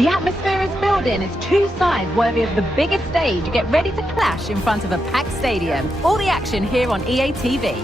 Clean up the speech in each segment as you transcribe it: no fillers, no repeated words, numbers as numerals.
The atmosphere is building. It's two sides worthy of the biggest stage. Get ready to clash in front of a packed stadium. All the action here on EA TV.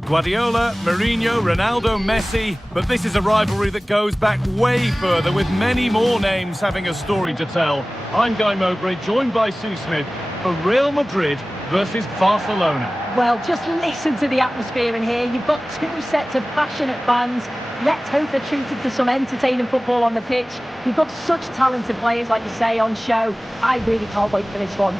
Guardiola, Mourinho, Ronaldo, Messi, but this is a rivalry that goes back way further, with many more names having a story to tell. I'm Guy Mowbray, joined by Sue Smith for Real Madrid versus Barcelona. Well, just listen to the atmosphere in here. You've got two sets of passionate fans. Let's hope they're treated to some entertaining football on the pitch. You've got such talented players, like you say, on show. I really can't wait for this one.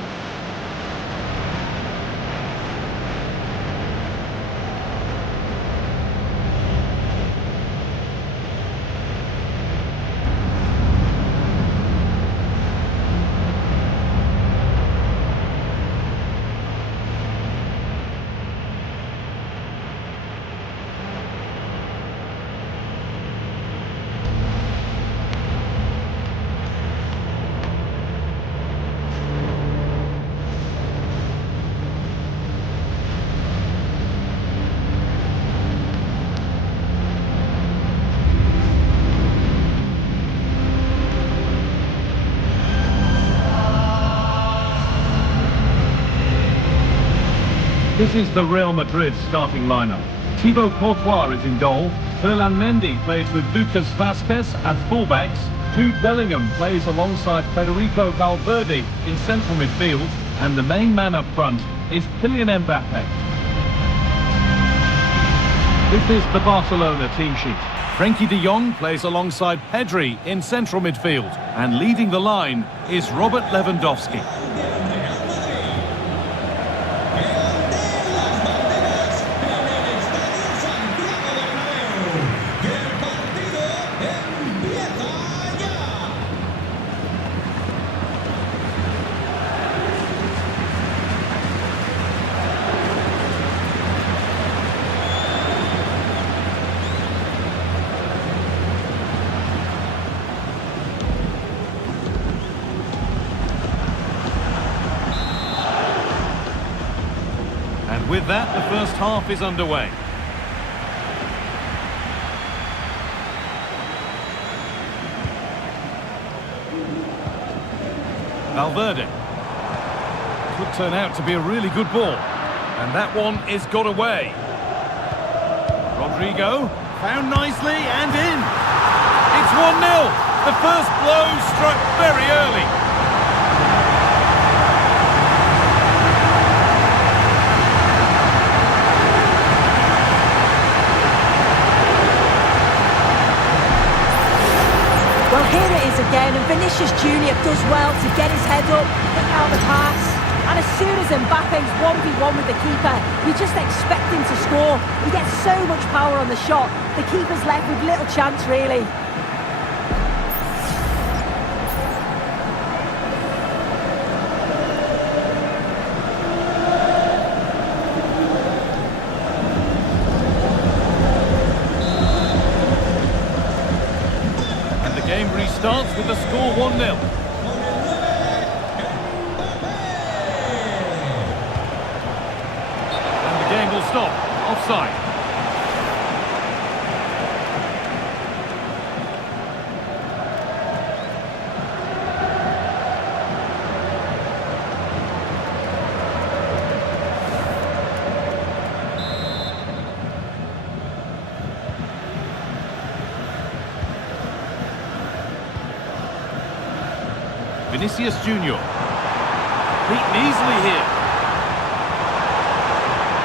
This is the Real Madrid starting lineup. Thibaut Courtois is in goal. Ferland Mendy plays with Lucas Vazquez at fullbacks. Jude Bellingham plays alongside Federico Valverde in central midfield. And the main man up front is Kylian Mbappe. This is the Barcelona team sheet. Frenkie de Jong plays alongside Pedri in central midfield. And leading the line is Robert Lewandowski. And with that, the first half is underway. Valverde. Could turn out to be a really good ball. And that one is got away. Rodrigo, found nicely and in. It's 1-0. The first blow struck very early. Well, here it is again, and Vinicius Junior does well to get his head up, pick out the pass, and as soon as Mbappe's 1v1 with the keeper, you just expect him to score. He gets so much power on the shot, the keeper's left with little chance really. Game restarts with the score 1-0. And the game will stop. Offside. Vinicius Junior. Beaten easily here.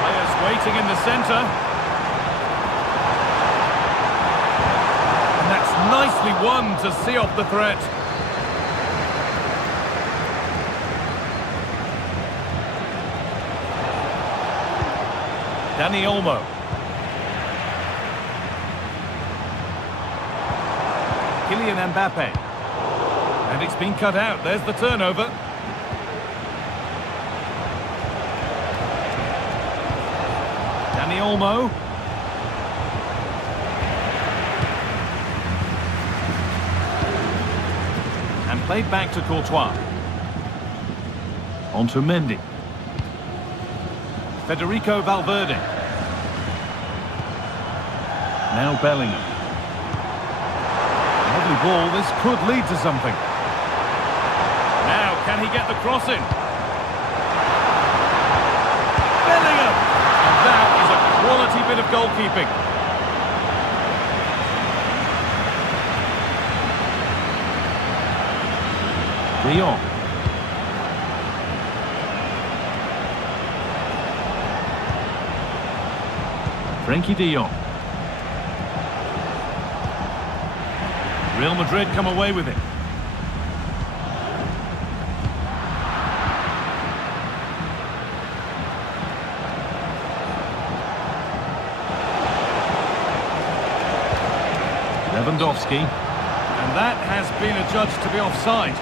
Players waiting in the centre. And that's nicely won to see off the threat. Dani Olmo. Kylian Mbappe. And it's been cut out. There's the turnover. Dani Olmo. And played back to Courtois. On to Mendy. Federico Valverde. Now Bellingham. Lovely ball, this could lead to something. Now, can he get the cross in? Bellingham! And that is a quality bit of goalkeeping. De Jong. Frenkie de Jong. Real Madrid come away with it. Lewandowski. And that has been adjudged to be offside.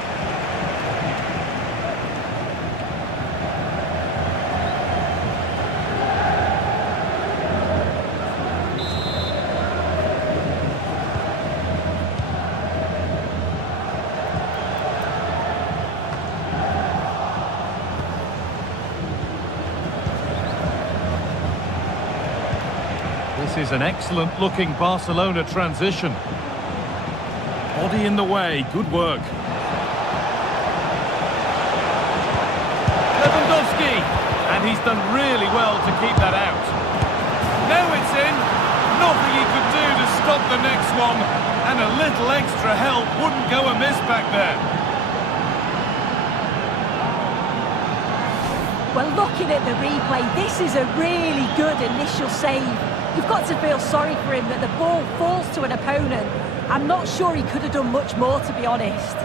This is an excellent-looking Barcelona transition. Body in the way, good work. Lewandowski! And he's done really well to keep that out. Now it's in. Nothing he could do to stop the next one. And a little extra help wouldn't go amiss back there. Well, looking at the replay, this is a really good initial save. You've got to feel sorry for him that the ball falls to an opponent. I'm not sure he could have done much more, to be honest.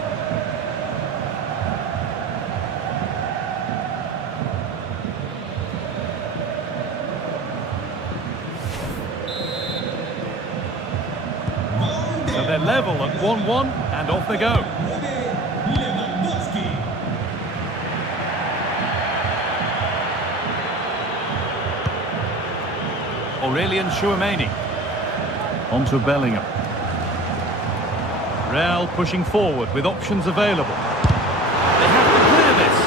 So they're level at 1-1 and off they go. Aurelien Tchouameni. On to Bellingham. Real pushing forward with options available. They have to clear this.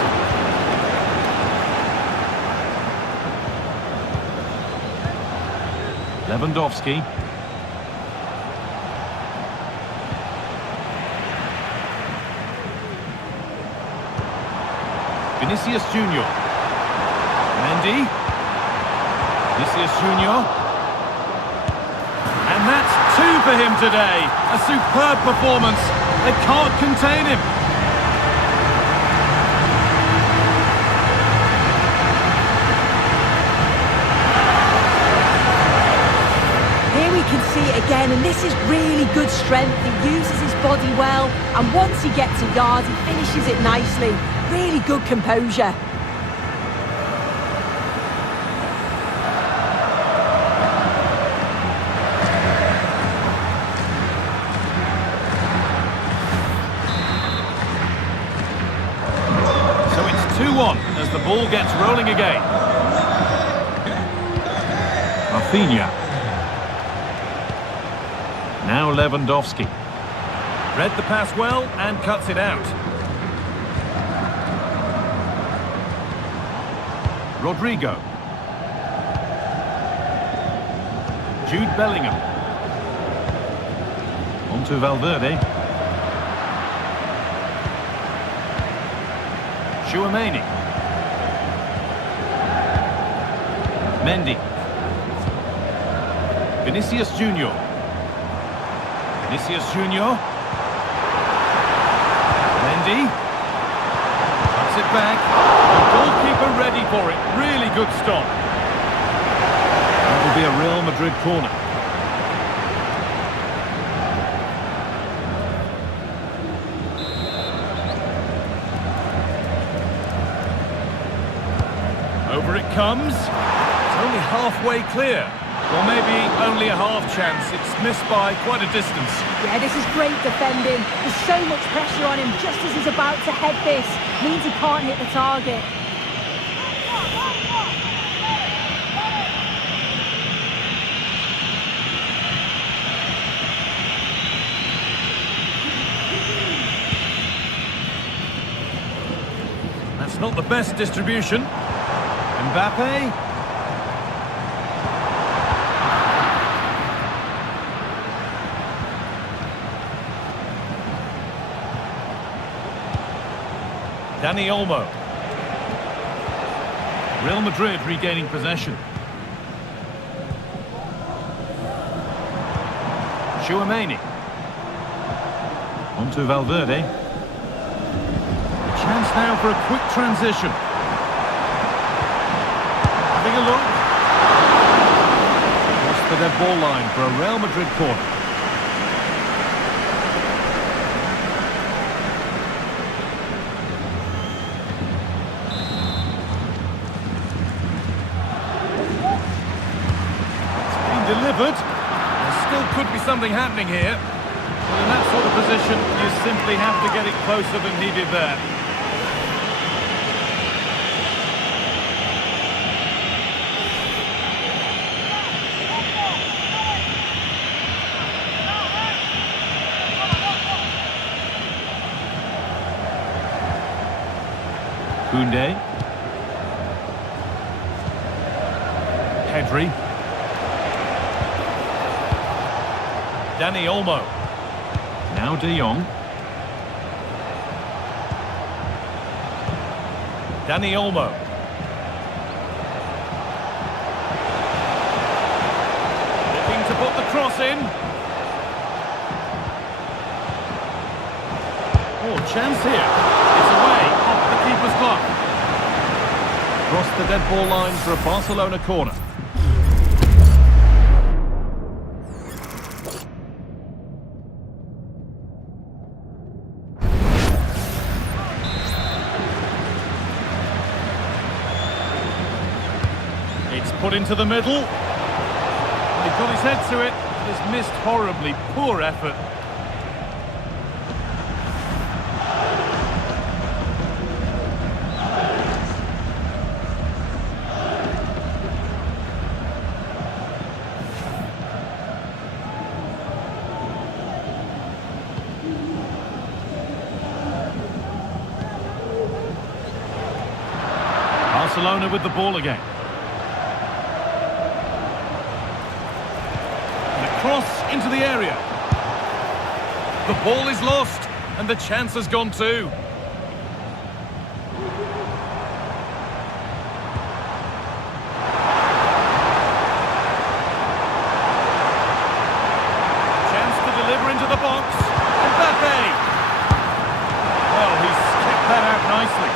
Lewandowski. Vinicius Junior. Mendy. Vinicius Junior. And that's two for him today. A superb performance. They can't contain him. Here we can see it again, and this is really good strength. He uses his body well, and once he gets a yard, he finishes it nicely. Really good composure. As the ball gets rolling again. Rafinha. Now Lewandowski. Read the pass well and cuts it out. Rodrigo. Jude Bellingham. On to Valverde. Tchouameni. Mendy. Vinicius Junior. Vinicius Junior. Mendy. Cuts it back. The goalkeeper ready for it. Really good stop. That will be a Real Madrid corner. Over it comes. It's only halfway clear. Or maybe only a half chance. It's missed by quite a distance. Yeah, this is great defending. There's so much pressure on him just as he's about to head this. Means he can't hit the target. That's not the best distribution. Mbappe. Dani Olmo. Real Madrid regaining possession. Tchouaméni. On to Valverde. Chance now for a quick transition. Having a look. Across the dead ball line for a Real Madrid corner. It's been delivered. There still could be something happening here. Well, in that sort of position, you simply have to get it closer than he did there. Koundé. Pedri. Dani Olmo. Now De Jong. Dani Olmo. Looking to put the cross in. Oh, chance here. It's away, off the keeper's glove. Across the dead ball line for a Barcelona corner. It's put into the middle. He got his head to it, but has missed horribly. Poor effort. Barcelona with the ball again. Cross into the area. The ball is lost, and the chance has gone too. Chance to deliver into the box. Mbappe! Well, he's kept that out nicely.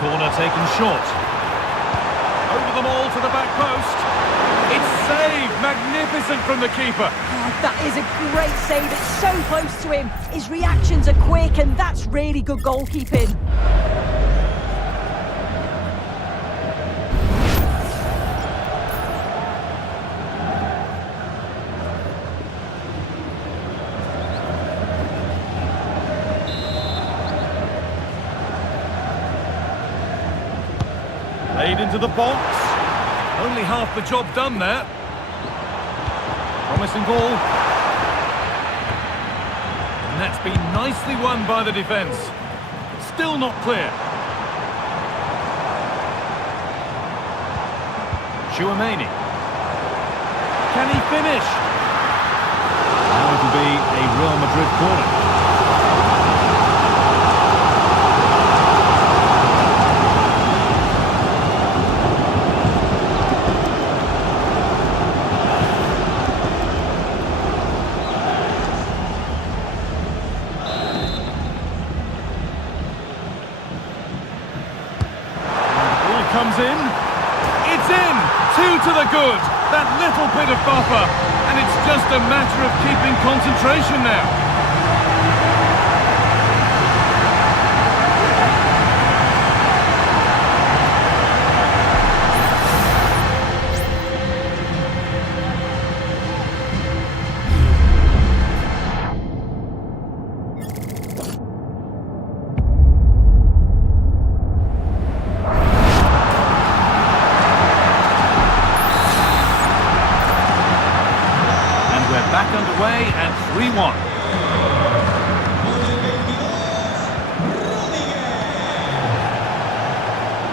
Corner taken short. Over them all to the back post. It's saved. Magnificent from the keeper. Oh, that is a great save. It's so close to him. His reactions are quick, and that's really good goalkeeping. Played into the box. Only half the job done there. Promising ball. And that's been nicely won by the defence. Still not clear. Tchouaméni. Can he finish? Now it'll be a Real Madrid corner. Comes in, it's in, 2 to the good, that little bit of buffer, and it's just a matter of keeping concentration now.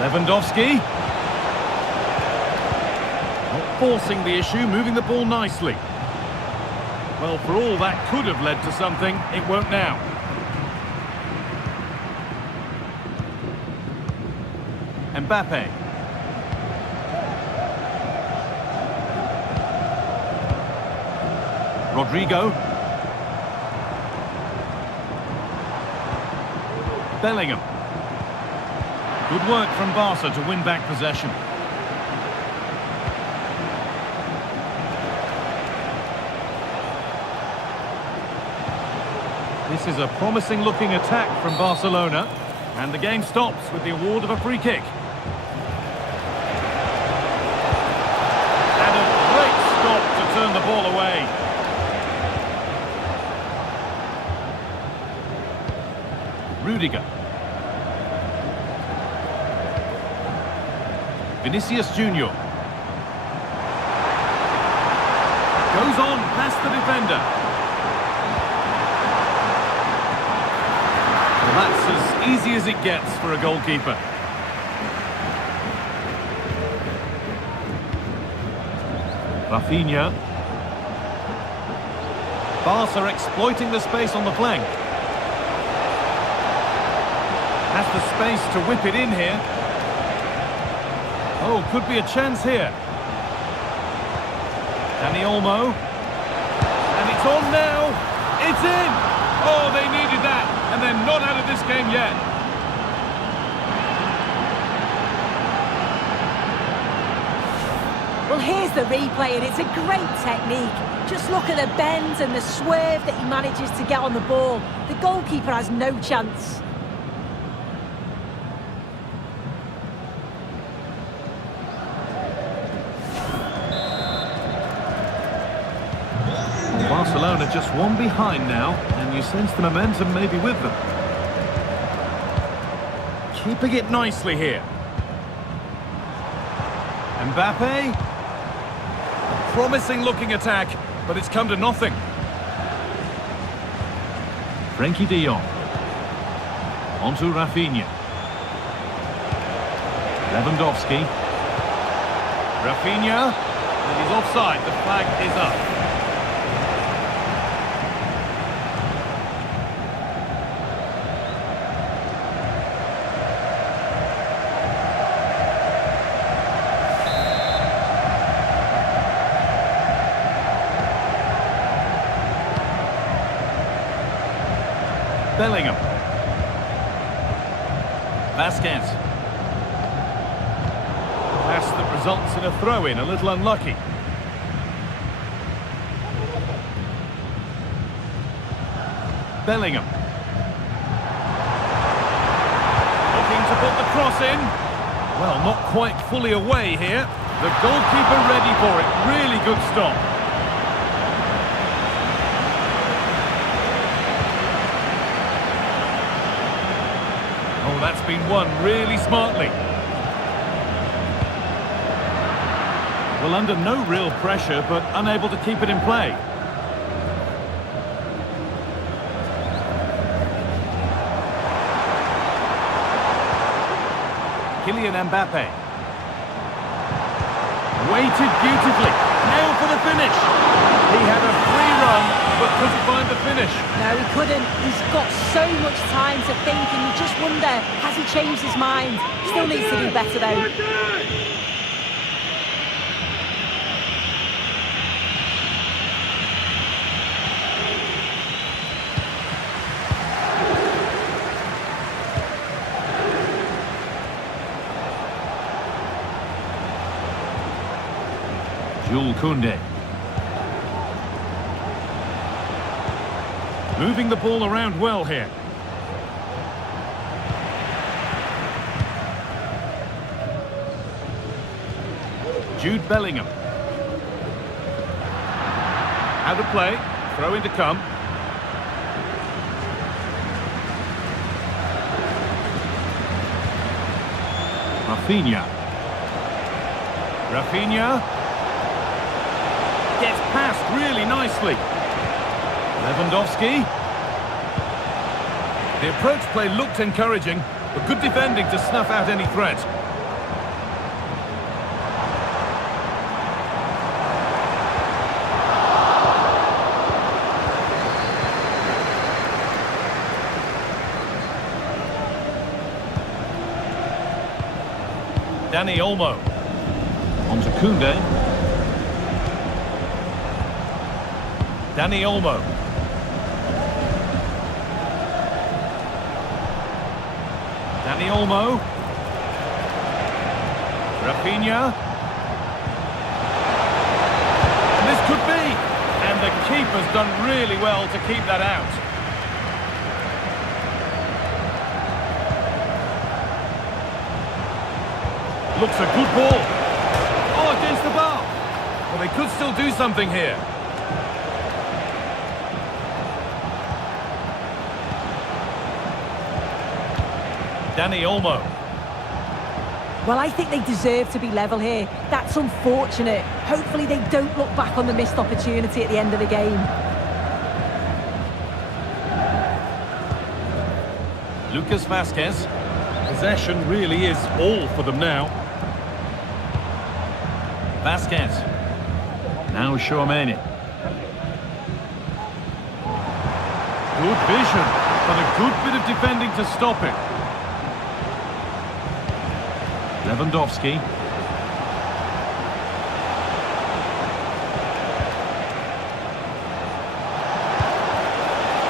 Lewandowski. Not forcing the issue, moving the ball nicely. Well, for all that could have led to something, it won't now. Mbappe. Rodrigo. Bellingham. Good work from Barca to win back possession. This is a promising looking attack from Barcelona, and the game stops with the award of a free kick. And a great stop to turn the ball away. Rudiger. Vinicius Junior. Goes on past the defender. Well, that's as easy as it gets for a goalkeeper. Rafinha. Barca exploiting the space on the flank. Has the space to whip it in here. Oh, could be a chance here. Dani Olmo. And it's on now. It's in. Oh, they needed that. And they're not out of this game yet. Well, here's the replay, and it's a great technique. Just look at the bend and the swerve that he manages to get on the ball. The goalkeeper has no chance. Barcelona just one behind now, and you sense the momentum may be with them. Keeping it nicely here. Mbappe. A promising looking attack, but it's come to nothing. Frenkie de Jong. Onto Rafinha. Lewandowski. Rafinha. And he's offside. The flag is up. Bellingham. Vasquez. Pass that results in a throw-in, a little unlucky. Bellingham. Looking to put the cross in. Well, not quite fully away here. The goalkeeper ready for it. Really good stop. Oh, that's been won really smartly. Well, under no real pressure, but unable to keep it in play. Kylian Mbappe. Waited beautifully. Now for the finish. He had a free run, but couldn't find the finish. No, he couldn't. He's got so much time to think, and you just wonder, has he changed his mind? Still needs to do better, though. Jules Koundé. Moving the ball around well here. Jude Bellingham. Out of play. Throw in to come. Rafinha. Rafinha. Gets past really nicely. Lewandowski. The approach play looked encouraging, but good defending to snuff out any threat. Dani Olmo. On to Koundé. Dani Olmo. Dani Olmo. Rafinha. And this could be. And the keeper's done really well to keep that out. Looks a good ball. Oh, against the bar. Well, they could still do something here. Dani Olmo. Well, I think they deserve to be level here. That's unfortunate. Hopefully they don't look back on the missed opportunity at the end of the game. Lucas Vazquez. Possession really is all for them now. Vazquez. Now Tchouaméni. Good vision, but a good bit of defending to stop it. Lewandowski.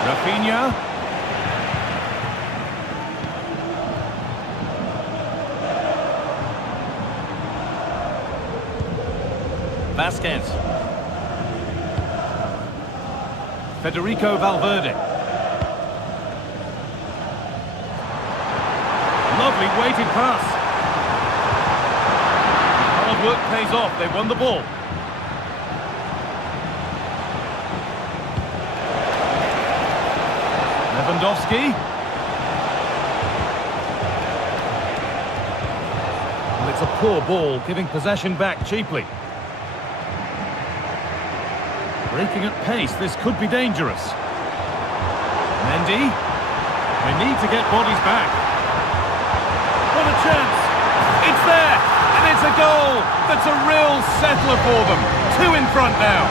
Rafinha. Vazquez. Federico Valverde. Lovely weighted pass. Hard work pays off. They won the ball. Lewandowski. Well, it's a poor ball, giving possession back cheaply. Breaking at pace, this could be dangerous. Mendy. They need to get bodies back. What a chance! It's there! And it's a goal! That's a real settler for them. 2 in front now.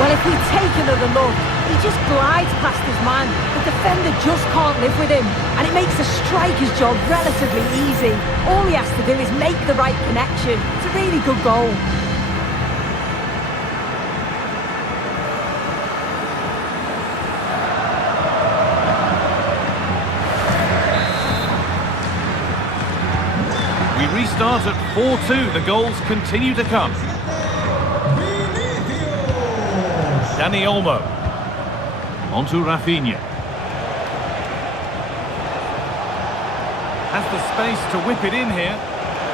Well, if we take another look, he just glides past his man. The defender just can't live with him. And it makes the striker's job relatively easy. All he has to do is make the right connection. It's a really good goal. We restart at 4-2. The goals continue to come. Dani Olmo. On to Rafinha. Has the space to whip it in here.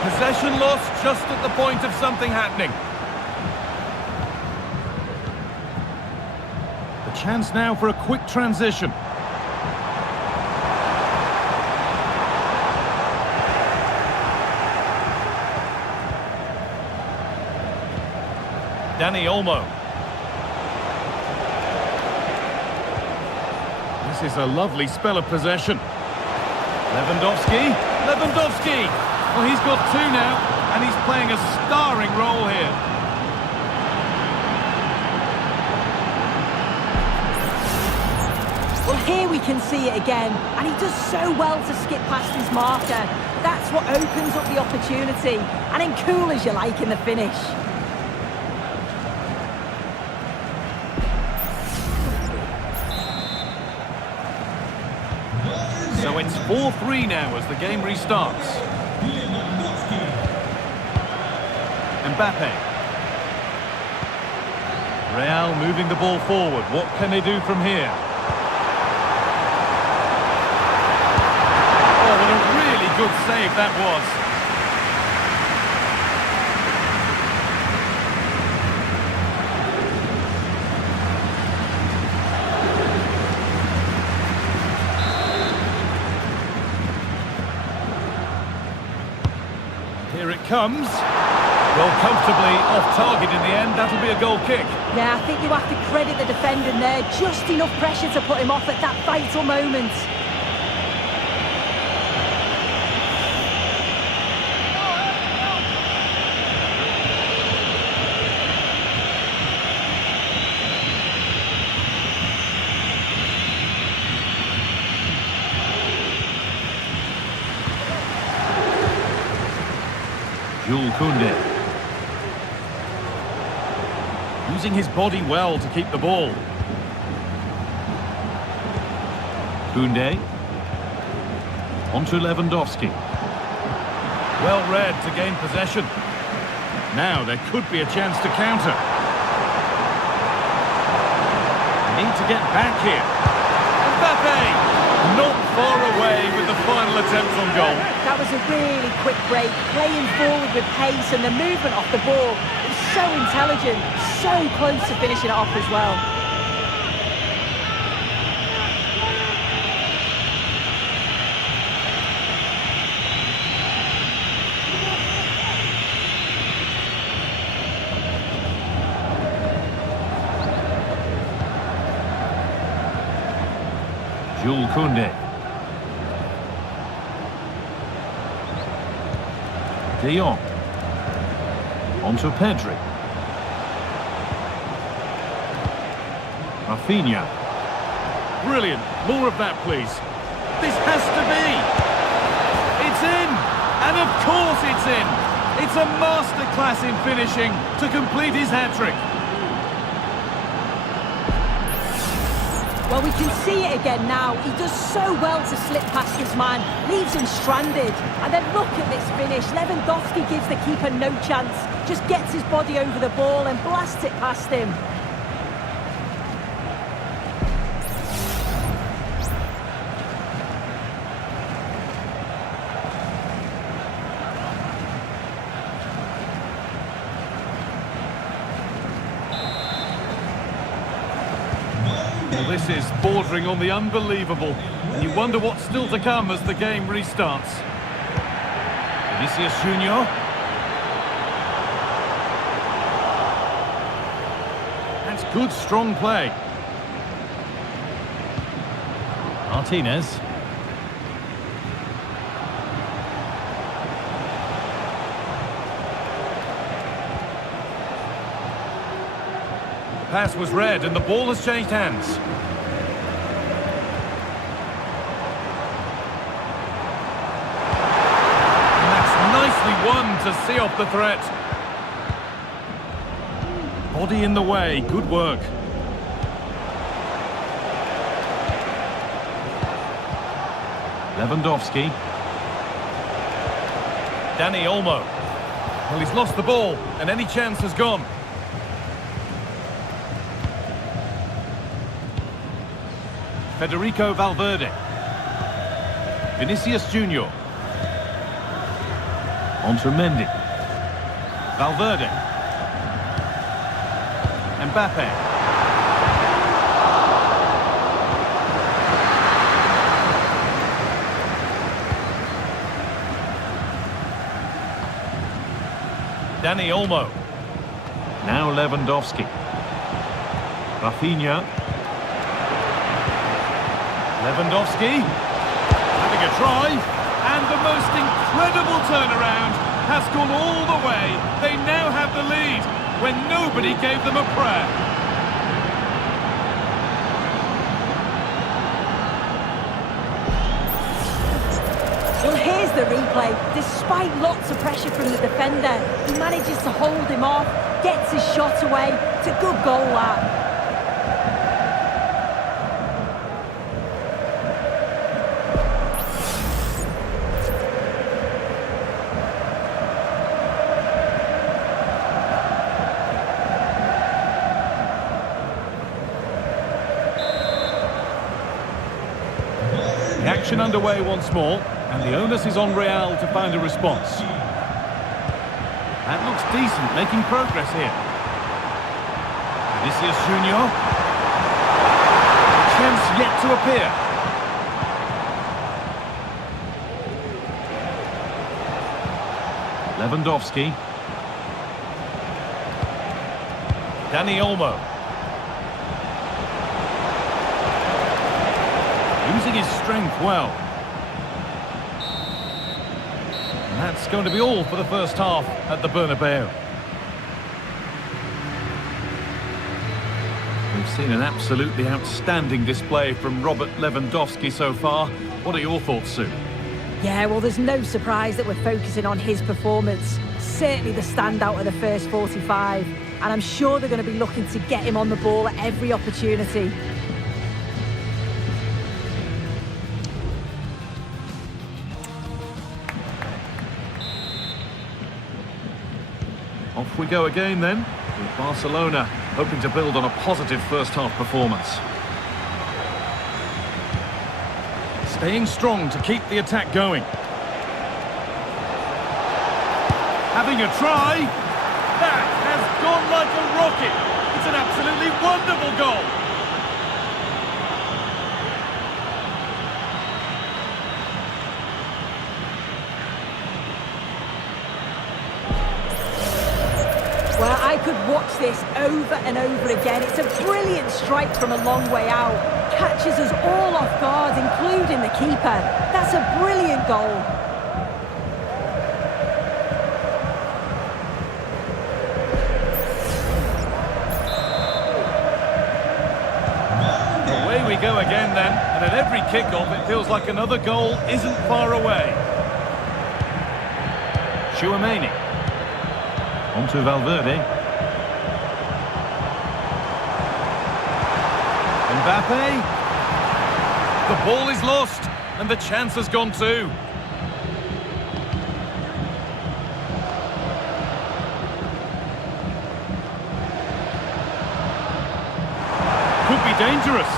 Possession lost just at the point of something happening. The chance now for a quick transition. Dani Olmo. This is a lovely spell of possession. Lewandowski. Lewandowski! Well, he's got 2 now, and he's playing a starring role here. Well, here we can see it again, and he does so well to skip past his marker. That's what opens up the opportunity, and in cool as you like in the finish. So it's 4-3 now as the game restarts. Mbappe. Real moving the ball forward. What can they do from here? Oh, what a really good save that was. Here it comes. Well, comfortably off target in the end. That'll be a goal kick. Yeah, I think you have to credit the defender there. Just enough pressure to put him off at that vital moment. Jules Koundé. Using his body well to keep the ball. Koundé. On to Lewandowski. Well read to gain possession. Now there could be a chance to counter. Need to get back here. Mbappe! Not far away with the final attempt on goal. That was a really quick break, playing forward with pace, and the movement off the ball is so intelligent, so close to finishing it off as well. Jules Koundé. De Jong. On to Pedri. Rafinha. Brilliant. More of that, please. This has to be. It's in. And of course it's in. It's a masterclass in finishing to complete his hat-trick. Well, we can see it again now. He does so well to slip past his man, leaves him stranded. And then look at this finish. Lewandowski gives the keeper no chance. Just gets his body over the ball and blasts it past him. Well, this is bordering on the unbelievable. And you wonder what's still to come as the game restarts. Vinicius Junior. That's good, strong play. Martinez. The pass was read and the ball has changed hands. And that's nicely won to see off the threat. Body in the way, good work. Lewandowski. Dani Olmo. Well, he's lost the ball and any chance has gone. Federico Valverde. Vinicius Junior. On to Mendy. Valverde. Mbappe. Dani Olmo. Now Lewandowski. Rafinha. Lewandowski, having a try, and the most incredible turnaround has gone all the way. They now have the lead when nobody gave them a prayer. Well, here's the replay. Despite lots of pressure from the defender, he manages to hold him off, gets his shot away. It's a good goal, that. The action underway once more, and the onus is on Real to find a response. That looks decent, making progress here. Vinicius Junior. A chance yet to appear. Lewandowski. Dani Olmo. Using his strength well. And that's going to be all for the first half at the Bernabeu. We've seen an absolutely outstanding display from Robert Lewandowski so far. What are your thoughts, Sue? Yeah, well, there's no surprise that we're focusing on his performance. Certainly the standout of the first 45. And I'm sure they're going to be looking to get him on the ball at every opportunity. Off we go again then, with Barcelona hoping to build on a positive first-half performance. Staying strong to keep the attack going. Having a try. That has gone like a rocket. It's an absolutely wonderful goal. Well, I could watch this over and over again. It's a brilliant strike from a long way out. Catches us all off guard, including the keeper. That's a brilliant goal. Away we go again then, and at every kick-off it feels like another goal isn't far away. Chouameni. On to Valverde. Mbappe. The ball is lost, and the chance has gone too. Could be dangerous.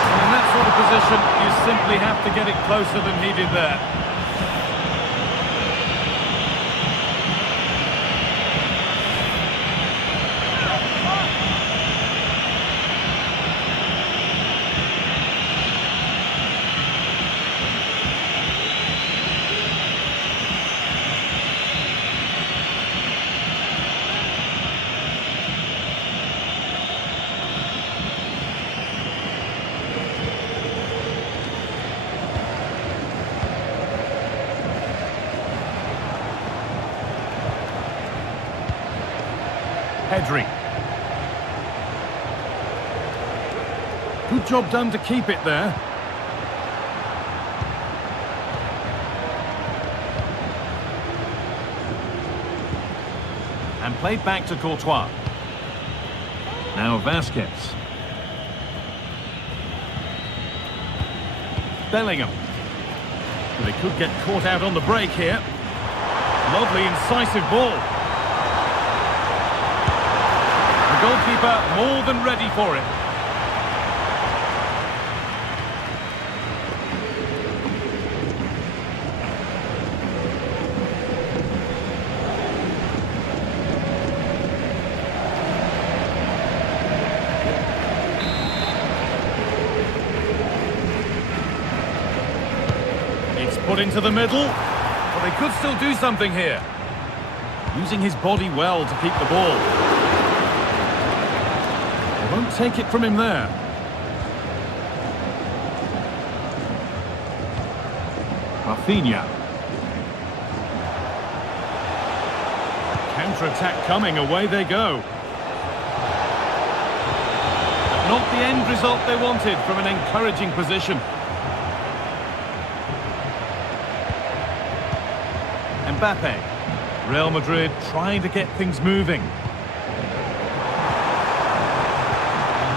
And in that sort of position, you simply have to get it closer than he did there. Pedri. Good job done to keep it there. And played back to Courtois. Now Vasquez. Bellingham. They could get caught out on the break here. Lovely incisive ball. The goalkeeper more than ready for it. It's put into the middle, but they could still do something here. Using his body well to keep the ball. They won't take it from him there. Rafinha. Counter-attack coming, away they go. Not the end result they wanted from an encouraging position. Mbappe. Real Madrid trying to get things moving.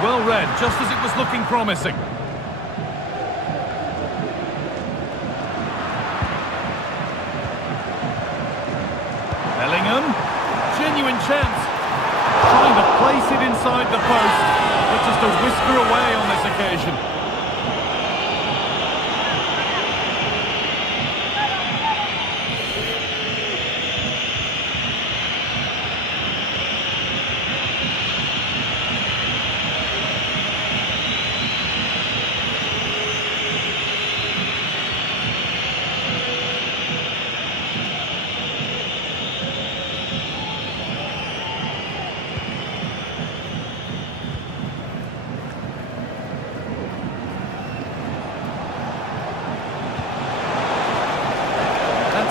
Well read, just as it was looking promising. Bellingham. Genuine chance. Trying to place it inside the post, but just a whisker away on this occasion.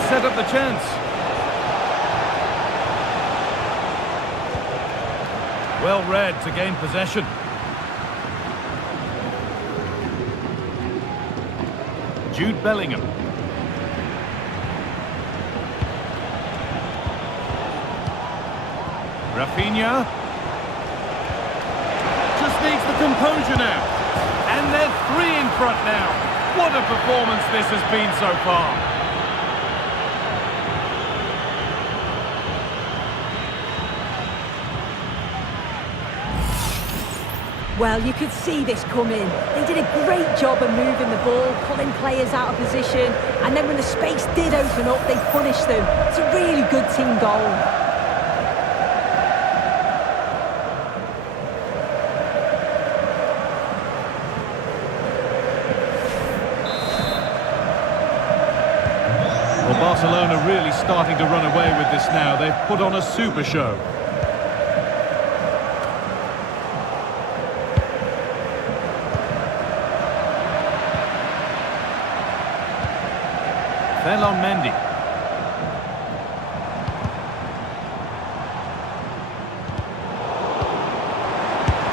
Set up the chance. Well read to gain possession. Jude Bellingham. Rafinha. Just needs the composure now. And they're 3 in front now. What a performance this has been so far. Well, you could see this coming. They did a great job of moving the ball, pulling players out of position, and then when the space did open up, they punished them. It's a really good team goal. Well, Barcelona really starting to run away with this now. They've put on a super show. Mendy.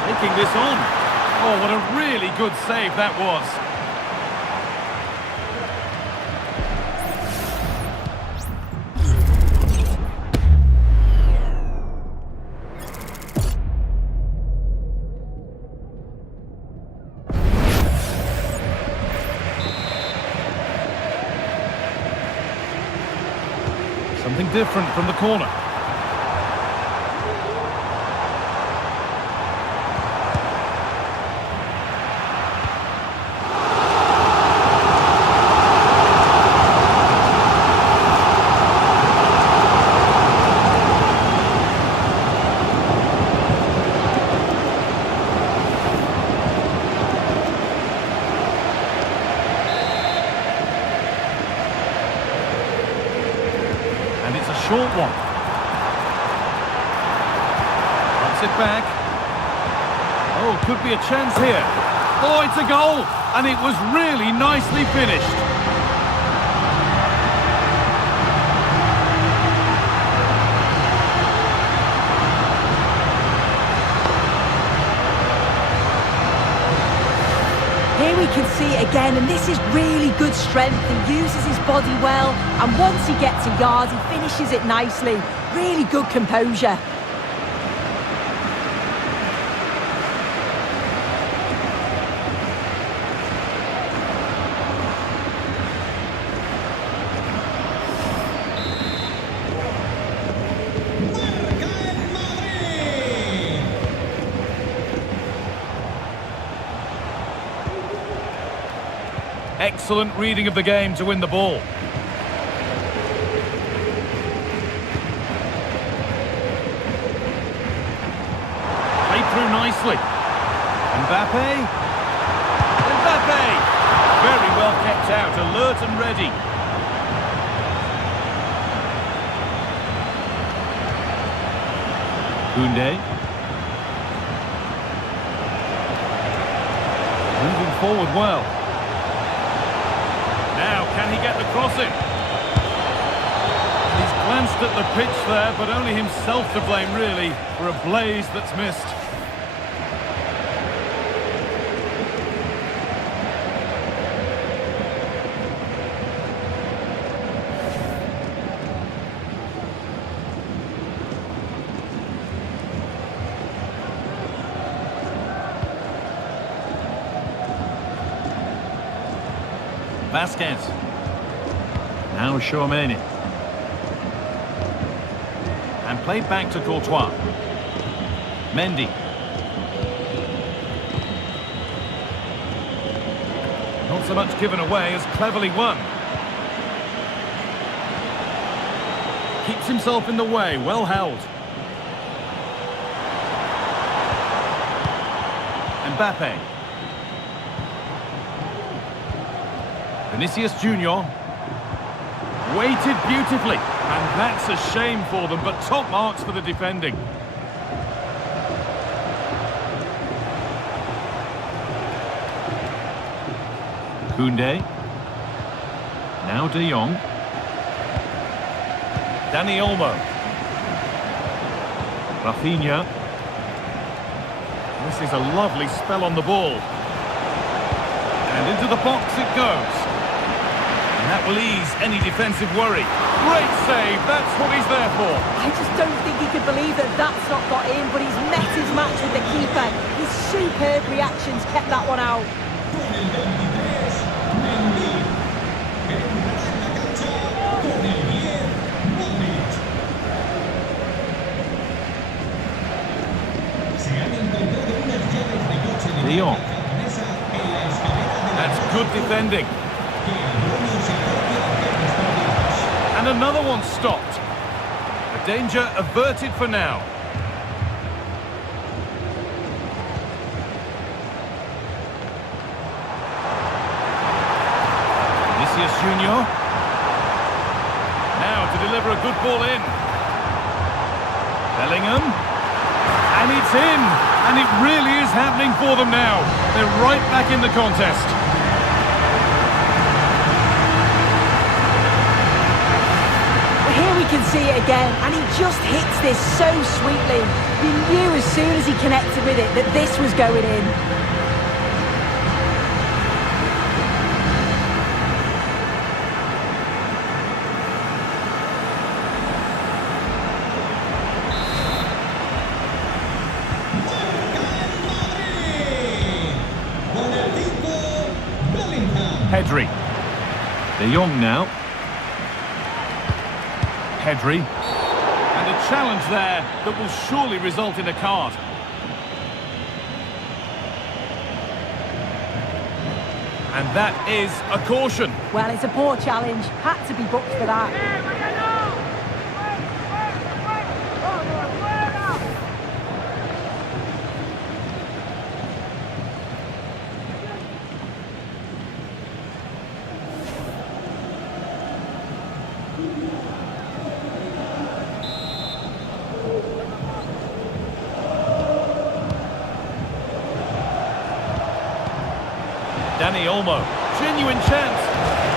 Taking this on. Oh, what a really good save that was. Something different from the corner. Short one. Runs it back. Oh, could be a chance here. Oh, it's a goal! And it was really nicely finished. Here we can see it again, and this is really good strength. He uses his body well, and once he gets a yard, he finishes it nicely. Really good composure. Excellent reading of the game to win the ball. Played through nicely. Mbappe. Mbappe! Very well kept out, alert and ready. Koundé. Moving forward well. Now, can he get the crossing? He's glanced at the pitch there, but only himself to blame, really, for a blaze that's missed. Vasquez. Now Chouameni. And played back to Courtois. Mendy. Not so much given away as cleverly won. Keeps himself in the way, well held. Mbappe. Vinicius Junior. Weighted beautifully. And that's a shame for them, but top marks for the defending. Koundé. Now De Jong. Dani Olmo. Rafinha. This is a lovely spell on the ball. And into the box it goes. And that will ease any defensive worry. Great save, that's what he's there for. I just don't think he could believe that that's not got in, but he's met his match with the keeper. His superb reactions kept that one out. De Jong. That's good defending. And another one stopped. The danger averted for now. Vinicius Junior. Now to deliver a good ball in. Bellingham. And it's in. And it really is happening for them now. They're right back in the contest. Here we can see it again, and he just hits this so sweetly. He knew as soon as he connected with it that this was going in. Pedri. De Jong now. Pedri. And a challenge there that will surely result in a card. And that is a caution. Well, it's a poor challenge. Had to be booked for that. Dani Olmo, genuine chance,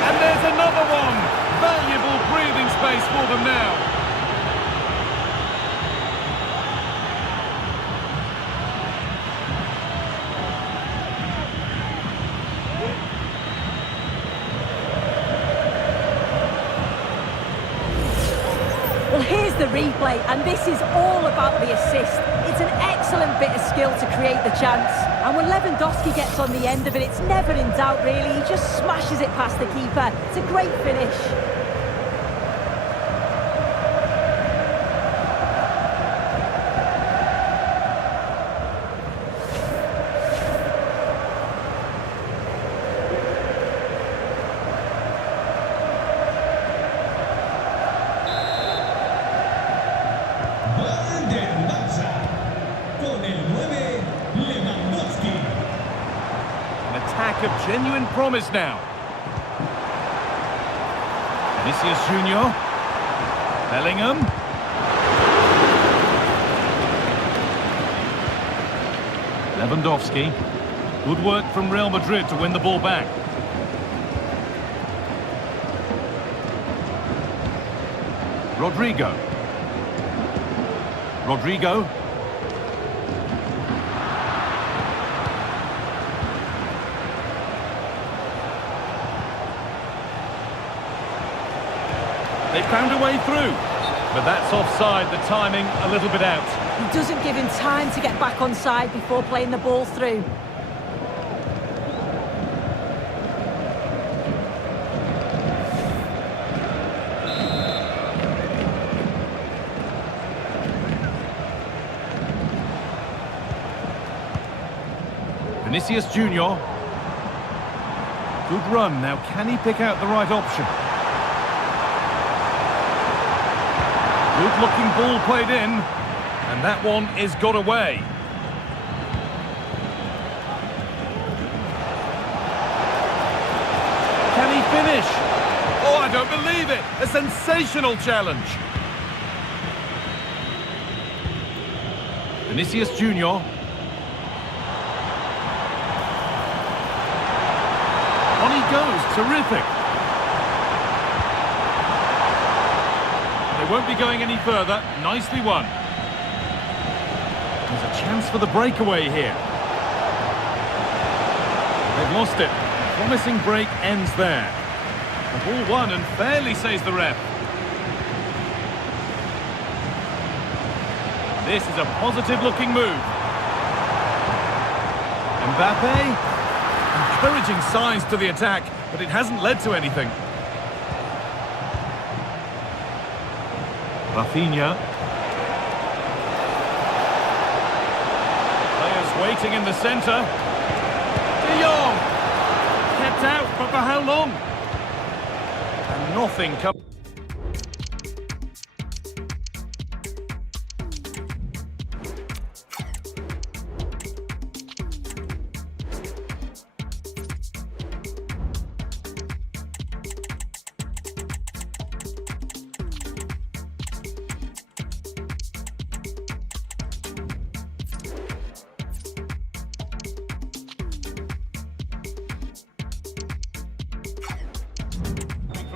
and there's another one! Valuable breathing space for them now. Well, here's the replay, and this is all about the assist. It's an excellent bit of skill to create the chance. And when Lewandowski gets on the end of it, it's never in doubt, really. He just smashes it past the keeper. It's a great finish. Of genuine promise now. Vinicius Junior. Bellingham. Lewandowski. Good work from Real Madrid to win the ball back. Rodrigo. Rodrigo. They found a way through, but that's offside, the timing a little bit out. He doesn't give him time to get back on side before playing the ball through. Vinicius Junior. Good run, now can he pick out the right option? Good looking ball played in, and that one is got away. Can he finish? Oh, I don't believe it! A sensational challenge. Vinicius Junior. On he goes, terrific. They won't be going any further. Nicely won. There's a chance for the breakaway here. They've lost it. Promising break ends there. Ball won and fairly, says the ref. This is a positive-looking move. Mbappe, encouraging signs to the attack, but it hasn't led to anything. Rafinha. Players waiting in the centre. De Jong. Kept out, but for how long? And nothing comes.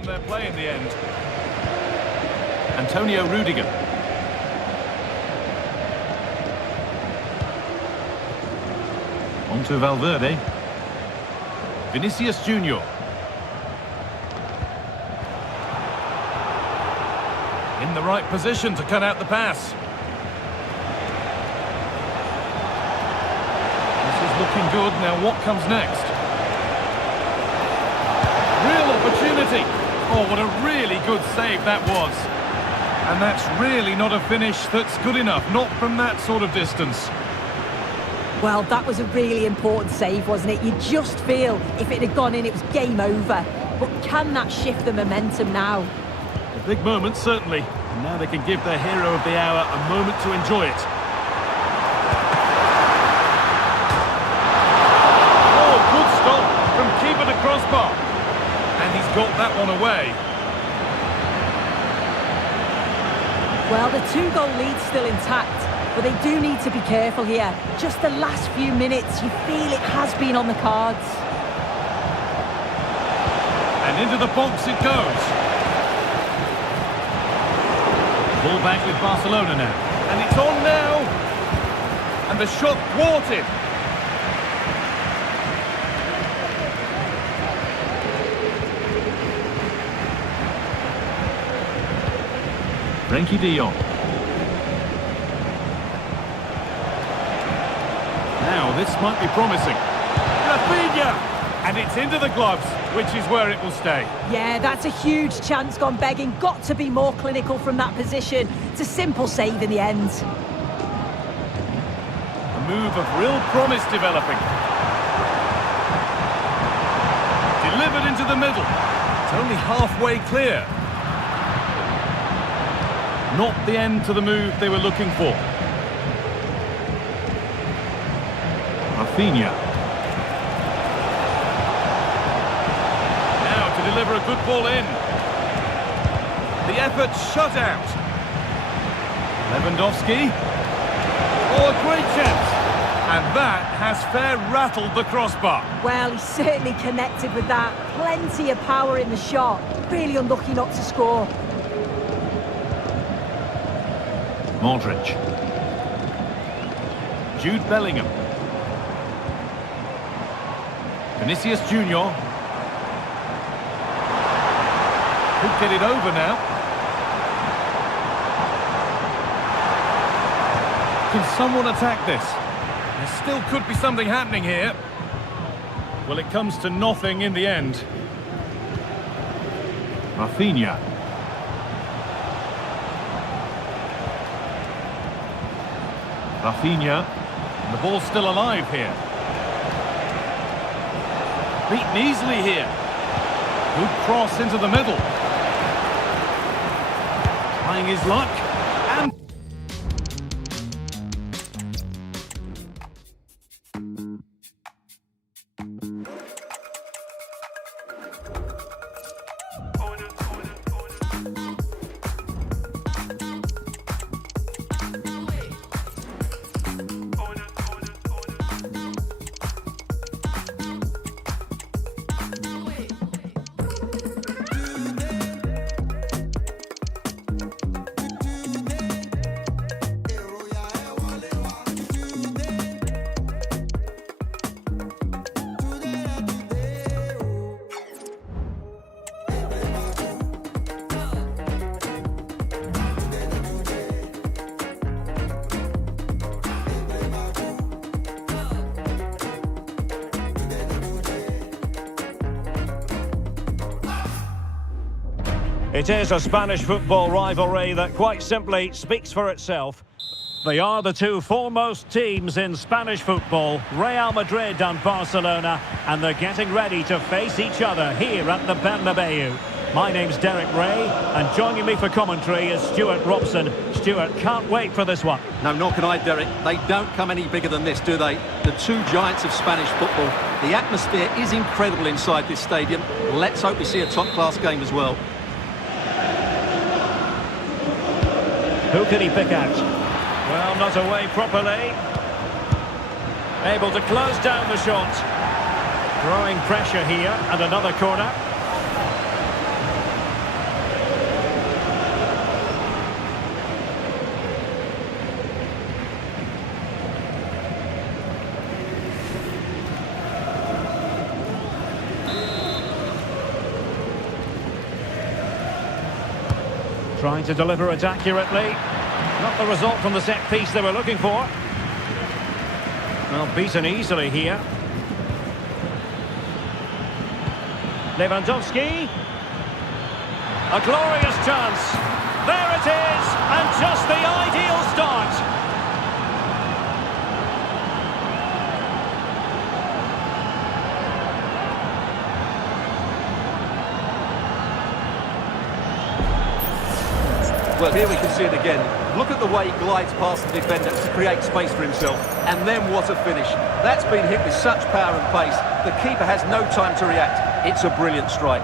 Their play in the end. Antonio Rudiger. On to Valverde. Vinicius Junior. In the right position to cut out the pass. This is looking good. Now what comes next? Real opportunity. Oh, what a really good save that was. And that's really not a finish that's good enough, not from that sort of distance. Well, that was a really important save, wasn't it? You just feel if it had gone in, it was game over. But can that shift the momentum now? A big moment, certainly. And now they can give their hero of the hour a moment to enjoy it. Oh, good stop from keeper to crossbar. And he's got that one away. Well, the two-goal lead's still intact, but they do need to be careful here. Just the last few minutes, you feel it has been on the cards. And into the box it goes. Ball back with Barcelona now. And it's on now. And the shot thwarted. Frenkie de Jong. Now this might be promising. Rafinha! And it's into the gloves, which is where it will stay. Yeah, that's a huge chance gone begging. Got to be more clinical from that position. It's a simple save in the end. A move of real promise developing. Delivered into the middle. It's only halfway clear. Not the end to the move they were looking for. Rafinha. Now to deliver a good ball in. The effort shut out. Lewandowski. Oh, a great chance. And that has fair rattled the crossbar. Well, he certainly connected with that. Plenty of power in the shot. Really unlucky not to score. Modric. Jude Bellingham. Vinicius Junior. Could get it over now. Can someone attack this? There still could be something happening here. Well, it comes to nothing in the end. Rafinha. Rafinha. The ball's still alive here. Beaten easily here. Good cross into the middle. Trying his luck. And... It is a Spanish football rivalry that quite simply speaks for itself. They are the two foremost teams in Spanish football, Real Madrid and Barcelona, and they're getting ready to face each other here at the Bernabeu. My name's Derek Ray, and joining me for commentary is Stuart Robson. Stuart, can't wait for this one. No, nor can I, Derek. They don't come any bigger than this, do they? The two giants of Spanish football. The atmosphere is incredible inside this stadium. Let's hope we see a top-class game as well. Who can he pick out? Well, not away properly. Able to close down the shot. Growing pressure here, and another corner. Trying to deliver it accurately. Not the result from the set piece they were looking for. Well, beaten easily here. Lewandowski. A glorious chance. There it is, and just the ideal start. Well, here we can see it again. Look at the way he glides past the defender to create space for himself. And then what a finish. That's been hit with such power and pace. The keeper has no time to react. It's a brilliant strike.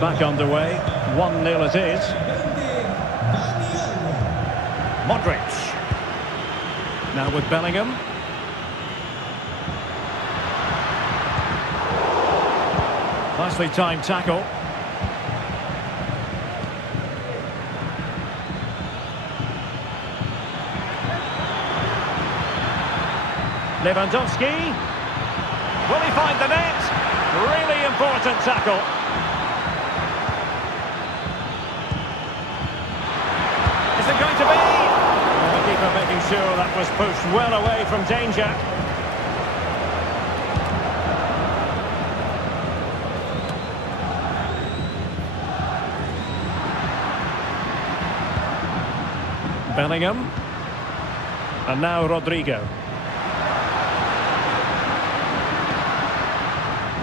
Back underway, 1-0 it is. Modric. Now with Bellingham. Nicely timed tackle. Lewandowski. Will he find the net? Really important tackle. Is it going to be? The keeper making sure that was pushed well away from danger. Bellingham. And now Rodrigo.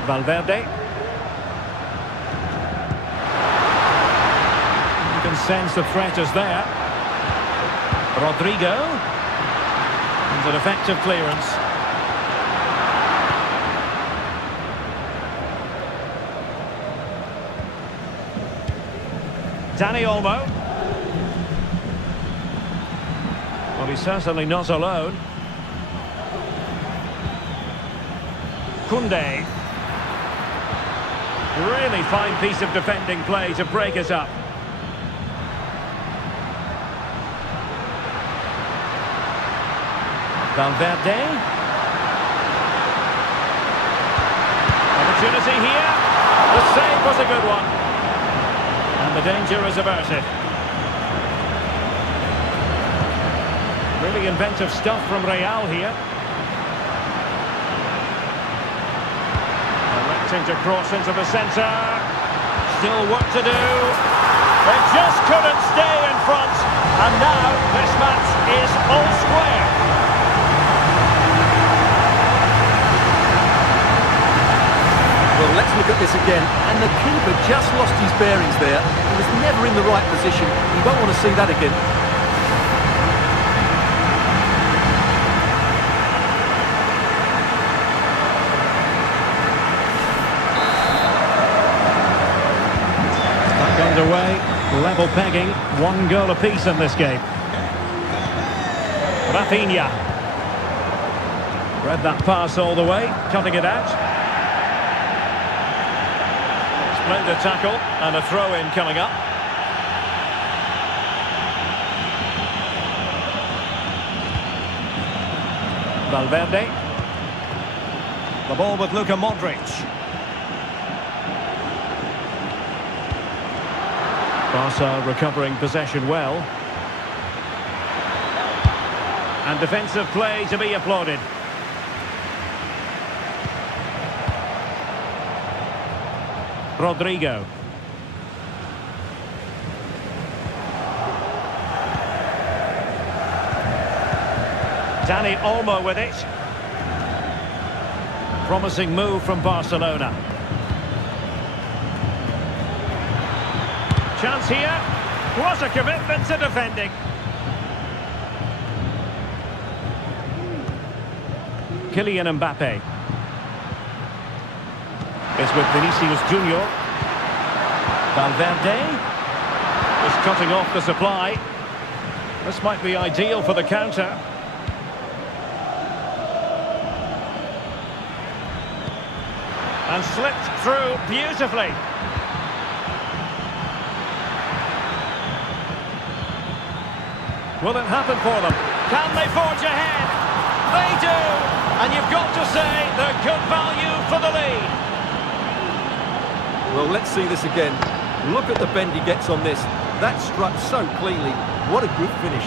Valverde. You can sense the threat is there. Rodrigo. And an effective clearance. Dani Olmo. Well, he's certainly not alone. Koundé. Really fine piece of defending play to break it up. Valverde. Opportunity here. The save was a good one. And the danger is averted. Really inventive stuff from Real here. Directing to cross into the centre. Still work to do. They just couldn't stay in front. And now this match is all square. Well, let's look at this again. And the keeper just lost his bearings there. He was never in the right position. You won't want to see that again. Back underway, level pegging, 1 goal apiece in this game. Rafinha. Read that pass all the way, cutting it out. Splendid tackle and a throw-in coming up. Valverde. The ball with Luka Modric. Barca recovering possession well. And defensive play to be applauded. Rodrigo. Dani Olmo with it. Promising move from Barcelona. Chance here. What a commitment to defending. Kylian Mbappe. It's with Vinicius Junior. Valverde is cutting off the supply. This might be ideal for the counter. And slipped through beautifully. Will it happen for them? Can they forge ahead? They do! And you've got to say they're good value for the lead. Well, let's see this again. Look at the bend he gets on this. That struck so cleanly. What a good finish.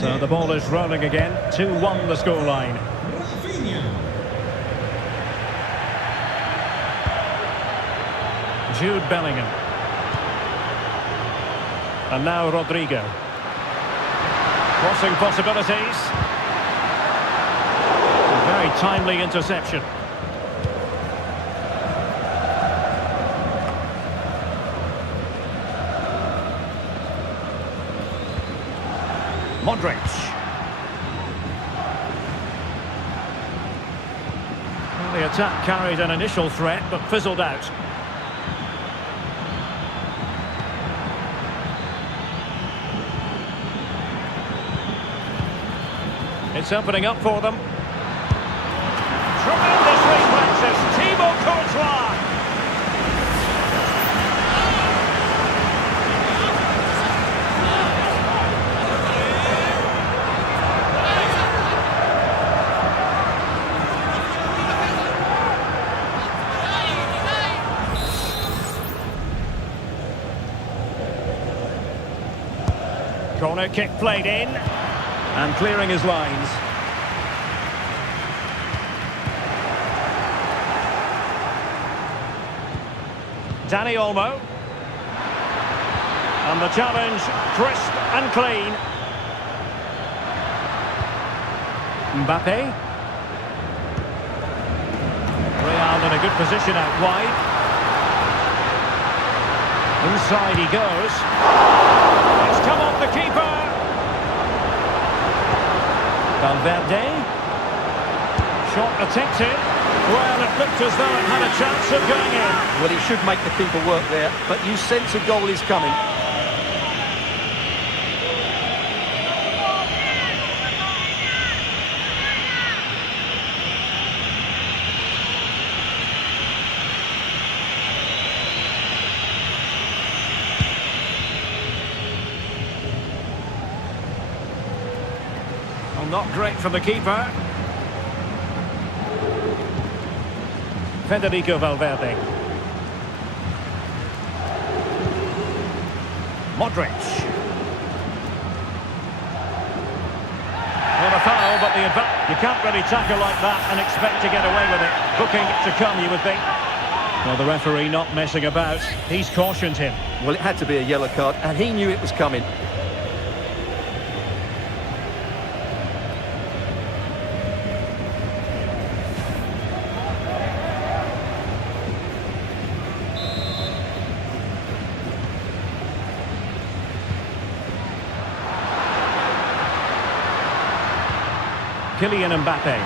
So the ball is rolling again. 2-1 the scoreline. Jude Bellingham. And now Rodrigo. Crossing possibilities. A very timely interception. Modric. Well, the attack carried an initial threat but fizzled out. It's opening up for them. Tremendous reflexes, Thibaut Courtois. Corner kick played in. And clearing his lines. Dani Olmo. And the challenge, crisp and clean. Mbappe. Real in a good position out wide. Inside he goes. It's come off the keeper. Valverde. Shot attempted. Well, it looked as though it had a chance of going in. Well, he should make the keeper work there, but you sense a goal is coming. Well, not great from the keeper. Federico Valverde. Modric. Well, a foul, but you can't really tackle like that and expect to get away with it. Booking to come, you would think. Well, the referee not messing about. He's cautioned him. Well, it had to be a yellow card, and he knew it was coming. Kylian Mbappe.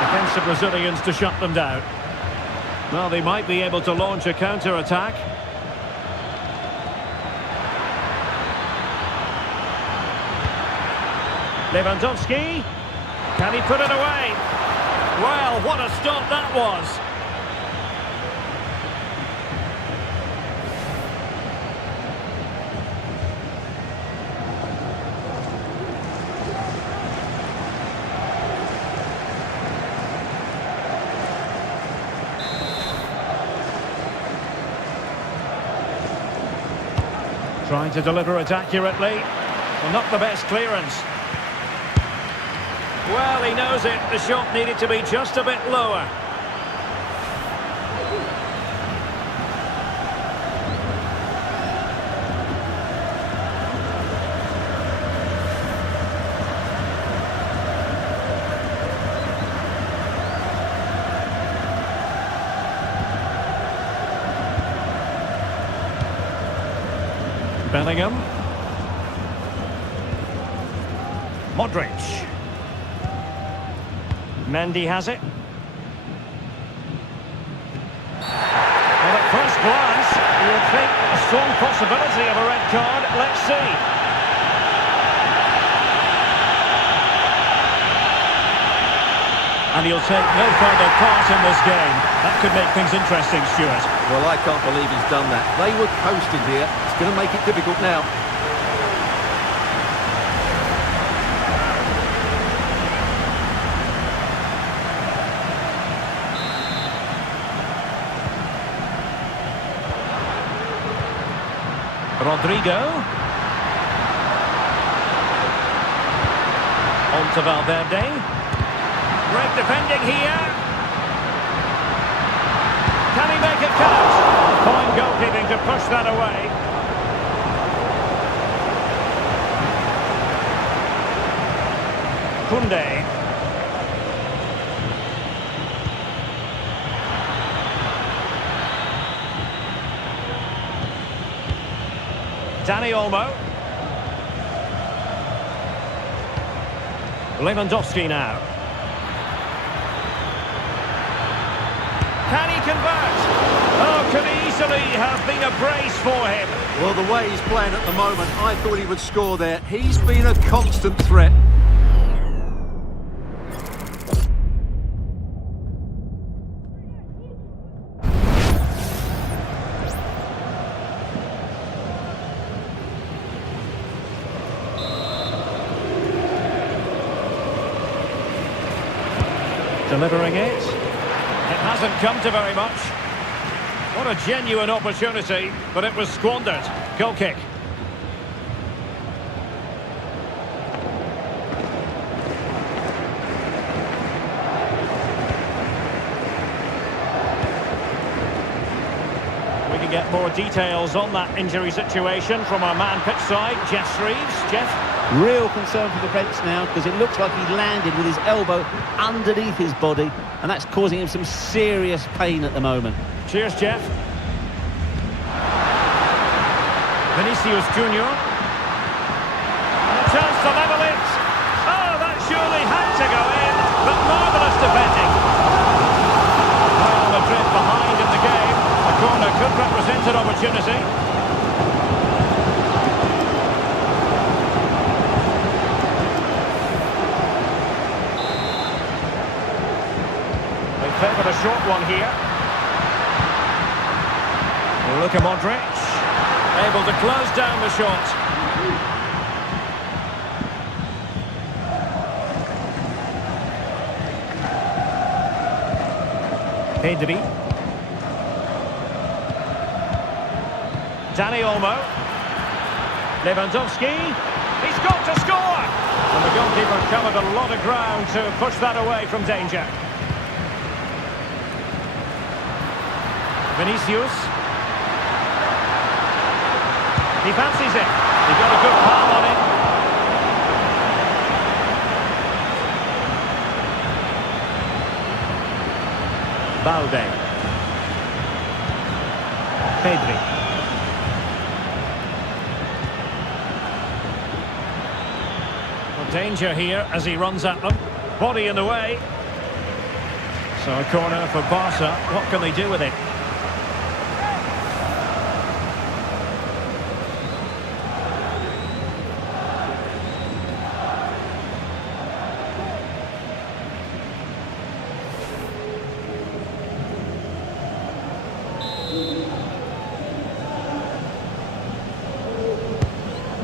Defensive Brazilians to shut them down. Well, they might be able to launch a counter-attack. Lewandowski. Can he put it away? Well, what a stop that was. Trying to deliver it accurately. Well, not the best clearance. Well, he knows it. The shot needed to be just a bit lower. Bellingham. Modric. Mendy has it. Well, at first glance, you would think a strong possibility of a red card. Let's see. And he'll take no further part in this game. That could make things interesting, Stuart. Well, I can't believe he's done that. They were coasting here. It's going to make it difficult now. Rodrigo. On to Valverde. Great defending here. Can he make it count? Fine goalkeeping to push that away. Koundé. Dani Olmo. Lewandowski now. Can he convert? Oh, could easily have been a brace for him. Well, the way he's playing at the moment, I thought he would score there. He's been a constant threat. Delivering it. It hasn't come to very much. What a genuine opportunity, but it was squandered. Goal kick. We can get more details on that injury situation from our man pitch side, Jeff Shreves. Jeff? Real concern for the Reds now, because it looks like he landed with his elbow underneath his body, and that's causing him some serious pain at the moment. Cheers, Jeff. Vinicius Junior. A chance to level it. Oh, that surely had to go in, but marvellous defending. Real Madrid behind in the game. The corner could represent an opportunity. Favour the short one here. Luka Modric, able to close down the shot. Pedri. Dani Olmo. Lewandowski. He's got to score! And the goalkeeper covered a lot of ground to push that away from danger. Vinicius. He fancies it. He got a good palm on it. Balde. Pedri. Well, danger here as he runs at them. Body in the way. So a corner for Barca. What can they do with it?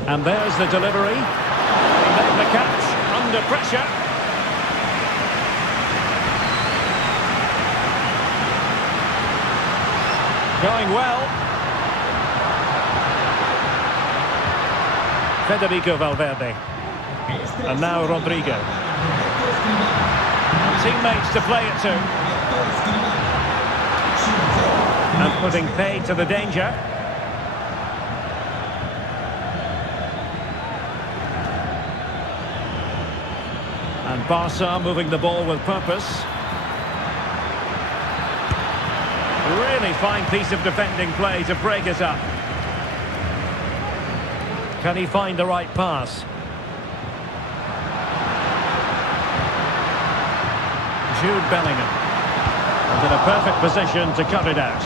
And there's the delivery. He made the catch under pressure. Going well. Federico Valverde. And now Rodrigo. Teammates to play it to. And putting paid to the danger. And Barca moving the ball with purpose. Really fine piece of defending play to break it up. Can he find the right pass? Jude Bellingham. And in a perfect position to cut it out.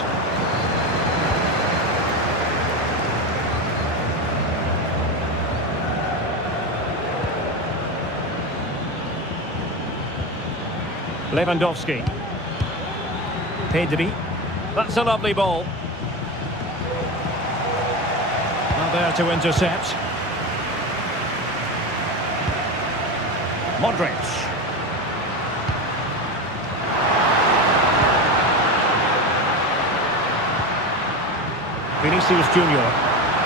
Lewandowski. Pedri. That's a lovely ball. Now there to intercept. Modric. Vinicius Junior.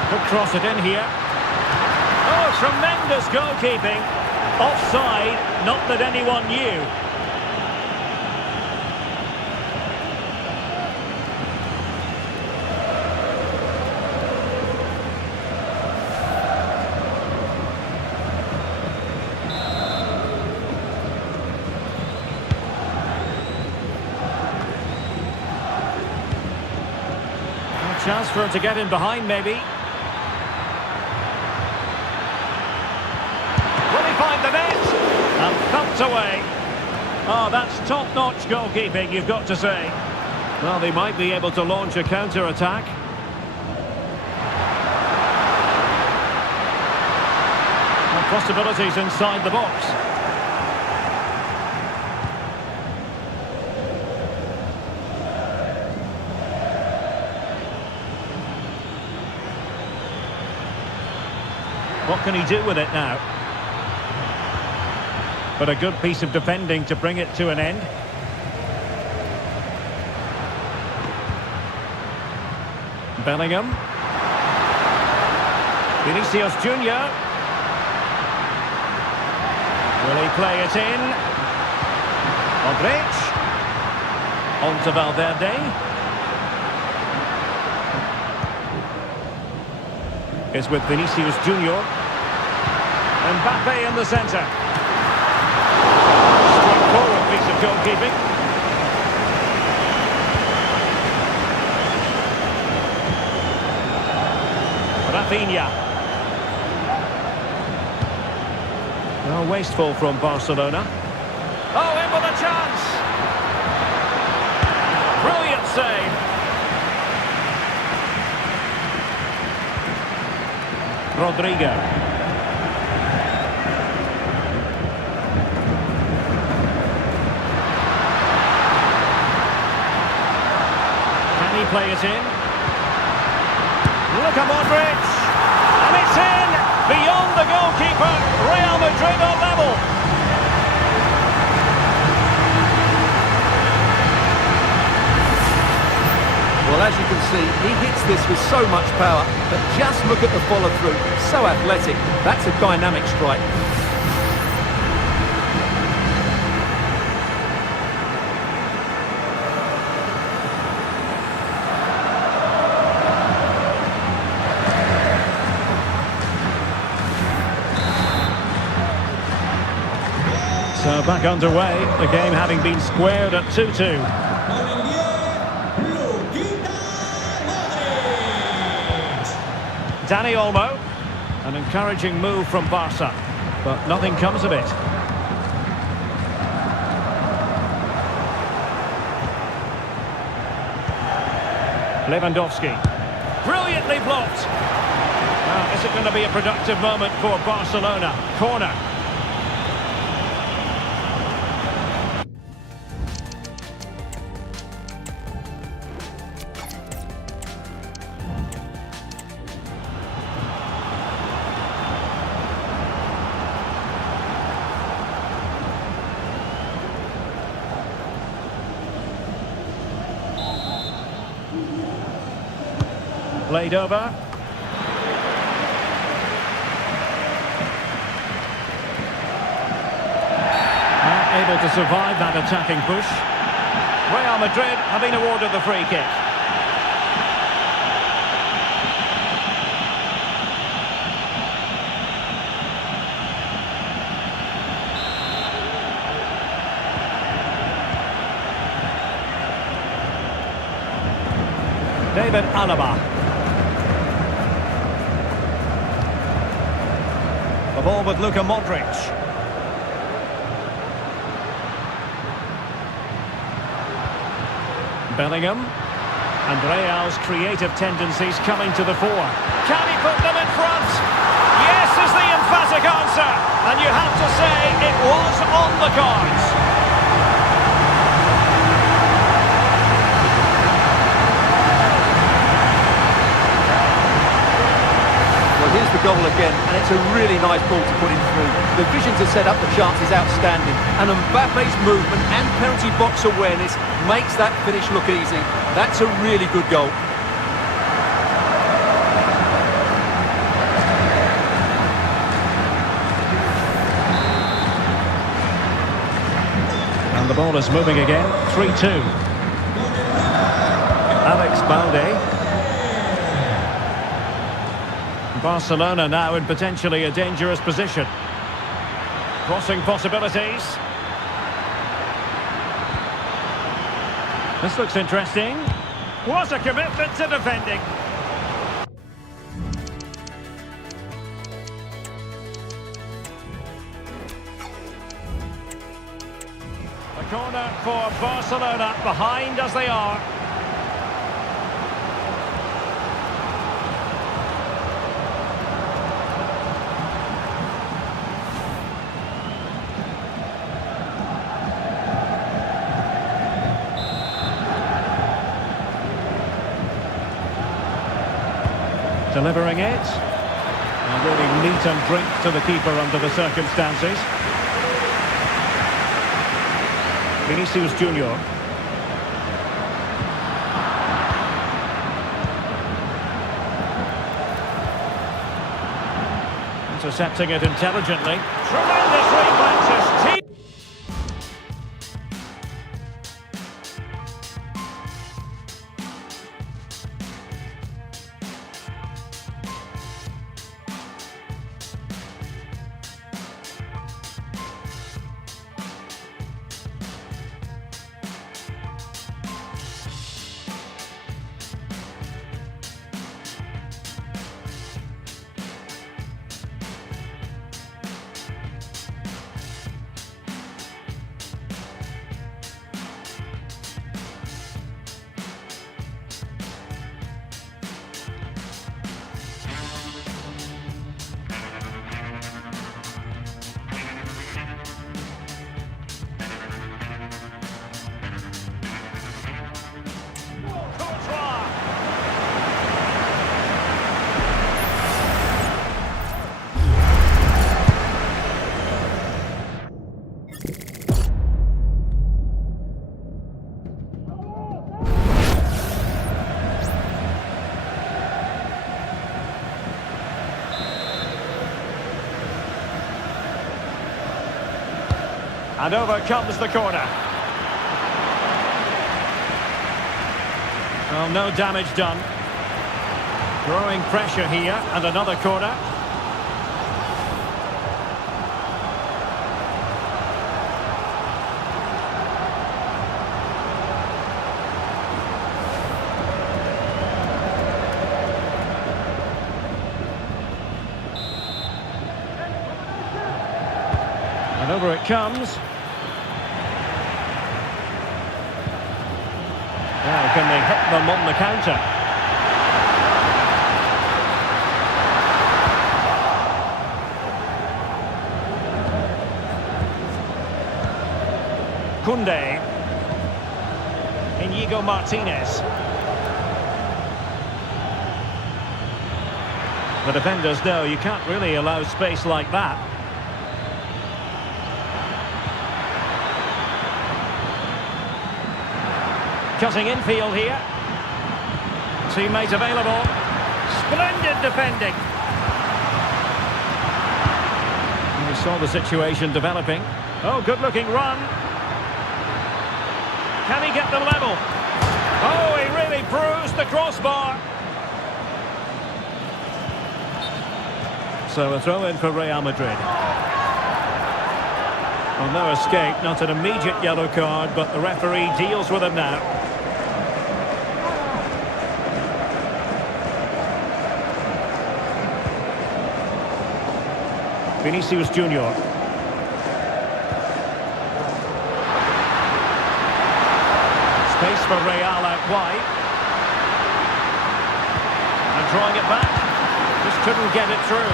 Could cross it in here. Oh, tremendous goalkeeping. Offside, not that anyone knew. Chance for him to get in behind, maybe. Will he find the net? And thumped away. Oh, that's top-notch goalkeeping, you've got to say. Well, they might be able to launch a counter-attack. And possibilities inside the box. What can he do with it now? But a good piece of defending to bring it to an end. Bellingham. Vinicius Junior. Will he play it in? Modric. On to Valverde. Is with Vinicius Junior. Mbappe in the centre. Straightforward piece of goalkeeping. Rafinha. No wasteful from Barcelona. Oh, in with a chance. Brilliant save. Rodrigo. Can he play it in? Look at Modric! And it's in! Beyond the goalkeeper, Real Madrid are level! Well, as you can see, he hits this with so much power, but just look at the follow-through. So athletic. That's a dynamic strike. So back underway, the game having been squared at 2-2. Dani Olmo, an encouraging move from Barca, but nothing comes of it. Lewandowski, brilliantly blocked. Now, is it going to be a productive moment for Barcelona? Corner. Played over. able to survive that attacking push. Real Madrid have been awarded the free kick. David Alaba. The ball with Luka Modric. Bellingham. And Real's creative tendencies coming to the fore. Can he put them in front? Yes is the emphatic answer. And you have to say it was on the cards. Here's the goal again, and it's a really nice ball to put him through. The vision to set up the chance is outstanding, and Mbappe's movement and penalty box awareness makes that finish look easy. That's a really good goal. And the ball is moving again, 3-2. Alex Balde. Barcelona now in potentially a dangerous position. Crossing possibilities. This looks interesting. What a commitment to defending. A corner for Barcelona, behind as they are. Delivering it. And really meat and drink to the keeper under the circumstances. Vinicius Junior. Intercepting it intelligently. Tremendous reflexes. And over comes the corner. Well, no damage done. Growing pressure here, and another corner. And over it comes. Now, can they hit them on the counter? Koundé. Inigo Martinez. The defenders know you can't really allow space like that. Cutting infield here. Teammate available. Splendid defending. We saw the situation developing. Oh, good-looking run. Can he get the level? Oh, he really bruised the crossbar. So a throw-in for Real Madrid. Well, no escape, not an immediate yellow card, but the referee deals with him now. Vinicius Junior. Space for Real out wide. And drawing it back. Just couldn't get it through.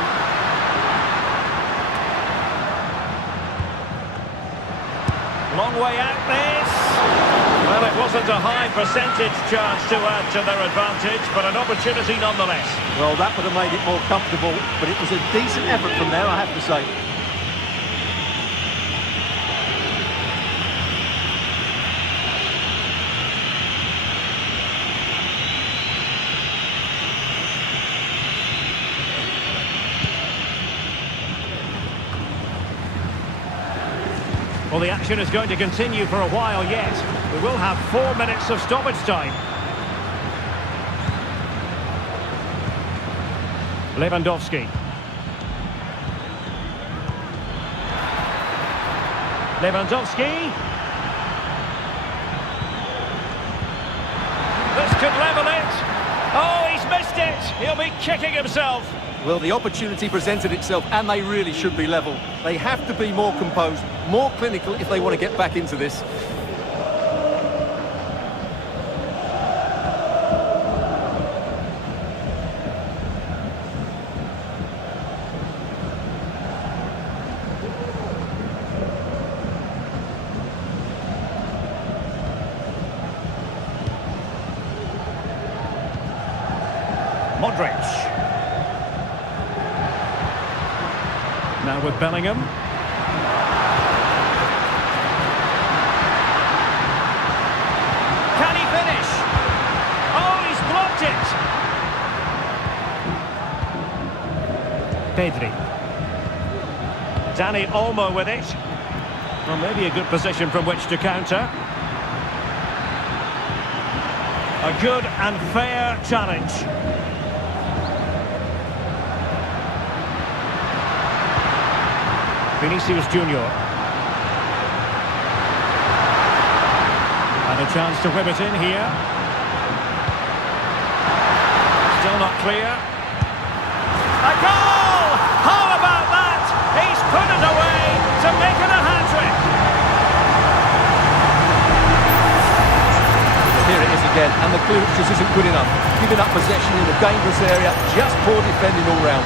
Long way out this. Well, it wasn't a high percentage chance to add to their advantage, but an opportunity nonetheless. Well, that would have made it more comfortable, but it was a decent effort from there, I have to say. Well, the action is going to continue for a while yet. We will have 4 minutes of stoppage time. Lewandowski. Lewandowski. This could level it. Oh, he's missed it. He'll be kicking himself. Well, the opportunity presented itself, and they really should be level. They have to be more composed, more clinical if they want to get back into this. Modric. Now with Bellingham. Can he finish? Oh, he's blocked it. Pedri. Dani Olmo with it. Well, maybe a good position from which to counter. A good and fair challenge. Vinicius Junior. And a chance to whip it in here. Still not clear. A goal! How about that? He's put it away to make it a hat-trick. Here it is again, and the clearance just isn't good enough. Giving up possession in a dangerous area, just poor defending all round.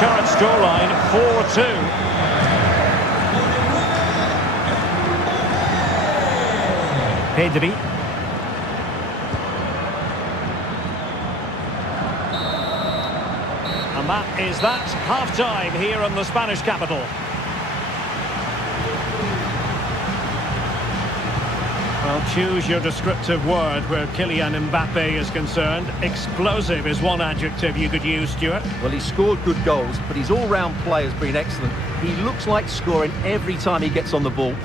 Current scoreline 4-2. Pedri. And that is that half-time here in the Spanish capital. Well, choose your descriptive word where Kylian Mbappe is concerned. Explosive is one adjective you could use, Stuart. Well, he's scored good goals, but his all-round play has been excellent. He looks like scoring every time he gets on the ball.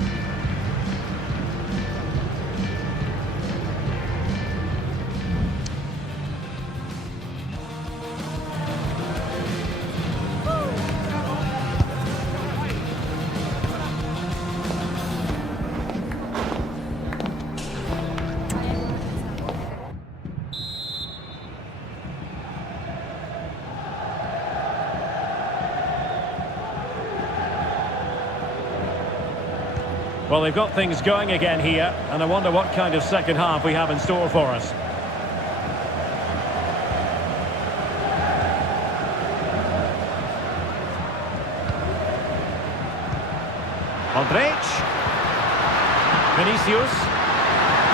Well, they've got things going again here, and I wonder what kind of second half we have in store for us. Modric. Vinicius.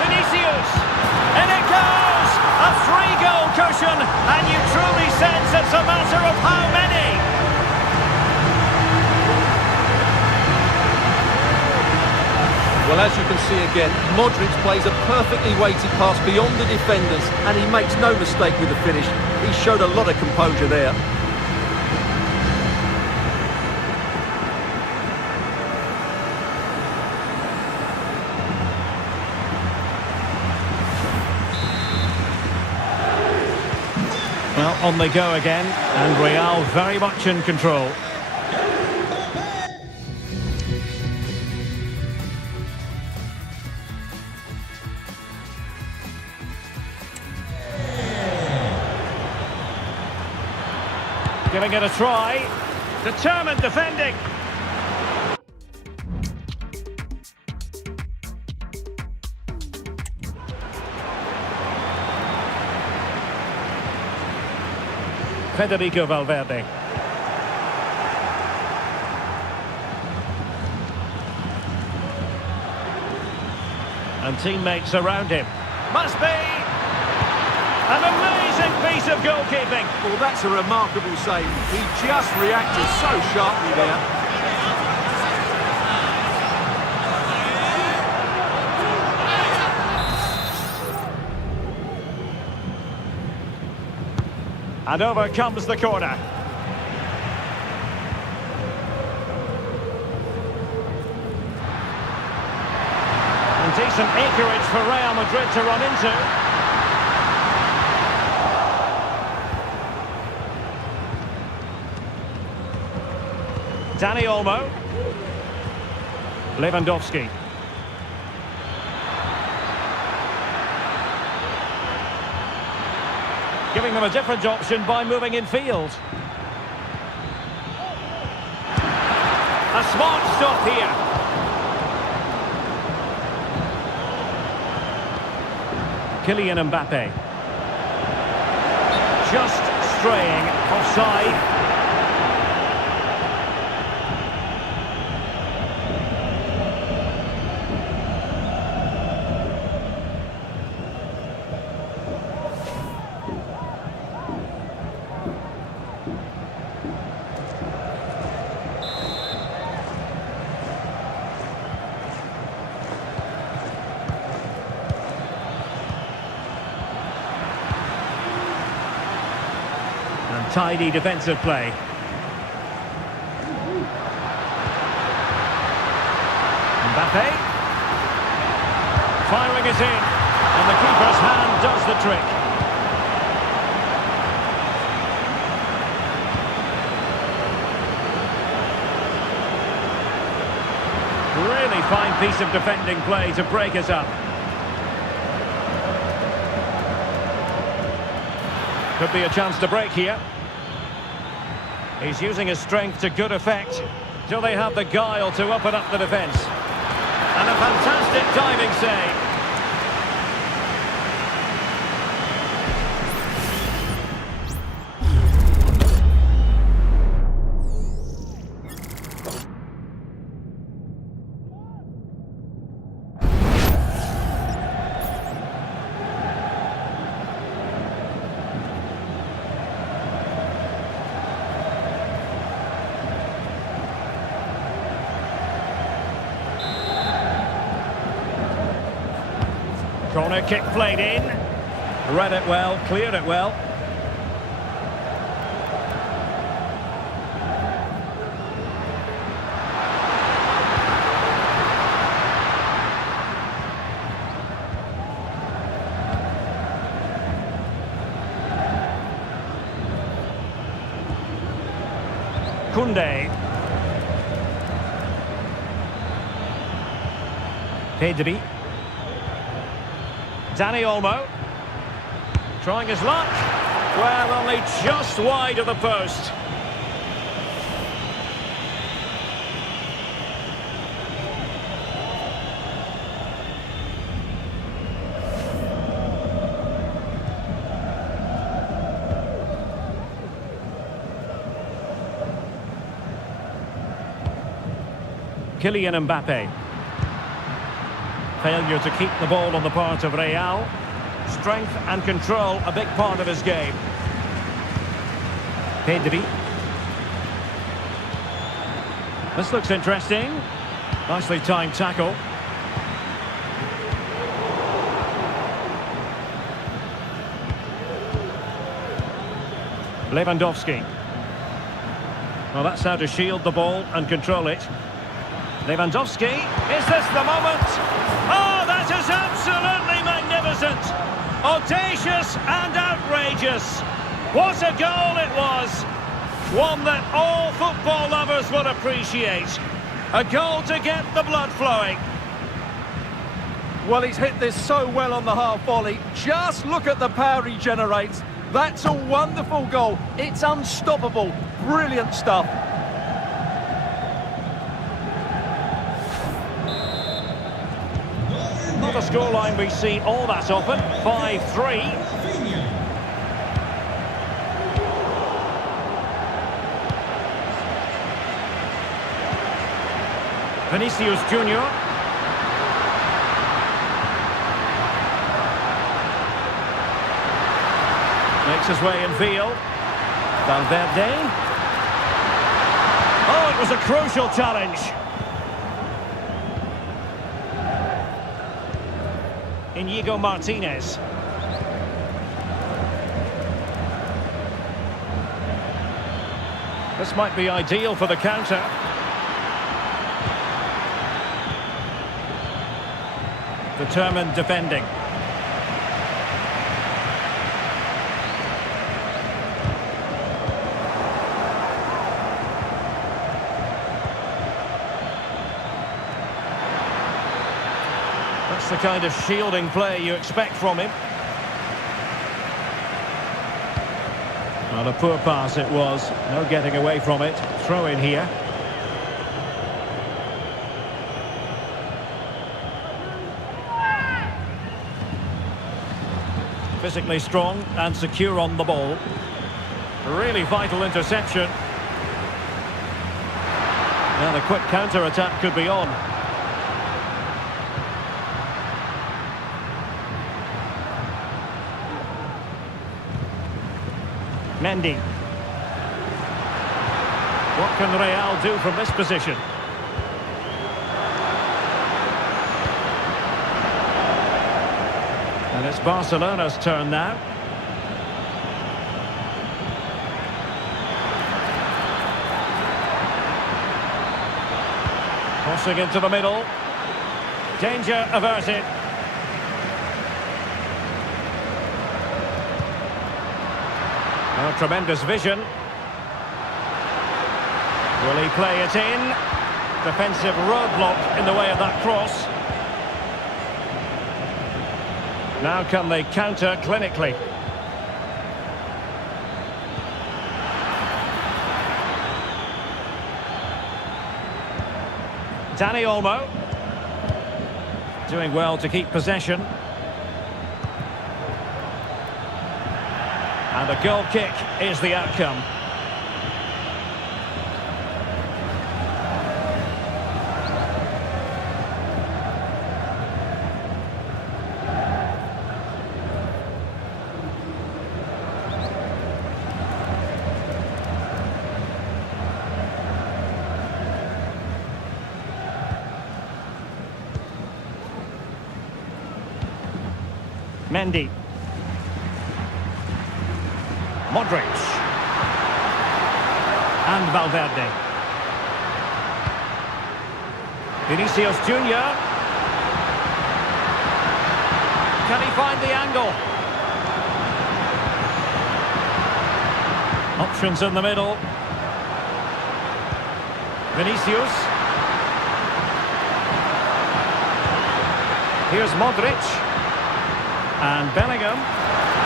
In it goes! A 3-goal cushion, and you truly sense it's a matter of how many. Well, as you can see again, Modric plays a perfectly weighted pass beyond the defenders, and he makes no mistake with the finish. He showed a lot of composure there. Well, on they go again, and Real very much in control. Giving it a try. Determined defending. Federico Valverde. And teammates around him. Must be an amazing piece of goalkeeping. Well, that's a remarkable save. He just reacted so sharply there. And over comes the corner. And decent acreage for Real Madrid to run into. Dani Olmo. Lewandowski. Giving them a different option by moving in field. A smart stop here. Kylian Mbappe. Just straying offside. Tidy defensive play. Mbappe. Firing it in. And the keeper's hand does the trick. Really fine piece of defending play to break us up. Could be a chance to break here. He's using his strength to good effect. Do they have the guile to open up the defence? And a fantastic diving save. Corner kick played in. Read it well, cleared it well. Koundé. Pedri. Dani Olmo. Trying his luck. Well, only just wide of the post. Kylian Mbappe. Failure to keep the ball on the part of Real. Strength and control, a big part of his game. Pedri. This looks interesting. Nicely timed tackle. Lewandowski. Well, that's how to shield the ball and control it. Lewandowski, is this the moment? Oh, that is absolutely magnificent! Audacious and outrageous. What a goal it was! One that all football lovers would appreciate. A goal to get the blood flowing. Well, he's hit this so well on the half volley. Just look at the power he generates. That's a wonderful goal. It's unstoppable. Brilliant stuff. Not a scoreline we see all that often. 5-3. Vinicius Junior. Makes his way in field. Valverde. Oh, it was a crucial challenge. Inigo Martinez. This might be ideal for the counter. Determined defending. That's the kind of shielding play you expect from him. Well, a poor pass it was. No getting away from it. Throw in here. Physically strong and secure on the ball. Really vital interception. Now the quick counter-attack could be on. Mendy. What can Real do from this position? And it's Barcelona's turn now. Crossing into the middle. Danger averted. Oh, tremendous vision. Will he play it in? Defensive roadblock in the way of that cross. Now can they counter clinically? Dani Olmo. Doing well to keep possession. And a goal kick is the outcome. Mendy. Modric. And Valverde. Vinicius Junior. Can he find the angle? Options in the middle. Vinicius. Here's Modric. And Bellingham,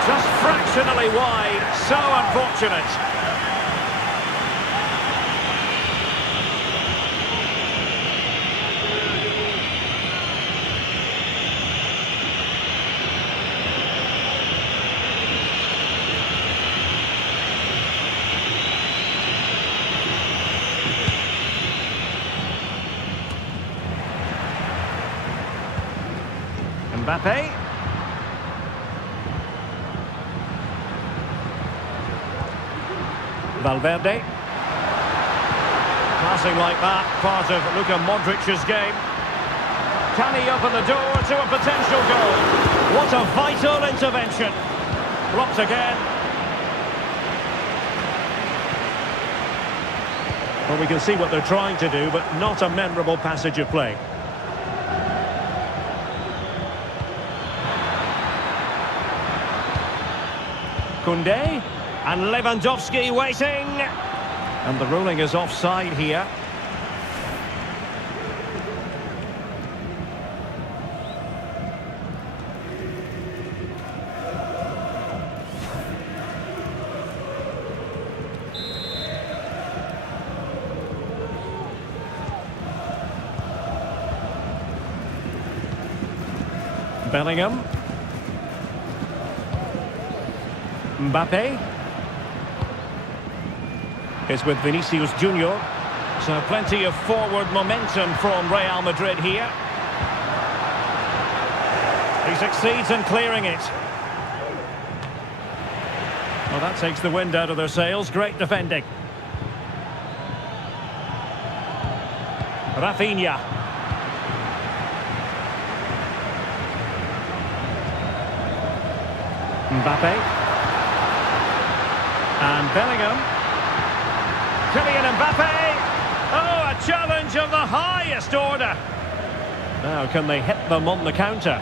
just fractionally wide, so unfortunate. Mbappe. Valverde. Passing like that, part of Luka Modric's game. Can he open the door to a potential goal? What a vital intervention. Blocked again. Well, we can see what they're trying to do, but not a memorable passage of play. Koundé, and Lewandowski waiting. And the ruling is offside here. Bellingham. Mbappe. Is with Vinicius Junior. So plenty of forward momentum from Real Madrid here. He succeeds in clearing it. Well, that takes the wind out of their sails. Great defending. Rafinha. Mbappe. And Bellingham. Kylian Mbappe. Oh, a challenge of the highest order. Now, can they hit them on the counter?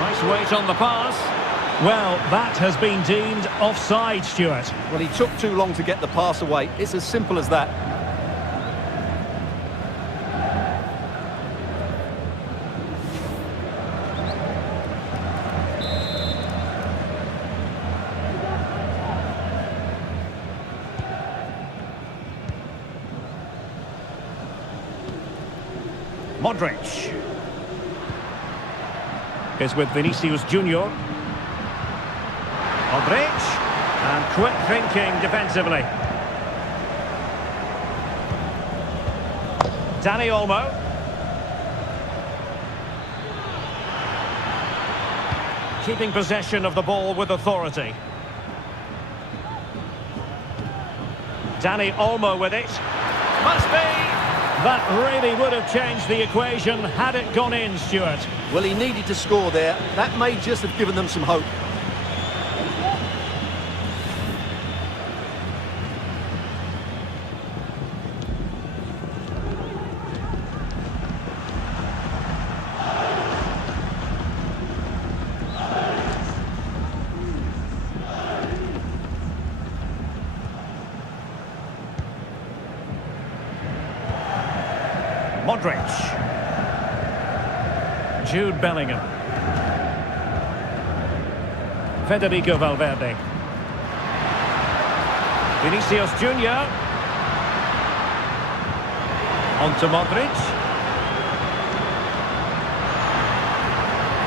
Nice weight on the pass. Well, that has been deemed offside, Stuart. Well, he took too long to get the pass away. It's as simple as that. Modric is with Vinicius Junior. Modric, and quick thinking defensively. Dani Olmo. Keeping possession of the ball with authority. Dani Olmo with it. Must be! That really would have changed the equation had it gone in, Stuart. Well, he needed to score there. That may just have given them some hope. Modric. Jude Bellingham. Federico Valverde. Vinicius Junior. On to Modric.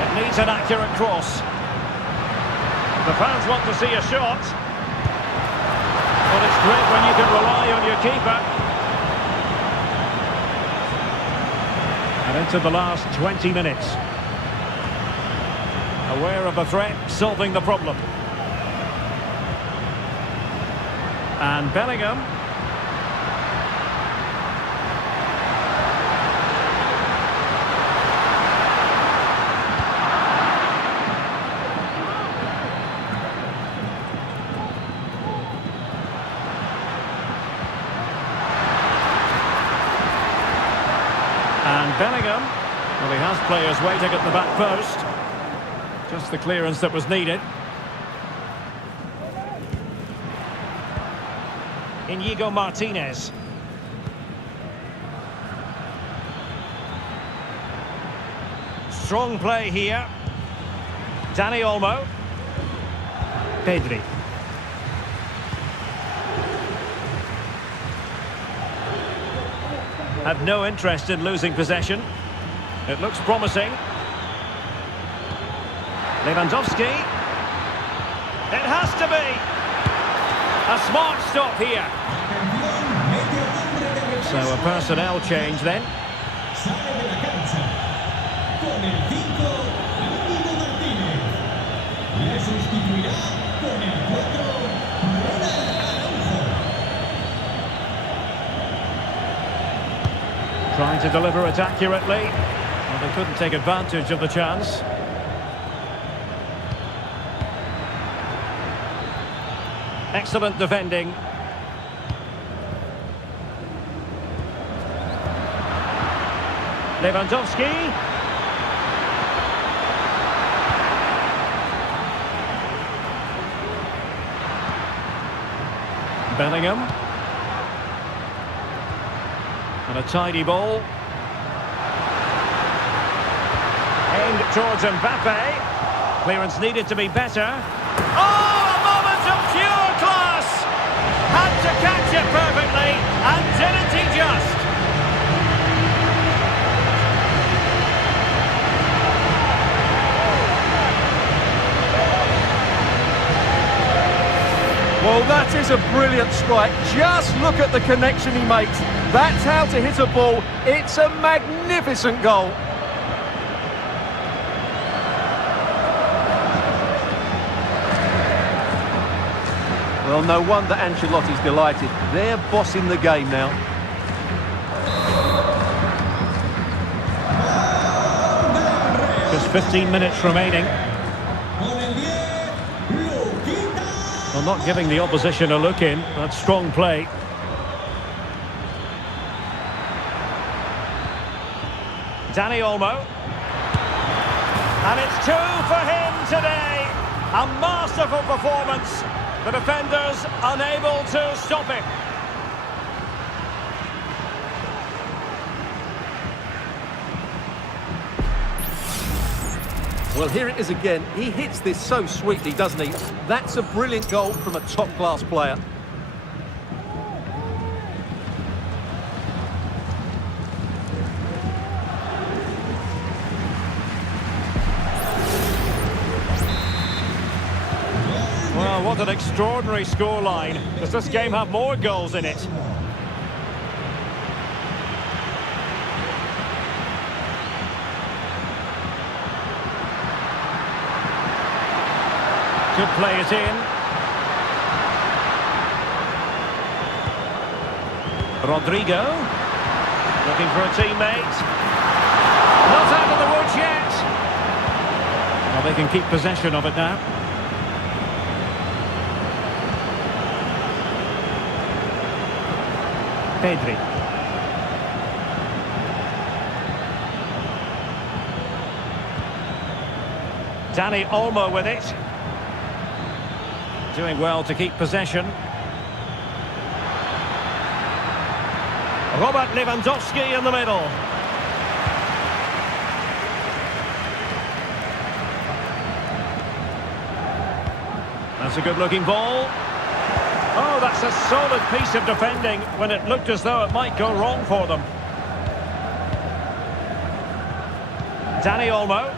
It needs an accurate cross. The fans want to see a shot. Well, it's great when you can rely on your keeper. And into the last 20 minutes. Aware of the threat, solving the problem. And Bellingham. And Bellingham, well, he has players waiting at the back post. Just the clearance that was needed. Inigo Martinez. Strong play here. Dani Olmo. Pedri. Have no interest in losing possession. It looks promising. Lewandowski. It has to be. A smart stop here. So a personnel change then. Trying to deliver it accurately. Well, they couldn't take advantage of the chance. Excellent defending. Lewandowski. Bellingham. And a tidy ball. Aimed towards Mbappe. Clearance needed to be better. Oh, a moment of pure class! Had to catch it perfectly, and didn't he just? Well, that is a brilliant strike. Just look at the connection he makes. That's how to hit a ball. It's a magnificent goal. Well, no wonder Ancelotti's delighted. They're bossing the game now. Just 15 minutes remaining. Well, not giving the opposition a look in. That's strong play. Dani Olmo. And it's 2 for him today. A masterful performance. The defenders unable to stop it. Well, here it is again. He hits this so sweetly, doesn't he? That's a brilliant goal from a top-class player. Well, what an extraordinary scoreline. Does this game have more goals in it? Could play it in. Rodrigo. Looking for a teammate. Not out of the woods yet. Well, they can keep possession of it now. Pedri. Dani Olmo with it. Doing well to keep possession. Robert Lewandowski in the middle. That's a good-looking ball. Oh, that's a solid piece of defending when it looked as though it might go wrong for them. Dani Olmo.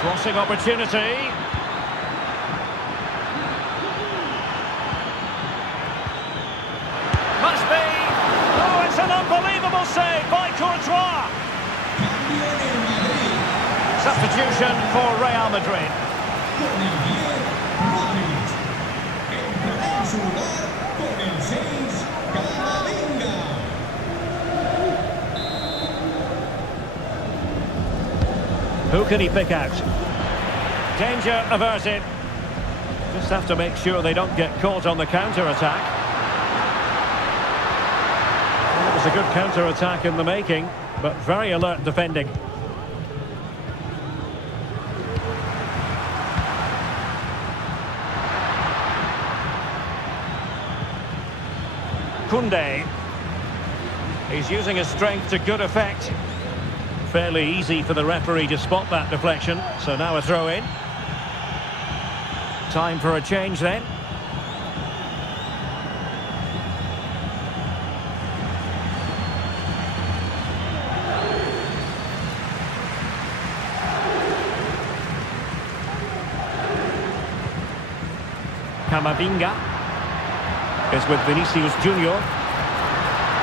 Crossing opportunity. Must be. Oh, it's an unbelievable save by Courtois. Substitution for Real Madrid. Who can he pick out? Danger averted. Just have to make sure they don't get caught on the counter-attack. Well, it was a good counter-attack in the making, but very alert defending. Koundé. He's using his strength to good effect. Fairly easy for the referee to spot that deflection, so now a throw-in. Time for a change then. Camavinga is with Vinicius Junior.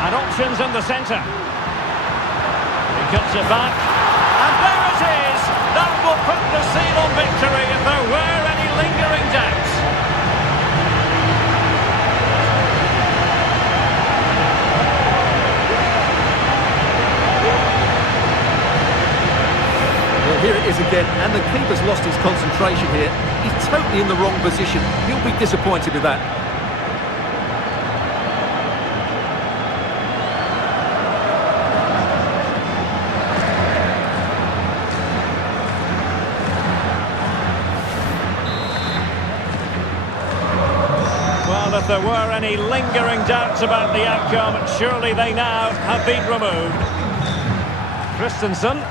And options in the centre. He cuts it back. And there it is! That will put the seal on victory if there were any lingering doubts. is again, and the keeper's lost his concentration here. He's totally in the wrong position. He'll be disappointed with that. Well, if there were any lingering doubts about the outcome, surely they now have been removed. Christensen.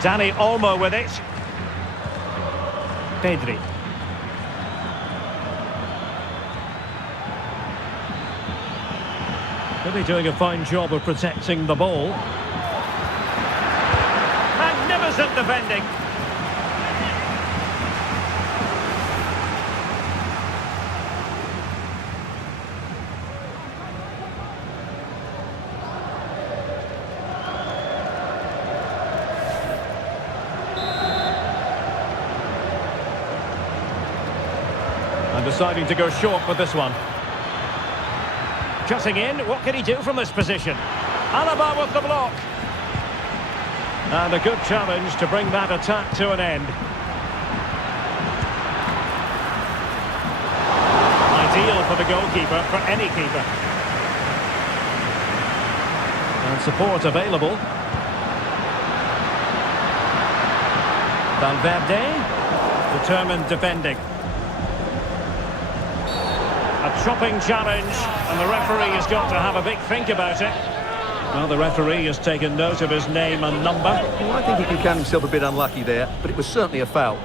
Dani Olmo with it. Pedri. Really doing a fine job of protecting the ball. Magnificent defending. And deciding to go short with this one. Cutting in, what can he do from this position? Alaba with the block. And a good challenge to bring that attack to an end. Ideal for the goalkeeper, for any keeper. And support available. Valverde, determined defending. A chopping challenge, and the referee has got to have a big think about it. Well, the referee has taken note of his name and number. Well, I think he can count himself a bit unlucky there, but it was certainly a foul.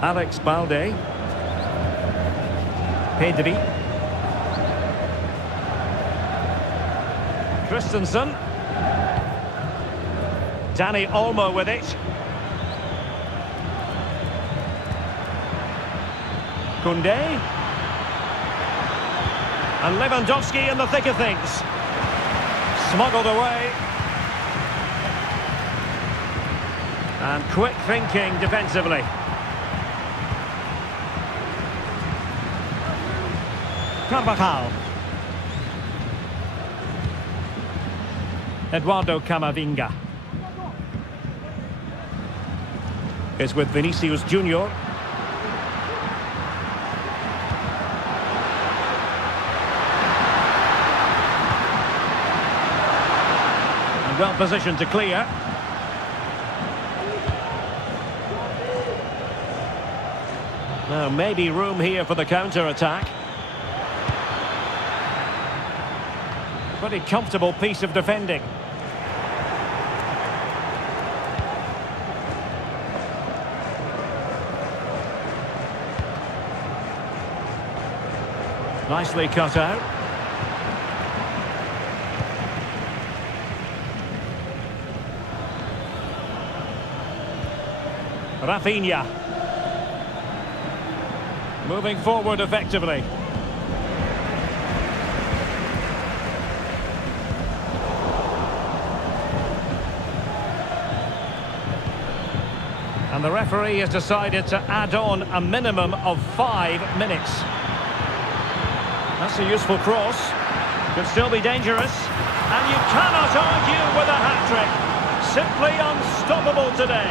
Alex Balde. Pedri. Christensen. Dani Olmo with it. Koundé. And Lewandowski in the thick of things. Smuggled away. And quick thinking defensively. Carvajal. Eduardo Camavinga. Is with Vinicius Junior. And well positioned to clear. Now maybe room here for the counter-attack. Pretty comfortable piece of defending. Nicely cut out. Rafinha. Moving forward effectively. And the referee has decided to add on a minimum of 5 minutes. That's a useful cross. Could still be dangerous. And you cannot argue with a hat-trick. Simply unstoppable today.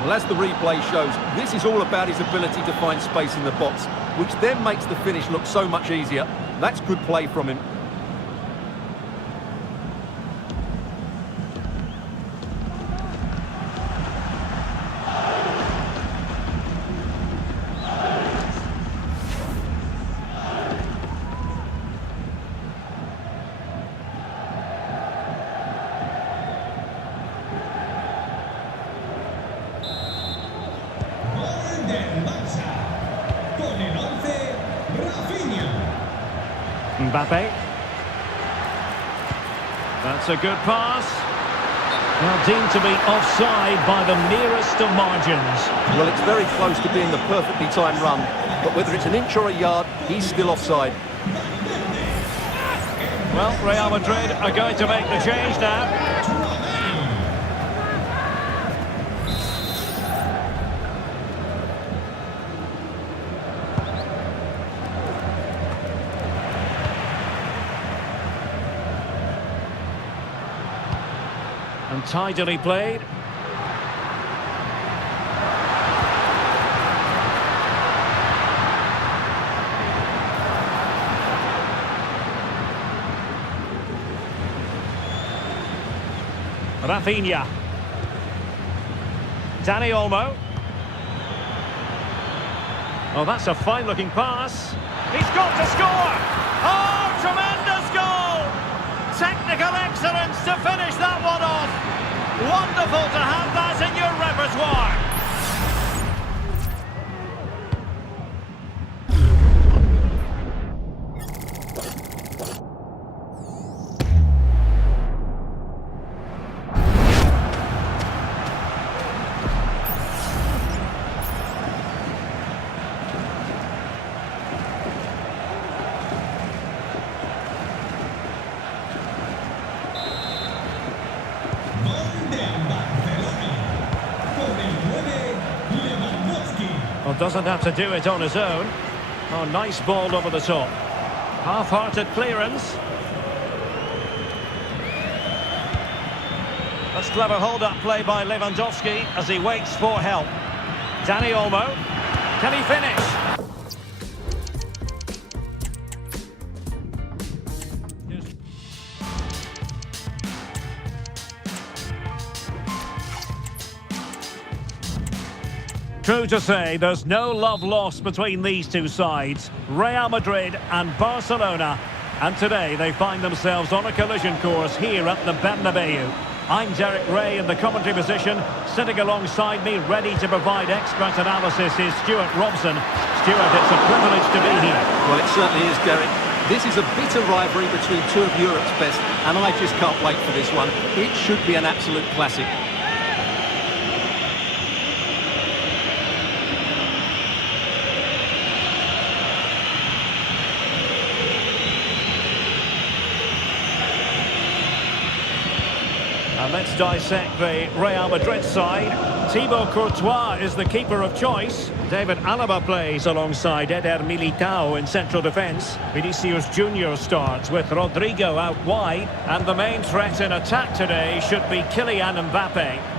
Well, as the replay shows, this is all about his ability to find space in the box, which then makes the finish look so much easier. That's good play from him. Mbappe. That's a good pass. Well, deemed to be offside by the nearest of margins. Well, it's very close to being the perfectly timed run, but whether it's an inch or a yard, he's still offside. Well, Real Madrid are going to make the change now. And tidily played. Rafinha. Dani Olmo. Oh, that's a fine-looking pass. He's got to score! Oh, tremendous goal! Technical excellence to finish that one off. Wonderful to have that in your repertoire. Well, doesn't have to do it on his own. Oh, nice ball over the top. Half-hearted clearance. That's clever hold-up play by Lewandowski as he waits for help. Dani Olmo. Can he finish? True to say, there's no love lost between these two sides, Real Madrid and Barcelona. And today they find themselves on a collision course here at the Bernabeu. I'm Derek Ray in the commentary position. Sitting alongside me, ready to provide expert analysis, is Stuart Robson. Stuart, it's a privilege to be here. Well, it certainly is, Derek. This is a bitter rivalry between two of Europe's best, and I just can't wait for this one. It should be an absolute classic. And let's dissect the Real Madrid side. Thibaut Courtois is the keeper of choice. David Alaba plays alongside Eder Militao in central defence. Vinicius Junior starts with Rodrigo out wide. And the main threat in attack today should be Kylian Mbappe.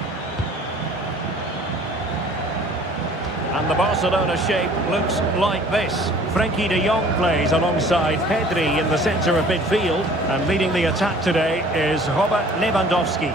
And the Barcelona shape looks like this. Frenkie de Jong plays alongside Pedri in the centre of midfield. And leading the attack today is Robert Lewandowski.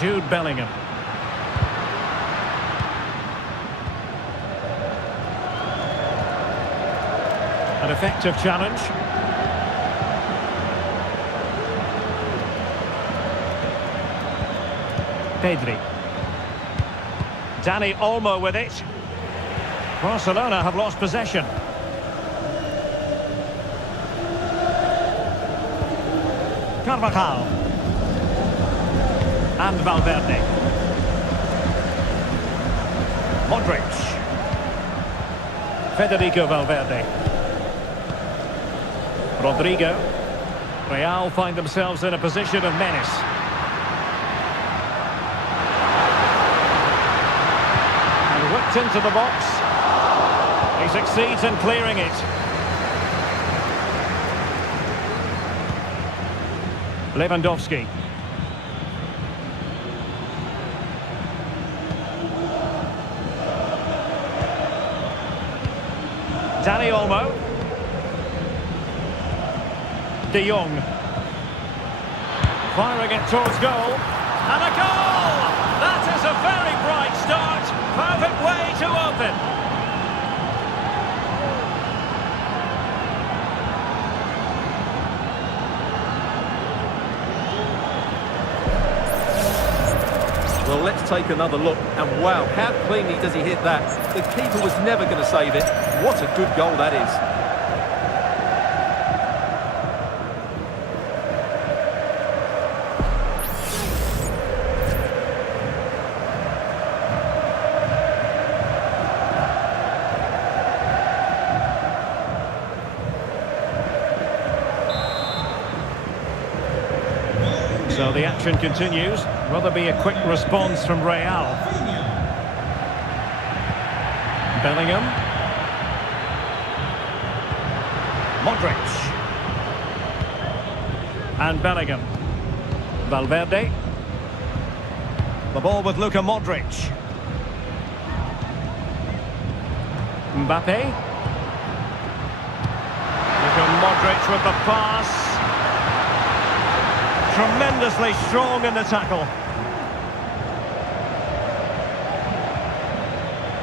Jude Bellingham. An effective challenge. Pedri. Dani Olmo with it. Barcelona have lost possession. Carvajal. And Valverde. Modric. Federico Valverde. Rodrigo. Real find themselves in a position of menace. And whipped into the box. He succeeds in clearing it. Lewandowski. Dani Olmo. De Jong. Firing it towards goal. And a goal! That is a very bright start. Perfect way to open. Well, let's take another look. And wow, how cleanly does he hit that? The keeper was never going to save it. What a good goal that is. So the action continues. Will there be a quick response from Real? Bellingham. Modric. And Bellingham. Valverde. The ball with Luka Modric. Mbappe. Luka Modric with the pass. Tremendously strong in the tackle.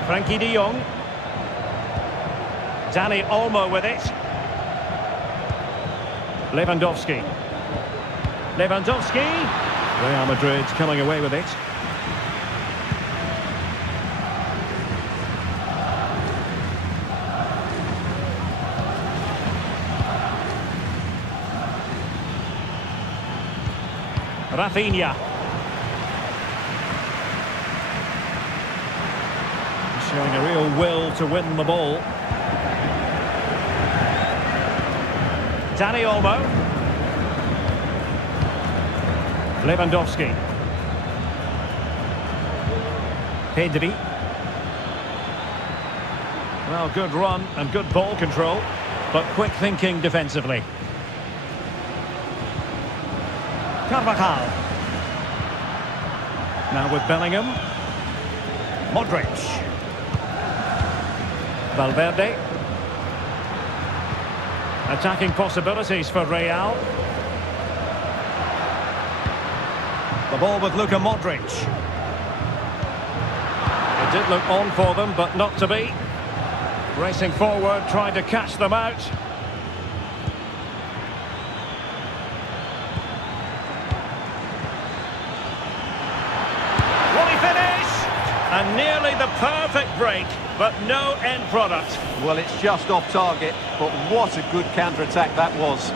Frankie de Jong. Dani Olmo with it. Lewandowski. Real Madrid coming away with it. Rafinha. Showing a real will to win the ball. Dani Olmo. Lewandowski. Pedri. Well, good run and good ball control, but quick thinking defensively. Carvajal. Now with Bellingham. Modric. Valverde. Attacking possibilities for Real. The ball with Luka Modric. It did look on for them, but not to be. Racing forward, trying to catch them out. And nearly the perfect break, but no end product. Well, it's just off target, but what a good counter-attack that was.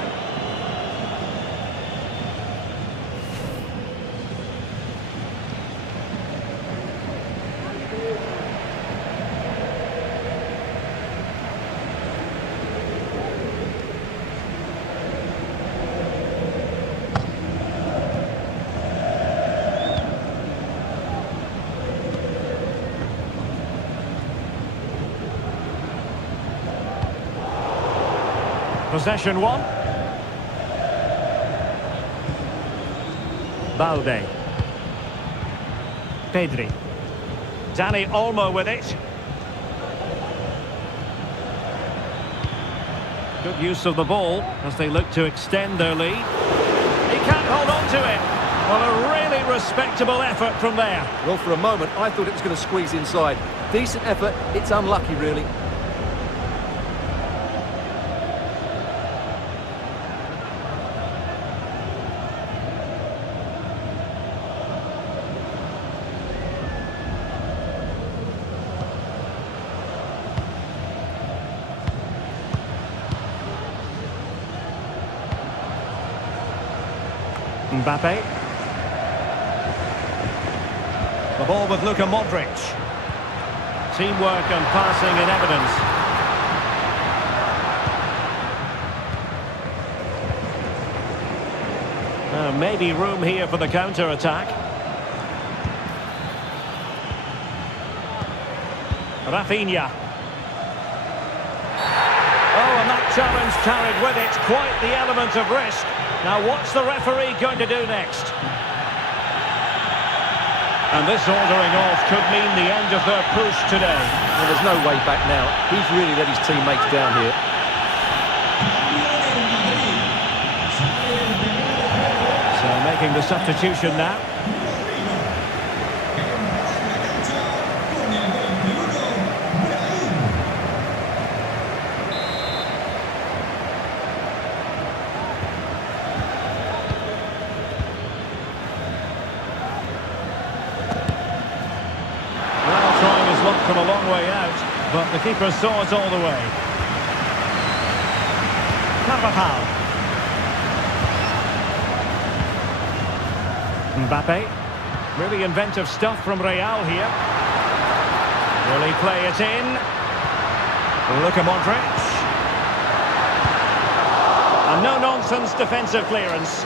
Possession one. Balde. Pedri. Dani Olmo with it. Good use of the ball as they look to extend their lead. He can't hold on to it. Well, a really respectable effort from there. Well, for a moment, I thought it was going to squeeze inside. Decent effort, it's unlucky, really. Mbappe. The ball with Luka Modric. Teamwork and passing in evidence. Maybe room here for the counter-attack. Rafinha. Oh, and that challenge carried with it quite the element of risk. Now, what's the referee going to do next? And this ordering off could mean the end of their push today. Well, there's no way back now. He's really let his teammates down here. So making the substitution now. looked from a long way out, but the keeper saw it all the way. Carvajal. Mbappe. Really inventive stuff from Real here. Will he play it in? Luka Modric. A no-nonsense defensive clearance.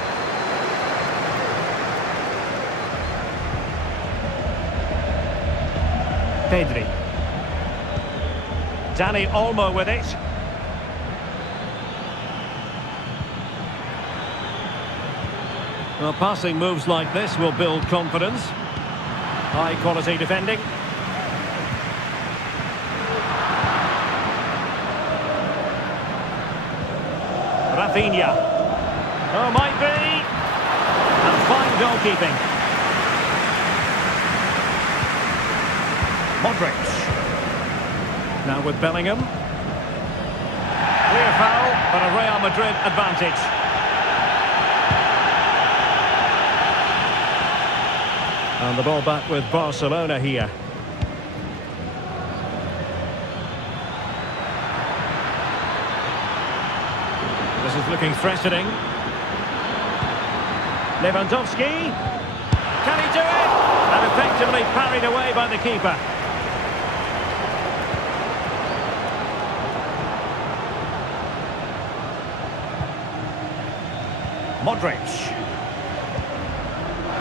Pedri. Dani Olmo with it. Well, passing moves like this will build confidence. High quality defending. Rafinha. Oh, might be. And fine goalkeeping. Modric. Now with Bellingham. Clear foul, but a Real Madrid advantage. And the ball back with Barcelona here. This is looking threatening. Lewandowski. Can he do it? And effectively parried away by the keeper. Modric.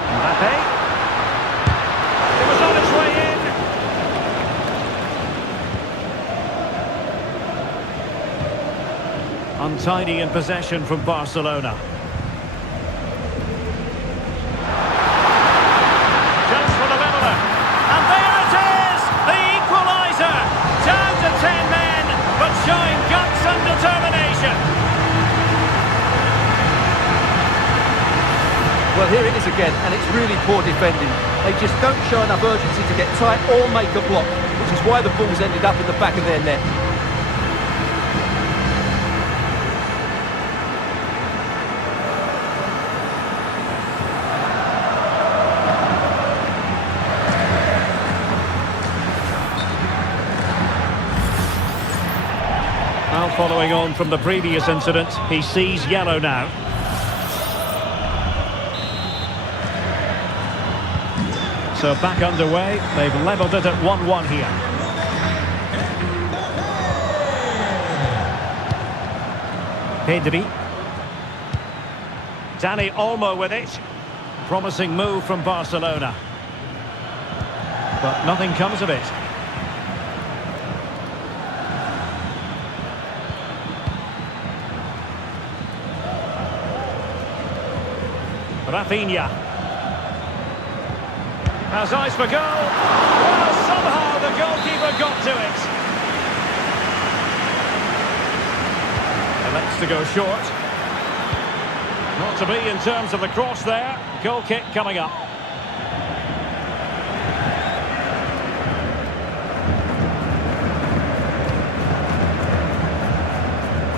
Mbappe. It was on its way in. Untidy in possession from Barcelona. Chance for the leveller. And there it is! The equaliser! Down to 10 men, but showing guts and determination. Well, here it is again, and it's really poor defending. They just don't show enough urgency to get tight or make a block, which is why the ball's ended up in the back of their net. Now following on from the previous incident, he sees yellow now. So back underway, they've levelled it at 1-1 here. Pedri. Dani Olmo with it. Promising move from Barcelona. But nothing comes of it. Rafinha. Has eyes for goal. Well, somehow the goalkeeper got to it. Elects to go short. Not to be in terms of the cross there. Goal kick coming up.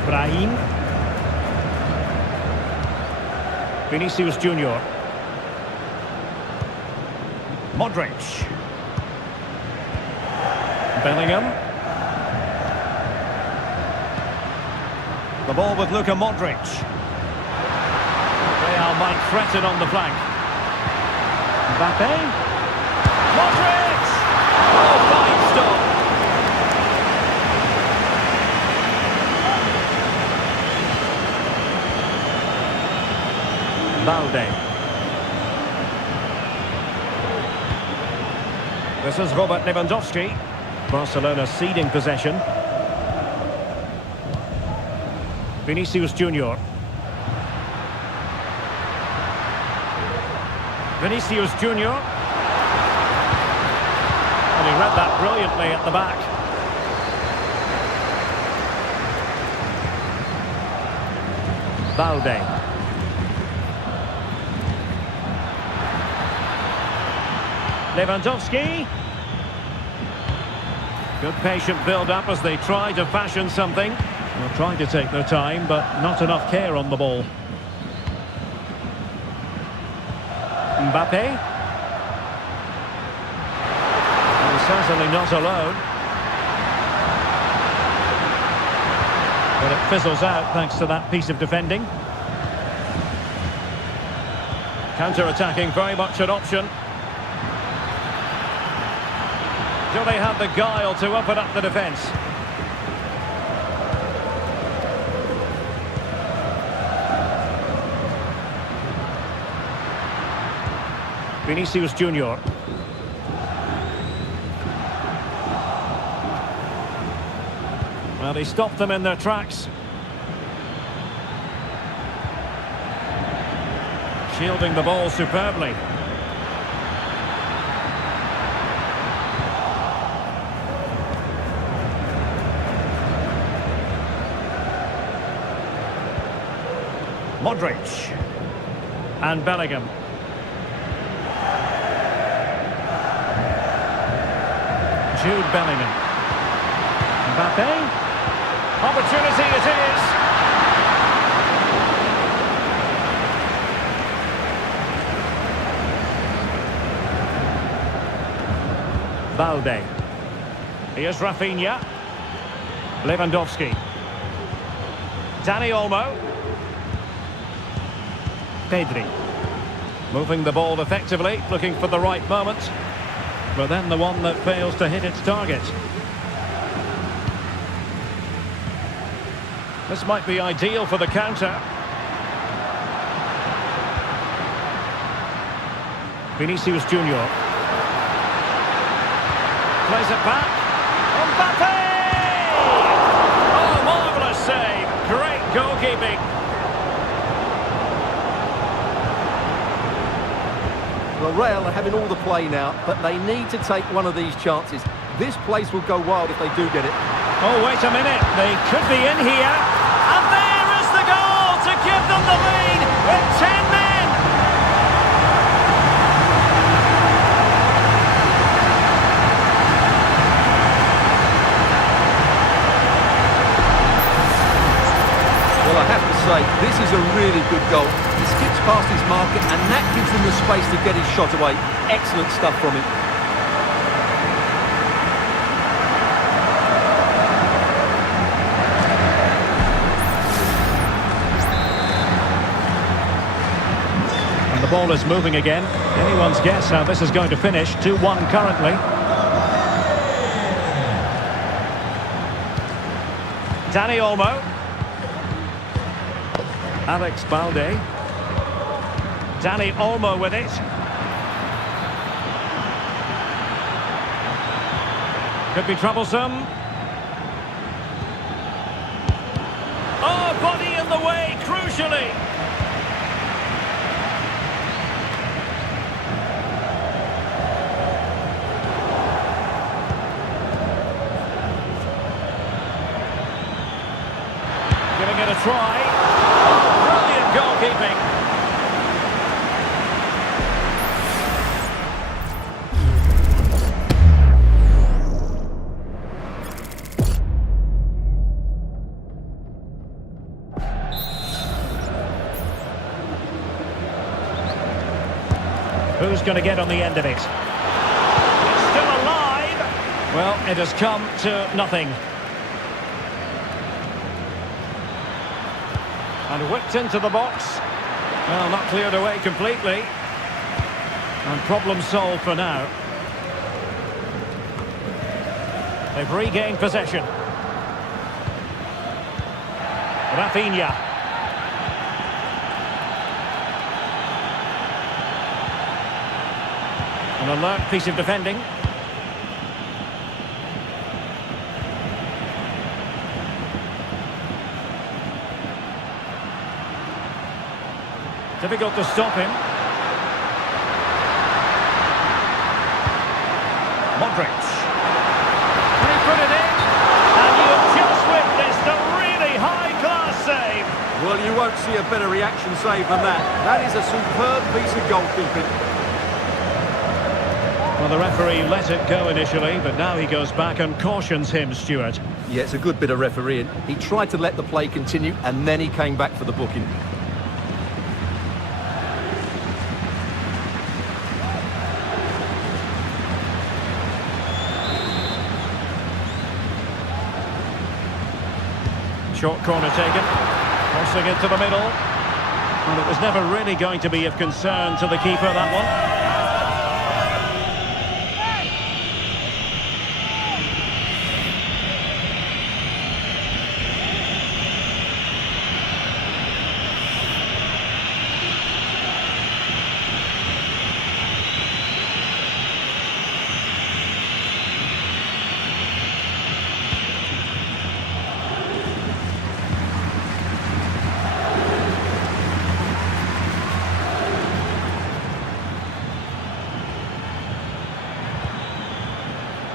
Brahim. Vinicius Junior. Modric. Bellingham. The ball with Luka Modric. Real might threaten on the flank. Mbappe. Modric! Oh, fine stop. Balde. This is Robert Lewandowski. Barcelona ceding possession. Vinicius Junior. Vinicius Junior. And he read that brilliantly at the back. Balde. Lewandowski. Good patient build-up as they try to fashion something. They're trying to take their time, but not enough care on the ball. Mbappe. And certainly not alone. But it fizzles out thanks to that piece of defending. Counter-attacking, very much an option. Do they have the guile to open up the defence? Vinicius Junior. Well, he stopped them in their tracks. Shielding the ball superbly. Modric. And Bellingham. Jude Bellingham. Mbappe. Opportunity it is. Balde. Here's Rafinha. Lewandowski. Dani Olmo. Pedri. Moving the ball effectively, looking for the right moment. But then the one that fails to hit its target. This might be ideal for the counter. Vinicius Junior. Plays it back. Mbappe! Oh, marvellous save. Great goalkeeping. Well, Real are having all the play now, but they need to take one of these chances. This place will go wild if they do get it. Oh, wait a minute. They could be in here. And there is the goal to give them the lead with 10 men. Well, I have to say, this is a really good goal. He skips past his marker, and that gives him the space to get his shot away. Excellent stuff from him. The ball is moving again. Anyone's guess how this is going to finish. 2-1 currently. Dani Olmo. Alex Balde. Dani Olmo with it. Could be troublesome. Oh, body in the way, crucially. Giving it a try. Oh, brilliant goalkeeping. Who's going to get on the end of it? It's still alive. Well, it has come to nothing. And whipped into the box. Well, not cleared away completely. And problem solved for now. They've regained possession. Rafinha. An alert piece of defending. Difficult to stop him. Modric. Can he put it in? And you've just witnessed a really high-class save. Well, you won't see a better reaction save than that. That is a superb piece of goalkeeping. Well, the referee let it go initially, but now he goes back and cautions him, Stuart. Yeah, it's a good bit of refereeing. He tried to let the play continue, and then he came back for the booking. Short corner taken. Crossing into the middle. And it was never really going to be of concern to the keeper, that one.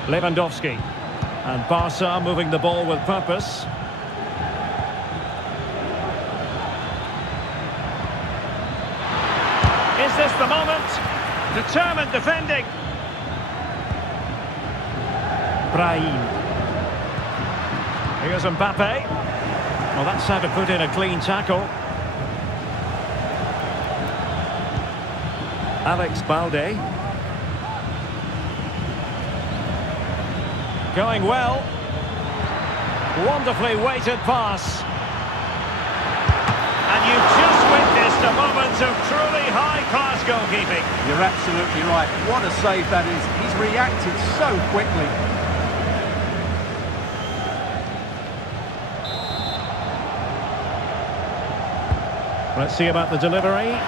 Lewandowski, and Barca moving the ball with purpose. Is this the moment? Determined defending. Brahim. Here's Mbappe. Well, that's how to put in a clean tackle. Alex Balde. Going well. Wonderfully weighted pass. And you've just witnessed a moment of truly high-class goalkeeping. You're absolutely right. What a save that is. He's reacted so quickly. Let's see about the delivery.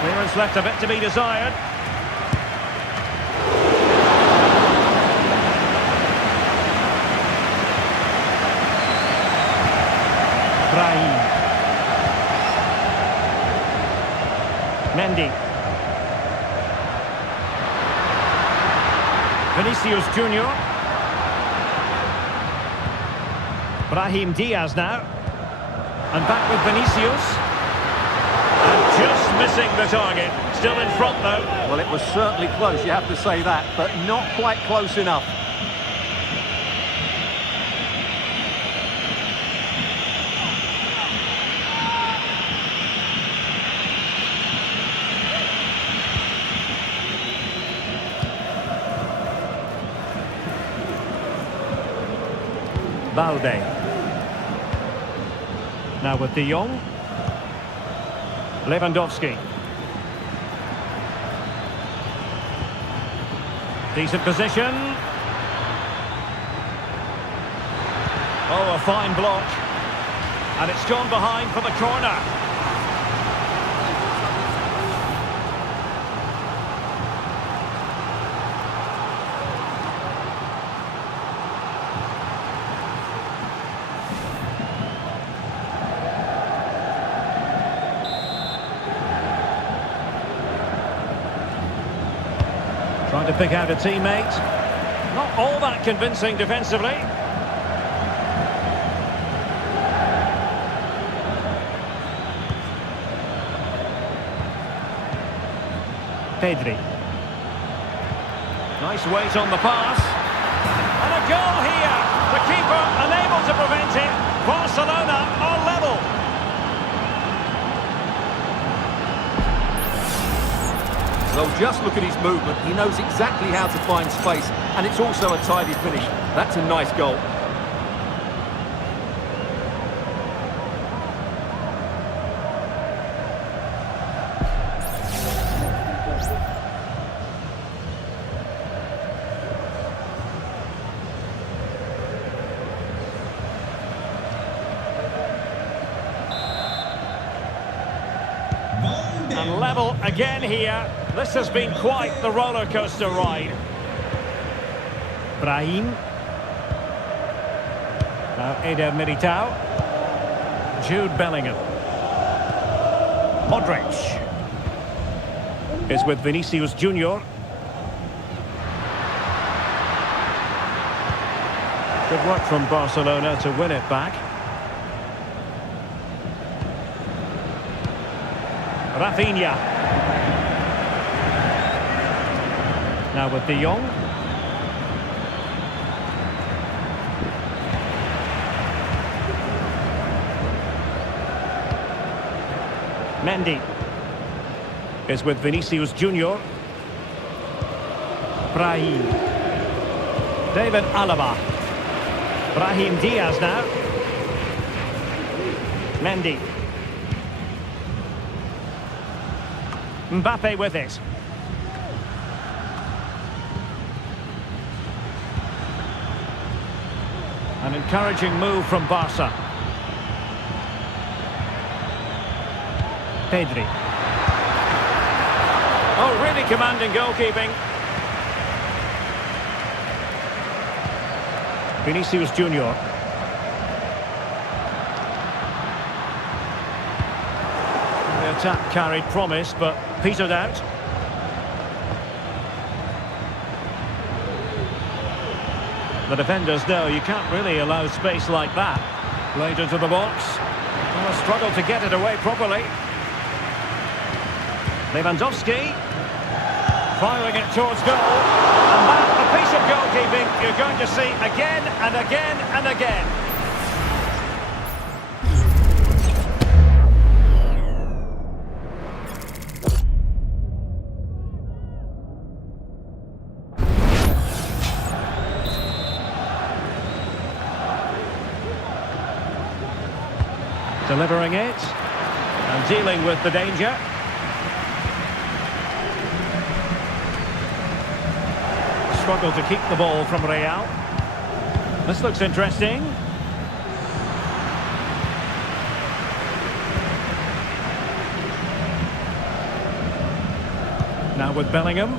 Clearance left a bit to be desired. Brahim. Mendy. Vinicius Junior. Brahim Diaz now. And back with Vinicius. And just missing the target. Still in front though. Well, it was certainly close, you have to say that, but not quite close enough. Balde. Now with De Jong. Lewandowski. Decent position. Oh, a fine block. And it's gone behind for the corner. Trying to pick out a teammate. Not all that convincing defensively. Pedri. Nice weight on the pass. And a goal here. The keeper unable to prevent it. Barcelona are level. Well, just look at his movement. He knows exactly how to find space, and it's also a tidy finish. That's a nice goal. And level again here. This has been quite the roller coaster ride. Brahim. Now Eder Militao. Jude Bellingham. Modric is with Vinicius Junior. Good work from Barcelona to win it back. Rafinha. Now with De Jong. Mendy is with Vinicius Junior. Brahim. David Alaba. Brahim Diaz now. Mendy. Mbappe with it. An encouraging move from Barca. Pedri. Oh, really commanding goalkeeping. Vinicius Junior. The attack carried promise, but petered out. The defenders know you can't really allow space like that. Played into the box. Well, struggled to get it away properly. Lewandowski. Firing it towards goal. And that, a piece of goalkeeping you're going to see again and again and again. Delivering it and dealing with the danger. Struggle to keep the ball from Real. This looks interesting. Now with Bellingham.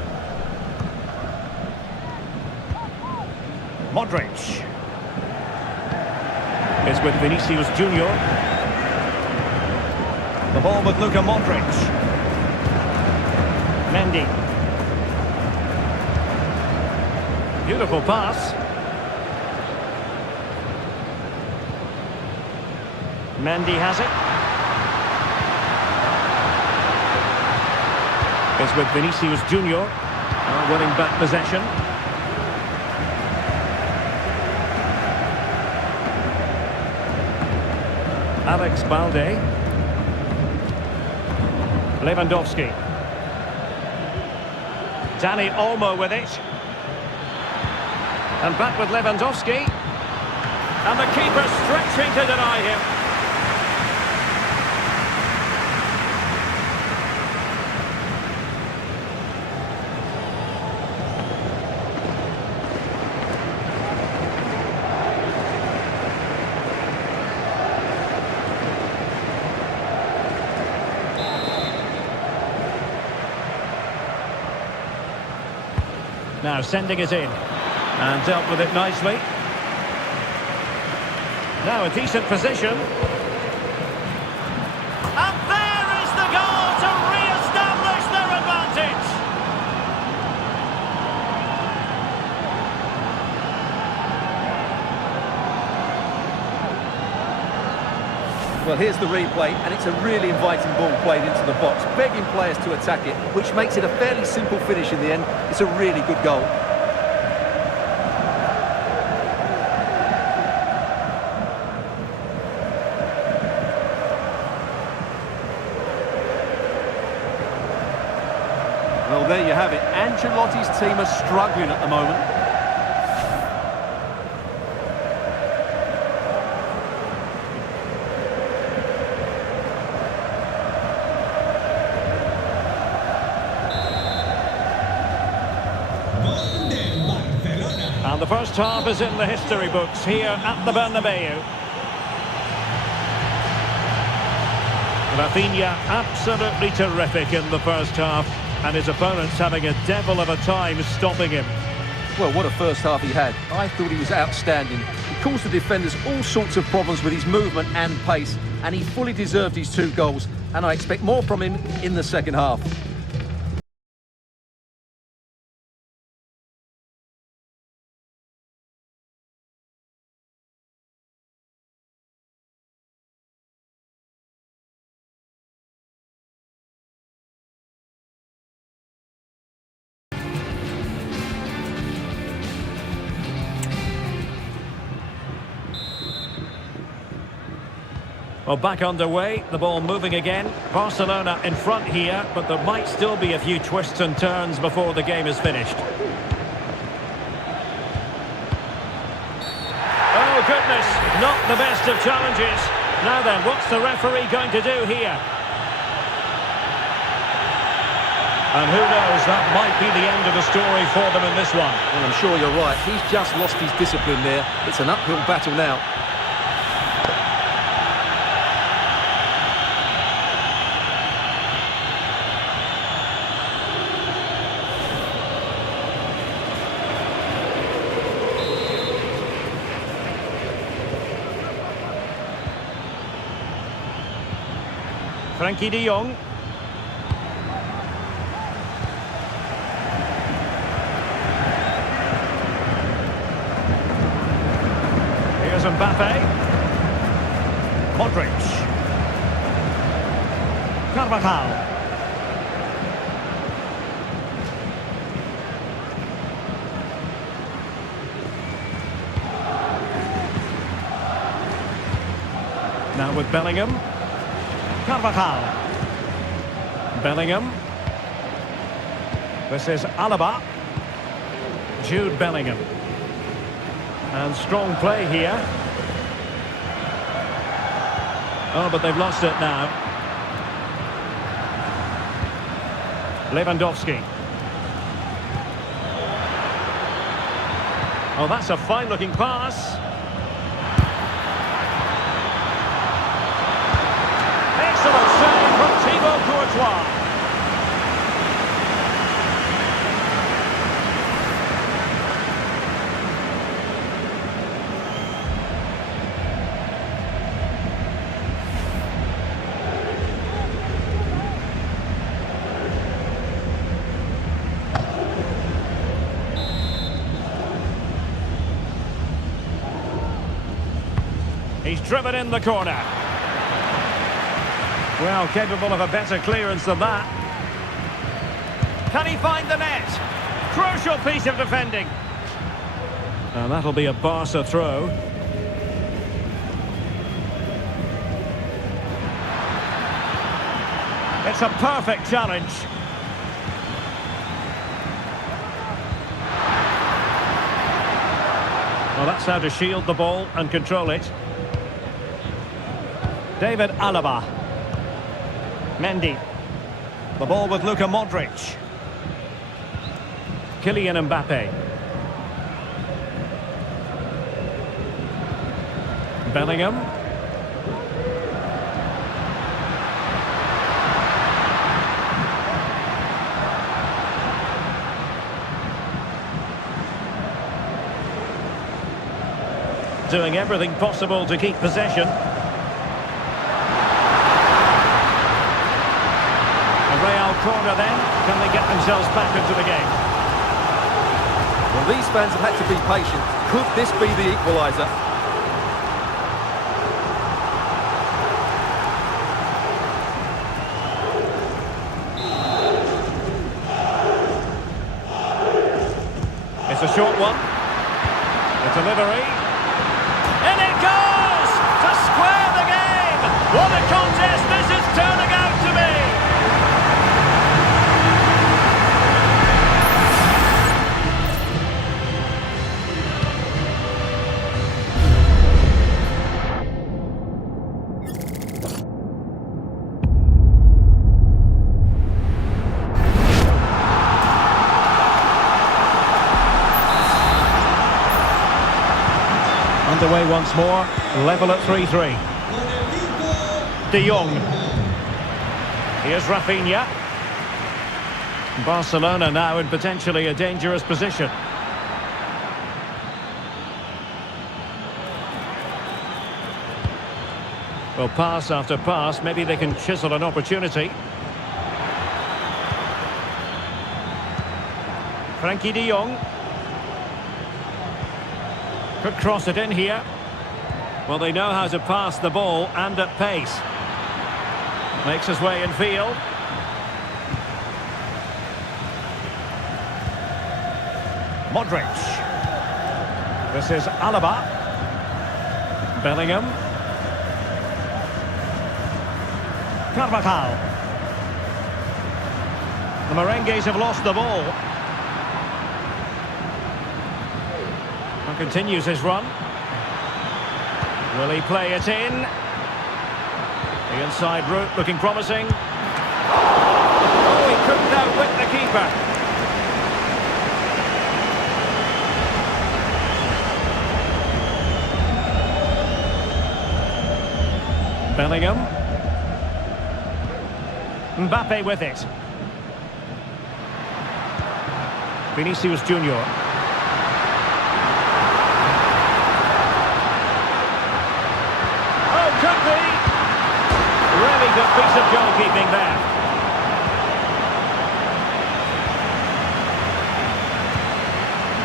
Modric. Is with Vinicius Junior. The ball with Luka Modric. Mendy. Beautiful pass. Mendy has it. It's with Vinicius Junior. Winning back possession. Alex Balde. Lewandowski. Dani Olmo with it. And back with Lewandowski. And the keeper stretching to deny him. Now sending it in. And dealt with it nicely. Now a decent position. And there is the goal to re-establish their advantage. Well, here's the replay, and it's a really inviting ball played into the box, begging players to attack it, which makes it a fairly simple finish in the end. It's a really good goal. Well, there you have it. Ancelotti's team are struggling at the moment. And the first half is in the history books here at the Bernabeu. Rafinha absolutely terrific in the first half, and his opponents having a devil of a time stopping him. Well, what a first half he had. I thought he was outstanding. He caused the defenders all sorts of problems with his movement and pace, and he fully deserved his 2 goals, and I expect more from him in the second half. Well, back underway, the ball moving again. Barcelona in front here, but there might still be a few twists and turns before the game is finished. Oh, goodness, not the best of challenges. Now then, what's the referee going to do here? And who knows, that might be the end of the story for them in this one. Well, I'm sure you're right. He's just lost his discipline there. It's an uphill battle now. Frankie de Jong. Here's Mbappe. Modric. Carvajal. Now with Bellingham. Carvajal. Bellingham. This is Alaba. Jude Bellingham. And strong play here. Oh, but they've lost it now. Lewandowski. Oh, that's a fine-looking pass. Excellent save from Thibaut Courtois. He's driven in the corner. Well, capable of a better clearance than that. Can he find the net? Crucial piece of defending. And that'll be a Barca throw. It's a perfect challenge. Well, that's how to shield the ball and control it. David Alaba. Mendy. The ball with Luka Modric. Kylian Mbappe. Bellingham. Doing everything possible to keep possession. Real corner then. Can they get themselves back into the game? Well, these fans have had to be patient. Could this be the equaliser? It's a short one. The delivery. And it goes! To square the game! What a contest this is turning out to be! Underway once more, level at 3-3. De Jong. Here's Rafinha. Barcelona now in potentially a dangerous position. Well, pass after pass, maybe they can chisel an opportunity. Frankie de Jong. Could cross it in here. Well, they know how to pass the ball and at pace. Makes his way in field. Modric. This is Alaba. Bellingham. Carvajal. The Merengues have lost the ball. And continues his run. Will he play it in? The inside route looking promising. Oh, he couldn't outwit the keeper. Bellingham. Mbappe with it. Vinicius Junior. Oh, could be. Really good piece of goalkeeping there.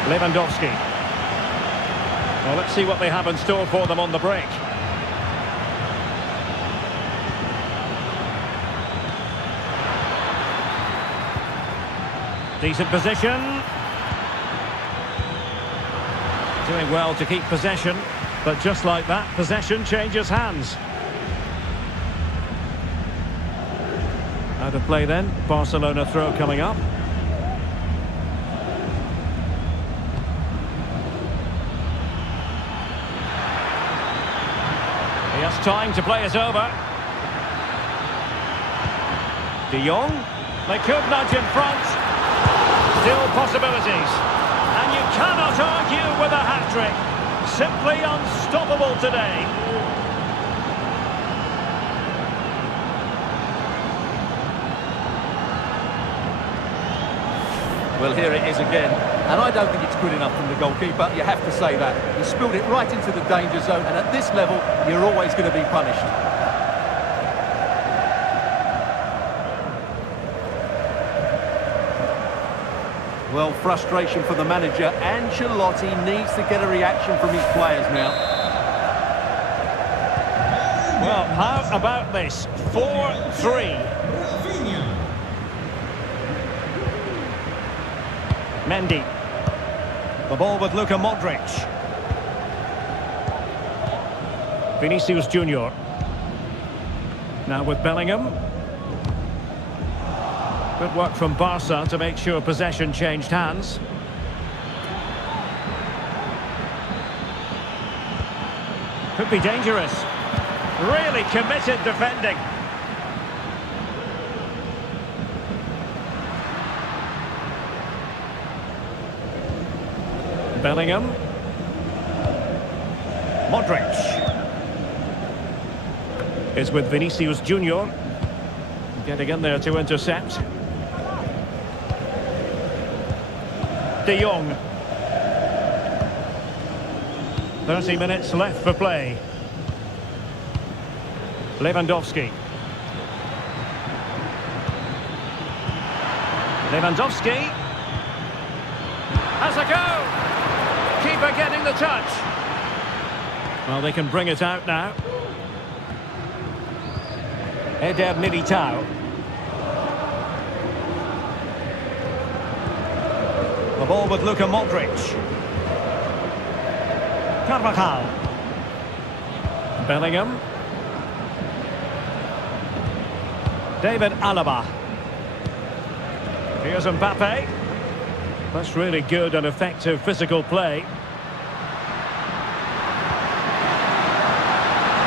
Lewandowski. Well, let's see what they have in store for them on the break. Decent position. Doing well to keep possession, but just like that, possession changes hands. Out of play then, Barcelona throw coming up. He has time to play it over. De Jong, they could nudge in front. Still possibilities. And you cannot argue with a hat-trick. Simply unstoppable today. Well, here it is again. And I don't think it's good enough from the goalkeeper. You have to say that. He spilled it right into the danger zone. And at this level, you're always going to be punished. Well, frustration for the manager. Ancelotti needs to get a reaction from his players now. Well, how about this? 4-3. Mendy. The ball with Luka Modric. Vinicius Junior. Now with Bellingham. Good work from Barca to make sure possession changed hands. Could be dangerous. Really committed defending. Bellingham. Modric. Is with Vinicius Junior. Getting in there to intercept. De Jong. 30 minutes left for play. Lewandowski. Lewandowski. Has a go! Keeper getting the touch. Well, they can bring it out now. Eder Militao. The ball with Luka Modric. Carvajal. Bellingham. David Alaba. Here's Mbappe. That's really good and effective physical play.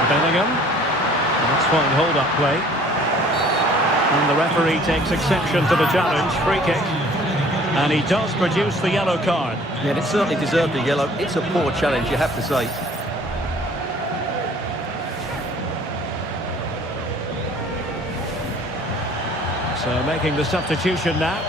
Bellingham. That's fine hold-up play. And the referee takes exception to the challenge. Free kick. And he does produce the yellow card. Yeah, it certainly deserved a yellow. It's a poor challenge, you have to say. So making the substitution now.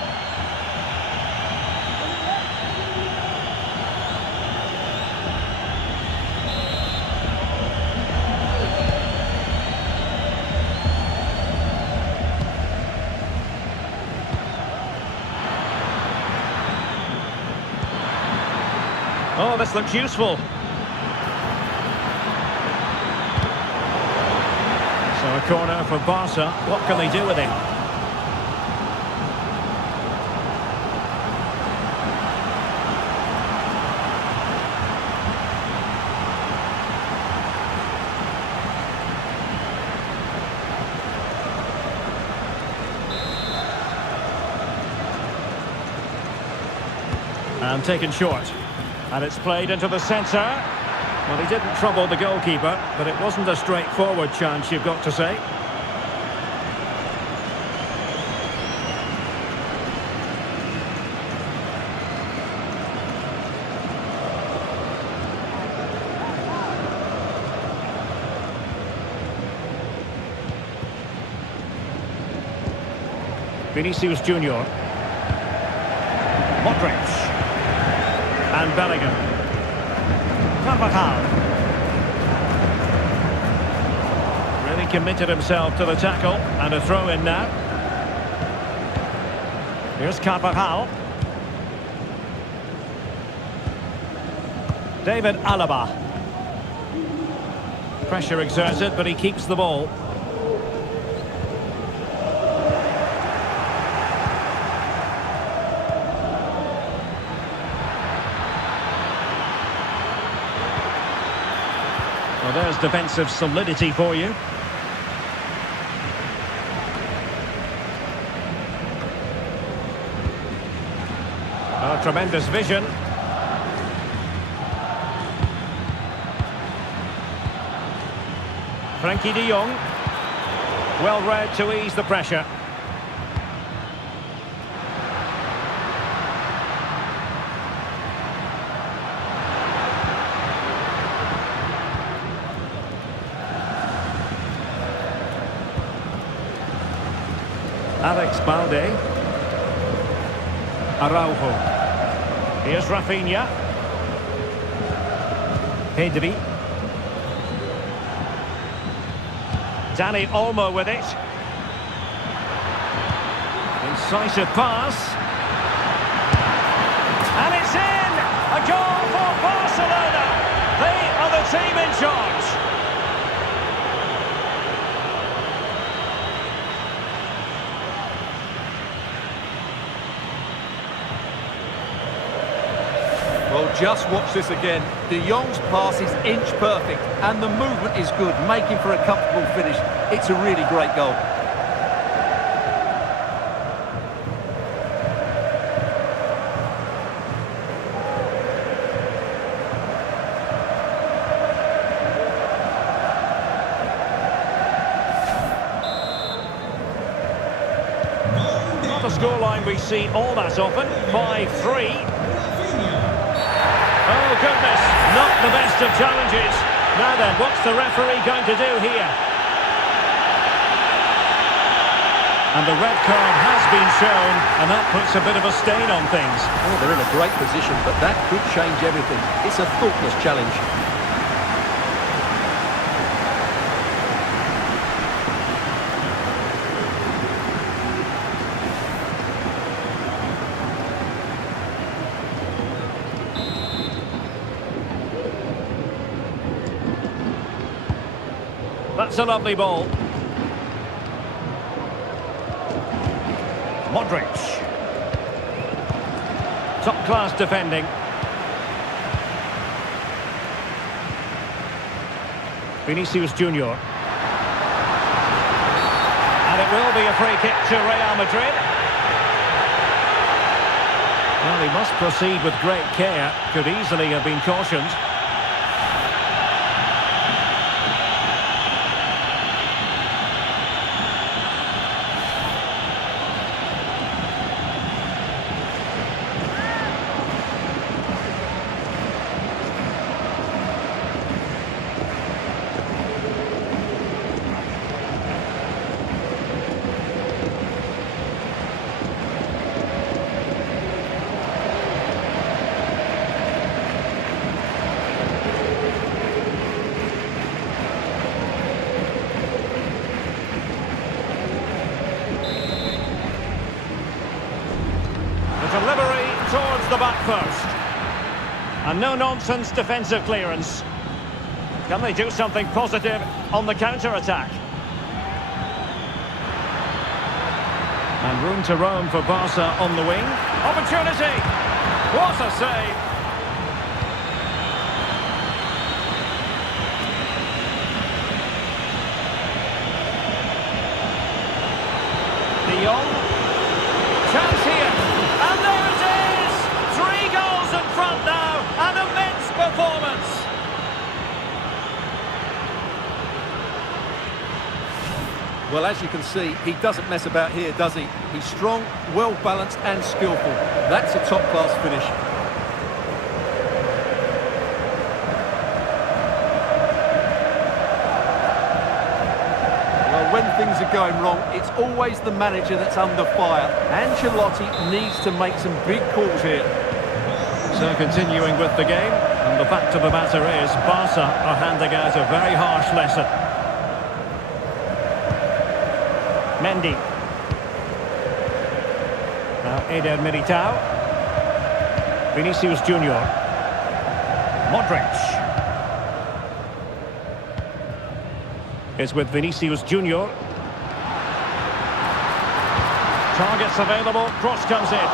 Oh, this looks useful. So a corner for Barca. What can they do with it? And taken short. And it's played into the centre. Well, he didn't trouble the goalkeeper, but it wasn't a straightforward chance, you've got to say. Vinicius Junior. Modric. And Bellingham. Carvajal. Really committed himself to the tackle. And a throw in now. Here's Carvajal. David Alaba. Pressure exerted, but he keeps the ball. Well, there's defensive solidity for you. Oh, tremendous vision. Frankie de Jong. Well read to ease the pressure. Alex Balde. Araujo. Here's Rafinha. Pedri. Dani Olmo with it. Incisive pass. And it's in! A goal for Barcelona! They are the team in charge. Well, just watch this again. De Jong's pass is inch perfect and the movement is good, making for a comfortable finish. It's a really great goal. Not a scoreline we see all that often. 5-3. Oh, goodness, not the best of challenges. Now then, what's the referee going to do here? And the red card has been shown, and that puts a bit of a stain on things. Oh, they're in a great position, but that could change everything. It's a thoughtless challenge. That's a lovely ball. Modric. Top-class defending. Vinicius Junior. And it will be a free kick to Real Madrid. Well, he must proceed with great care. Could easily have been cautioned. Delivery towards the back post. And no-nonsense defensive clearance. Can they do something positive on the counter-attack? And room to roam for Barca on the wing. Opportunity! What a save! De Jong. Chance here. And there it is! 3 goals in front now. An immense performance. Well, as you can see, he doesn't mess about here, does he? He's strong, well-balanced and skillful. That's a top-class finish. Well, when things are going wrong, it's always the manager that's under fire. Ancelotti needs to make some big calls here. So continuing with the game, and the fact of the matter is Barca are handing out a very harsh lesson. Mendy. Now Eder Militao. Vinicius Junior. Modric. Is with Vinicius Junior. Targets available, cross comes in.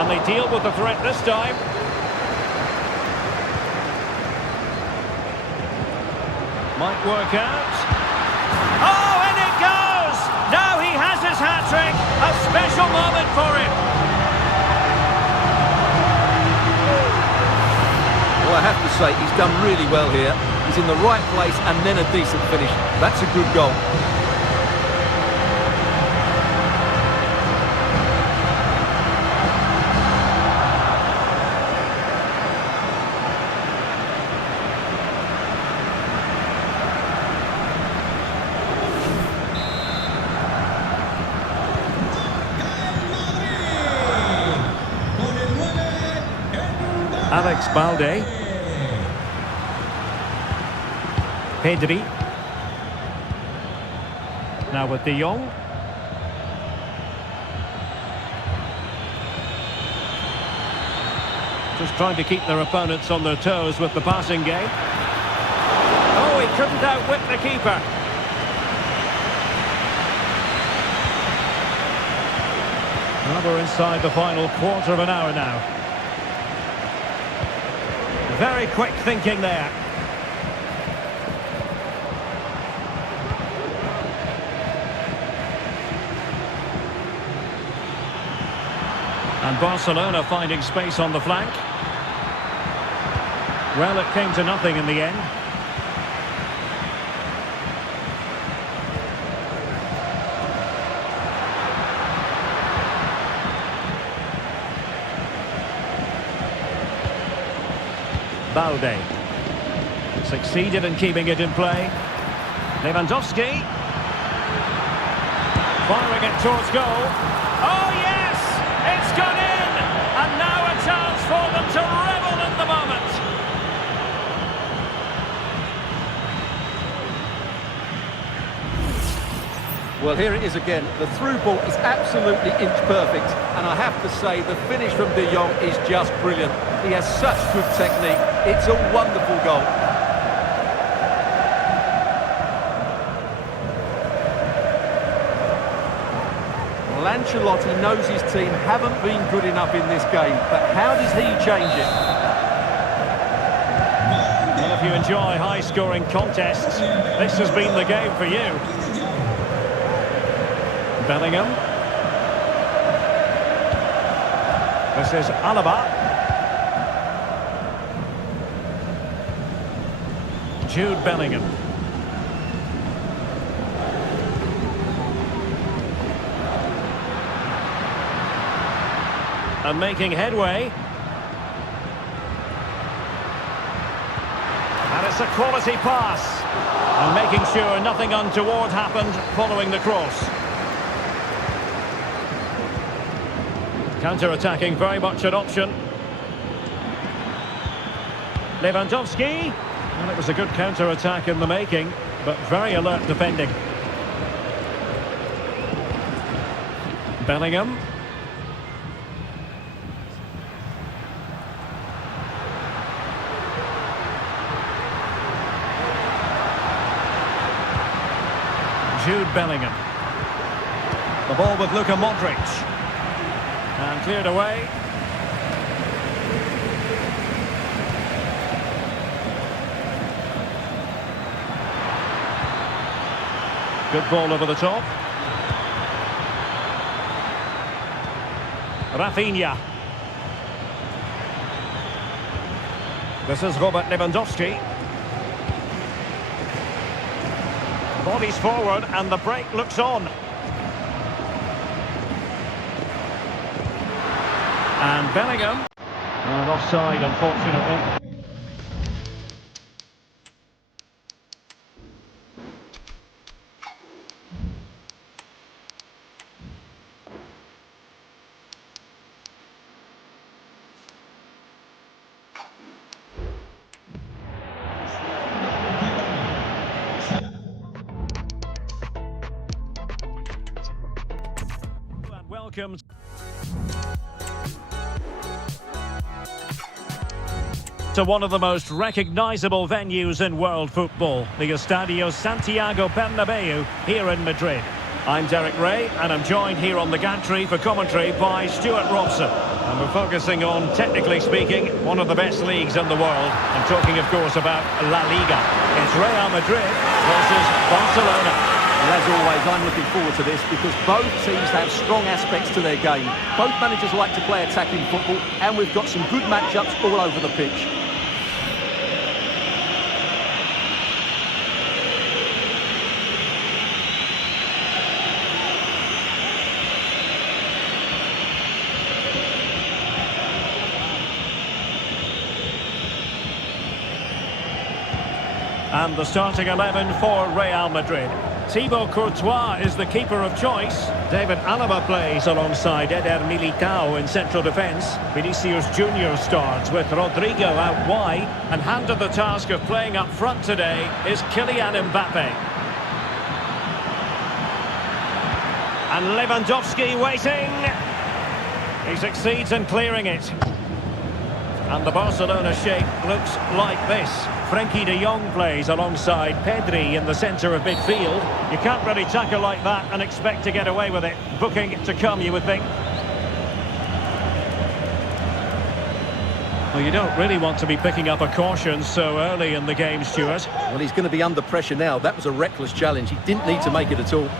And they deal with the threat this time. Might work out. Oh, and it goes! Now he has his hat-trick. A special moment for him. Well, I have to say, he's done really well here. He's in the right place and then a decent finish. That's a good goal. Alex Balde. Pedri. Now with De Jong. Just trying to keep their opponents on their toes with the passing game. Oh, he couldn't outwit the keeper. Well, we're inside the final quarter of an hour now. Very quick thinking there. And Barcelona finding space on the flank. Well, it came to nothing in the end. Balde succeeded in keeping it in play. Lewandowski firing it towards goal. Oh yes, it's gone in, and now a chance for them to revel in the moment. Well, here it is again. The through ball is absolutely inch perfect, and I have to say the finish from De Jong is just brilliant. He has such good technique. It's a wonderful goal. Well, Ancelotti knows his team haven't been good enough in this game, but how does he change it? Well, if you enjoy high-scoring contests, this has been the game for you. Bellingham. This is Alaba. Jude Bellingham. And making headway. And it's a quality pass. And making sure nothing untoward happened following the cross. Counter-attacking, very much an option. Lewandowski. Well, it was a good counter-attack in the making, but very alert defending. Bellingham. Jude Bellingham. The ball with Luka Modric. And cleared away. Good ball over the top. Rafinha. This is Robert Lewandowski. Bodies forward and the break looks on. And Bellingham. And offside, unfortunately. welcome to one of the most recognisable venues in world football, the Estadio Santiago Bernabeu here in Madrid. I'm Derek Ray, and I'm joined here on the gantry for commentary by Stuart Robson. And we're focusing on, technically speaking, one of the best leagues in the world. I'm talking, of course, about La Liga. It's Real Madrid versus Barcelona. And as always, I'm looking forward to this because both teams have strong aspects to their game. Both managers like to play attacking football, and we've got some good matchups all over the pitch. And the starting 11 for Real Madrid. Thibaut Courtois is the keeper of choice. David Alaba plays alongside Eder Militao in central defence. Vinicius Junior starts with Rodrigo out wide. And handed the task of playing up front today is Kylian Mbappe. And Lewandowski waiting. He succeeds in clearing it. And the Barcelona shape looks like this. Frenkie de Jong plays alongside Pedri in the centre of midfield. You can't really tackle like that and expect to get away with it. Booking to come, you would think. Well, you don't really want to be picking up a caution so early in the game, Stuart. Well, he's going to be under pressure now. That was a reckless challenge. He didn't need to make it at all.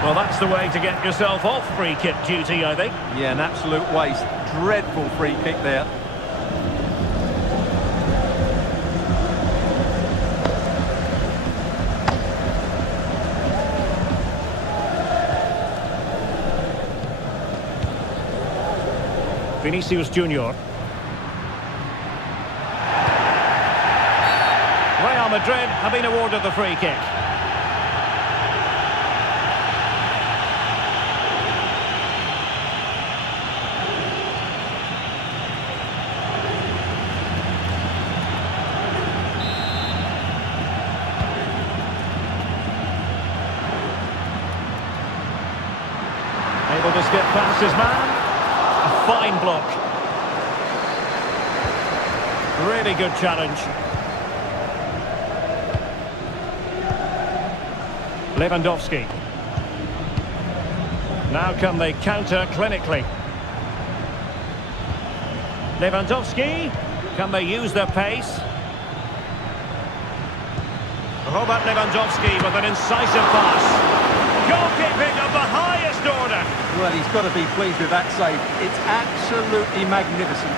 Well, that's the way to get yourself off free kick duty, I think. Yeah, an absolute waste. Dreadful free kick there. Vinicius Junior. Real Madrid have been awarded the free kick. Able to skip past his man. A fine block. Really good challenge. Lewandowski. Now can they counter clinically? Lewandowski. Can they use their pace? Robert Lewandowski with an incisive pass. Goalkeeping of the highest order. Well, he's got to be pleased with that save. It's absolutely magnificent.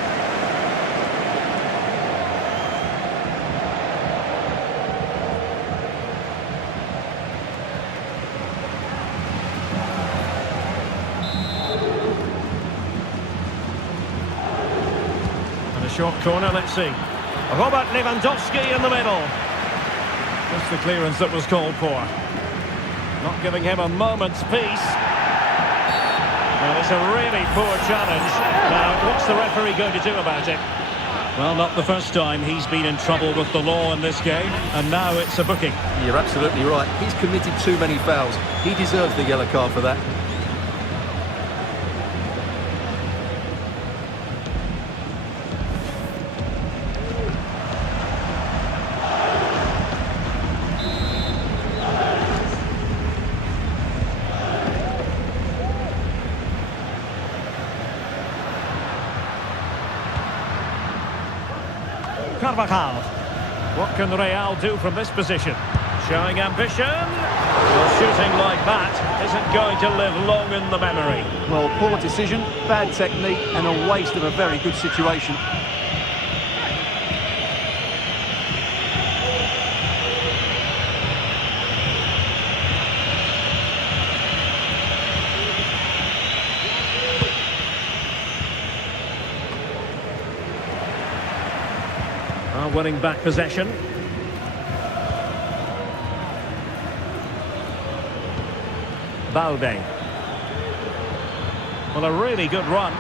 And a short corner, let's see. Robert Lewandowski in the middle. Just the clearance that was called for. Not giving him a moment's peace. Well, it's a really poor challenge. Now, what's the referee going to do about it? Well, not the first time he's been in trouble with the law in this game, and now it's a booking. You're absolutely right. He's committed too many fouls. He deserves the yellow card for that. Carvajal. What can Real do from this position? Showing ambition. Well, shooting like that isn't going to live long in the memory. Well, poor decision, bad technique, and a waste of a very good situation. are winning back possession. Balde. Well, a really good run.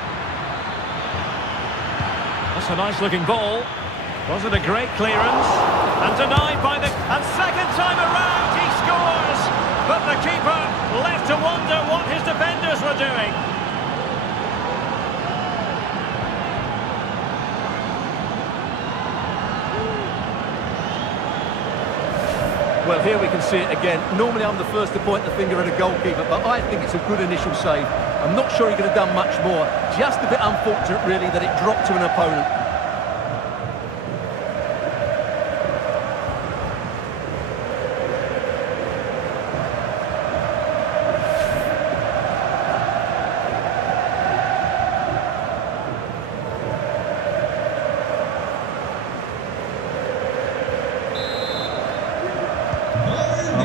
That's a nice looking ball. Was it a great clearance? And denied by the... And second time around he scores! But the keeper left to wonder what his defenders were doing. Well, here we can see it again. Normally I'm the first to point the finger at a goalkeeper, but I think it's a good initial save. I'm not sure he could have done much more. Just a bit unfortunate, really, that it dropped to an opponent.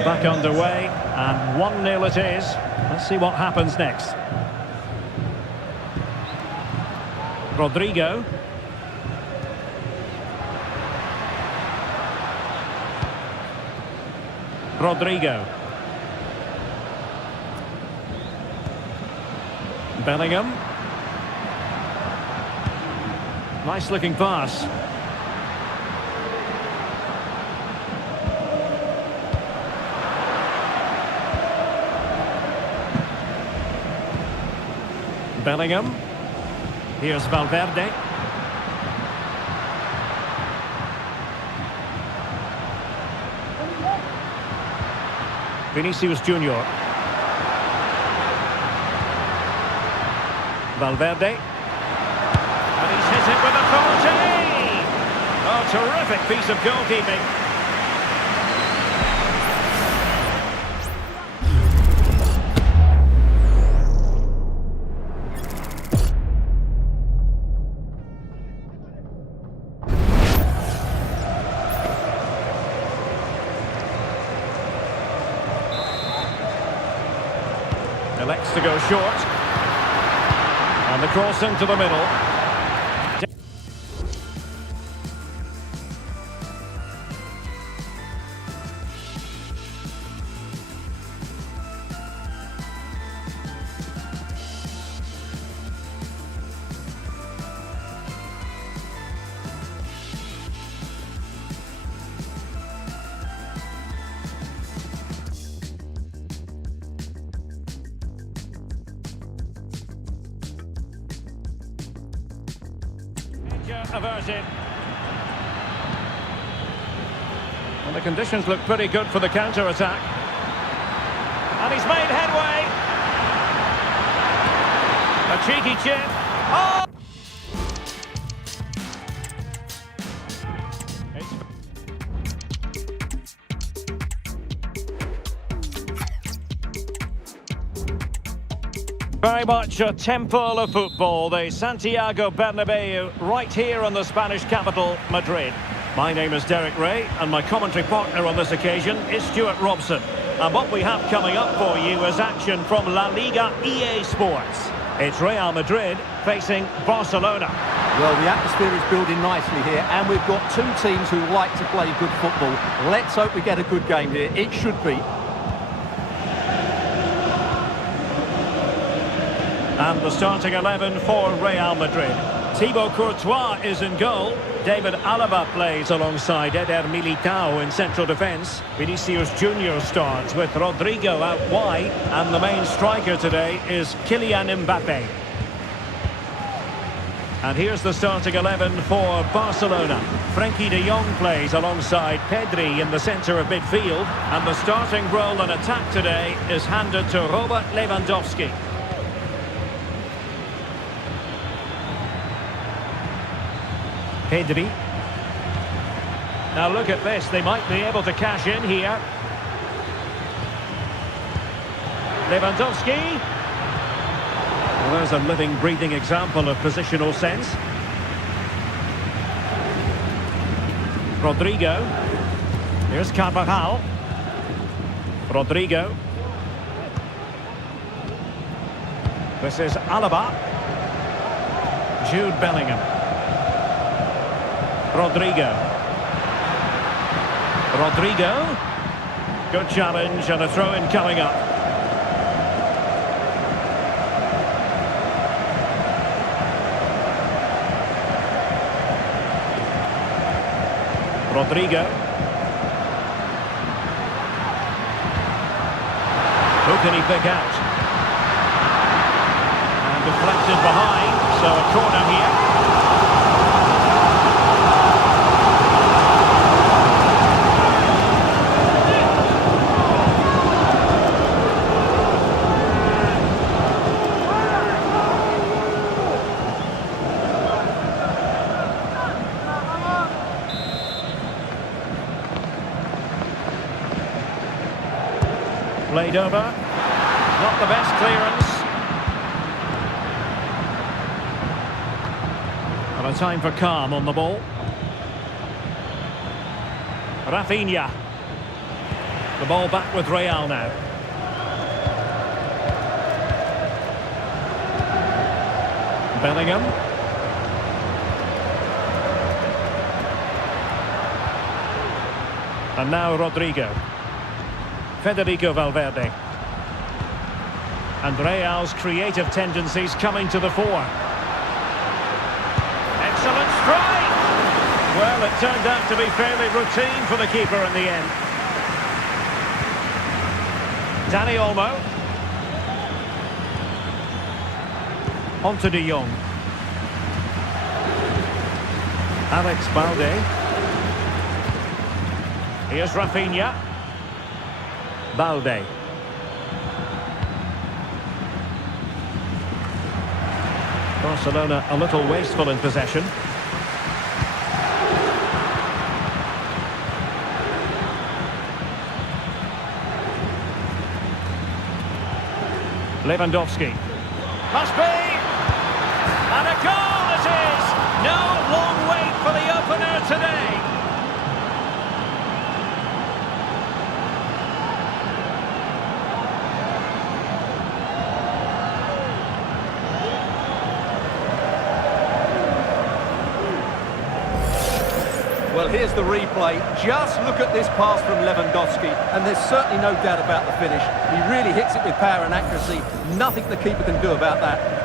Back underway, and 1-0 it is. Let's see what happens next. Rodrigo. Rodrigo. Bellingham. Nice looking pass. Bellingham. Here's Valverde. Vinicius Junior. Valverde. And he's hit it with authority! Oh, terrific piece of goalkeeping. Elects to go short. And the cross into the middle. Averted. And the conditions look pretty good for the counter-attack. And he's made headway. A cheeky chip. Oh! Very much a temple of football, the Santiago Bernabeu, right here in the Spanish capital, Madrid. My name is Derek Ray, and my commentary partner on this occasion is Stuart Robson. And what we have coming up for you is action from La Liga EA Sports. It's Real Madrid facing Barcelona. Well, the atmosphere is building nicely here, and we've got two teams who like to play good football. Let's hope we get a good game here. It should be. And the starting 11 for Real Madrid. Thibaut Courtois is in goal. David Alaba plays alongside Eder Militao in central defence. Vinicius Junior starts with Rodrigo out wide. And the main striker today is Kylian Mbappe. And here's the starting 11 for Barcelona. Frenkie de Jong plays alongside Pedri in the centre of midfield. And the starting role in attack today is handed to Robert Lewandowski. Pedri. Now look at this, they might be able to cash in here. Lewandowski. Well, there's a living, breathing example of positional sense. Rodrigo. Here's Carvajal. Rodrigo. This is Alaba. Jude Bellingham. Rodrigo. Rodrigo. Good challenge and a throw-in coming up. Rodrigo. Who can he pick out? And deflected behind, so a corner here. Played over, not the best clearance. And a time for calm on the ball. Rafinha. The ball back with Real now. Bellingham. And now Rodrigo. Federico Valverde. And Real's creative tendencies coming to the fore. Excellent strike! Well, it turned out to be fairly routine for the keeper in the end. Dani Olmo. On to De Jong. Alex Balde. Here's Rafinha. Balde. Barcelona a little wasteful in possession. Lewandowski. Must be! And a goal it is! No long wait for the opener today. Well, here's the replay. Just look at this pass from Lewandowski, and there's certainly no doubt about the finish. He really hits it with power and accuracy. Nothing the keeper can do about that.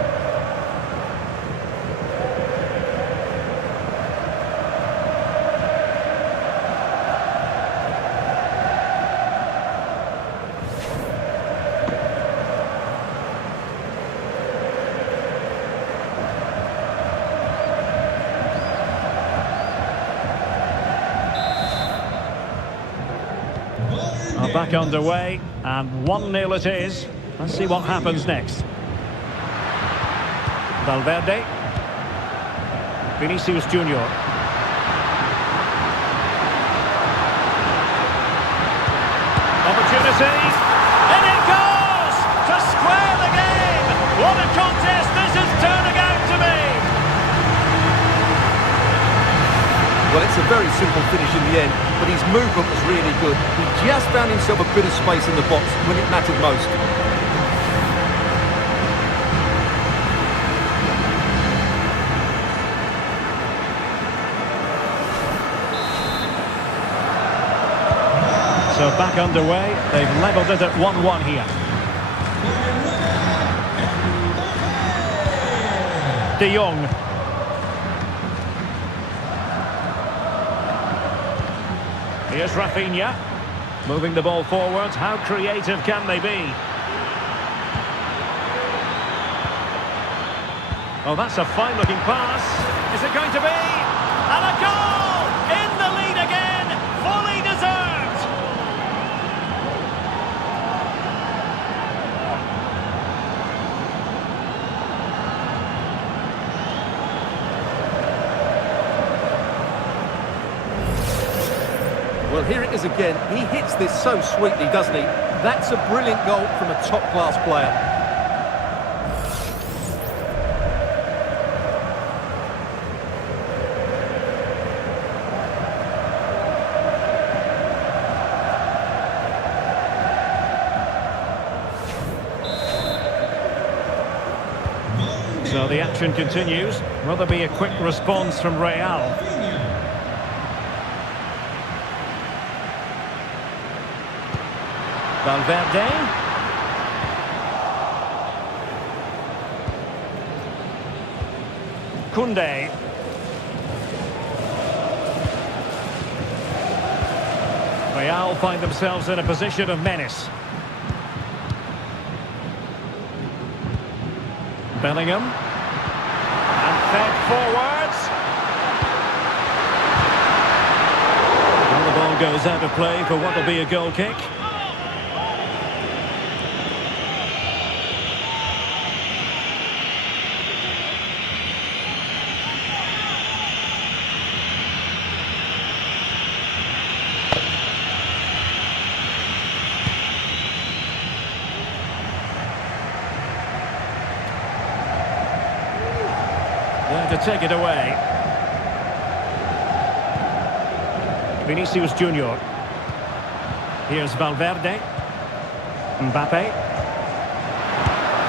Back underway, and 1-0 it is. Let's see what happens next. Valverde. Vinicius Junior. Opportunity. And it goes! To square the game! What a contest this is turning out to be! Well, it's a very simple finish in the end, but his movement was really good. He just found himself a bit of space in the box when it mattered most. So back underway, they've levelled it at 1-1 here. De Jong. Here's Rafinha, moving the ball forward. How creative can they be? Oh, that's a fine-looking pass. Is it going to be? And a goal! In the lead again, fully deserved! Well, here it is again. He hits this so sweetly, doesn't he? That's a brilliant goal from a top-class player. So the action continues. Will there be a quick response from Real? Valverde. Koundé. Real find themselves in a position of menace. Bellingham. And fed forwards. And the ball goes out of play for what will be a goal kick. There to take it away. Vinicius Junior. Here's Valverde. Mbappe.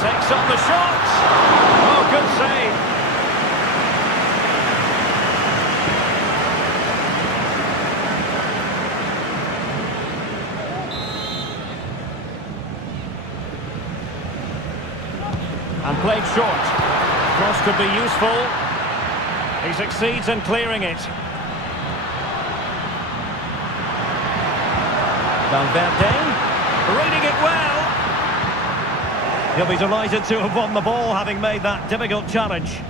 Takes on the shot. Oh, good save. And played short. Cross could be useful. He succeeds in clearing it. Valverde, reading it well. He'll be delighted to have won the ball, having made that difficult challenge.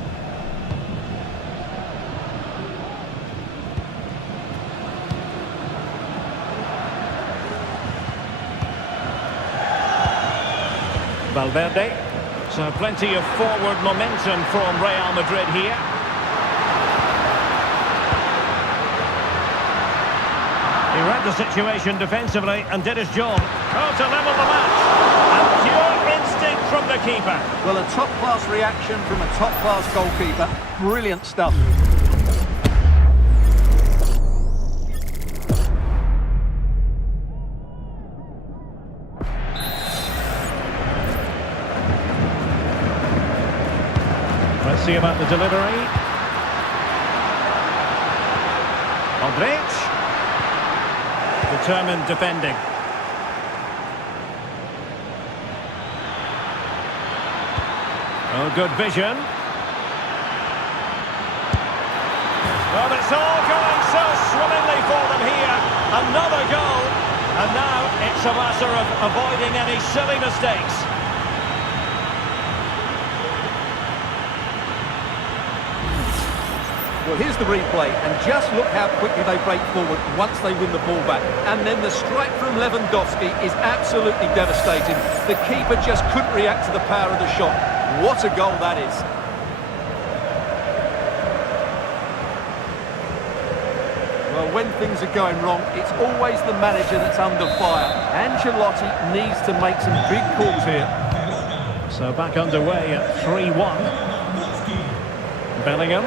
Valverde. So plenty of forward momentum from Real Madrid here. He read the situation defensively and did his job. Oh, to level the match. And pure instinct from the keeper. Well, a top-class reaction from a top-class goalkeeper. Brilliant stuff. Let's see about the delivery. Modric. Determined defending. Oh, good vision. Well, it's all going so swimmingly for them here. Another goal. And now it's a matter of avoiding any silly mistakes. Well, here's the replay, and just look how quickly they break forward once they win the ball back. And then the strike from Lewandowski is absolutely devastating. The keeper just couldn't react to the power of the shot. What a goal that is. Well, when things are going wrong, it's always the manager that's under fire. Ancelotti needs to make some big calls here. So back underway at 3-1. Bellingham.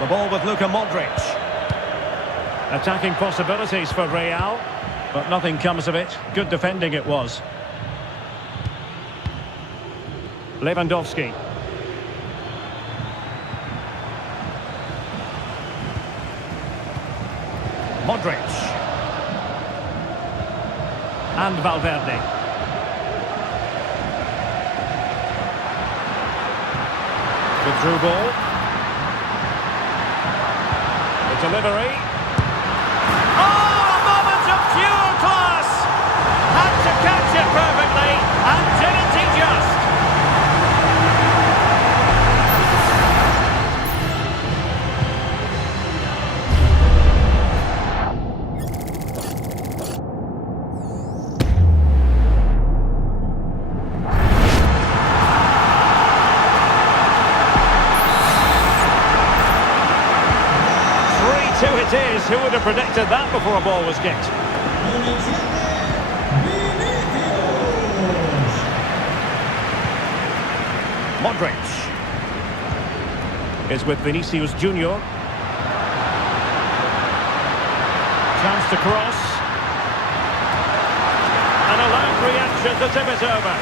The ball with Luka Modric. Attacking possibilities for Real, but nothing comes of it. Good defending it was. Lewandowski. Modric. And Valverde. The through ball. Delivery. Oh, a moment of pure class! Had to catch it perfectly, and didn't he just? It is. Who would have predicted that before a ball was kicked? Modric is with Vinicius Junior. Chance to cross. And a loud reaction to tip it over.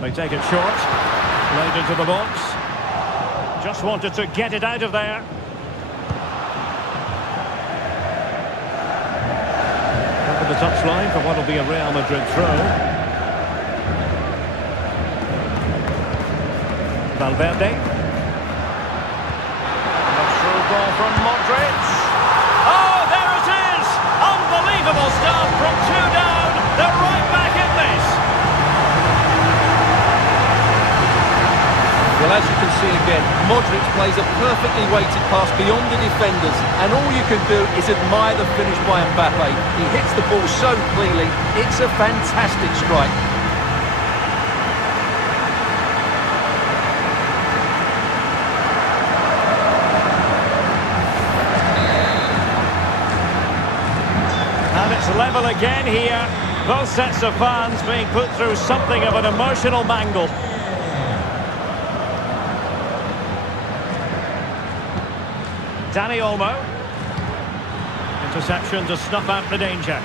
They take it short. Played into the box. Just wanted to get it out of there. Over the touchline for what will be a Real Madrid throw. Valverde. And a through ball from Madrid. Oh, there it is! Unbelievable stuff from two down. They're right back in this. Well, as you can see again, Modric plays a perfectly weighted pass beyond the defenders, and all you can do is admire the finish by Mbappe. He hits the ball so cleanly, it's a fantastic strike. And it's level again here. Both sets of fans being put through something of an emotional mangle. Dani Olmo. Interception to snuff out the danger.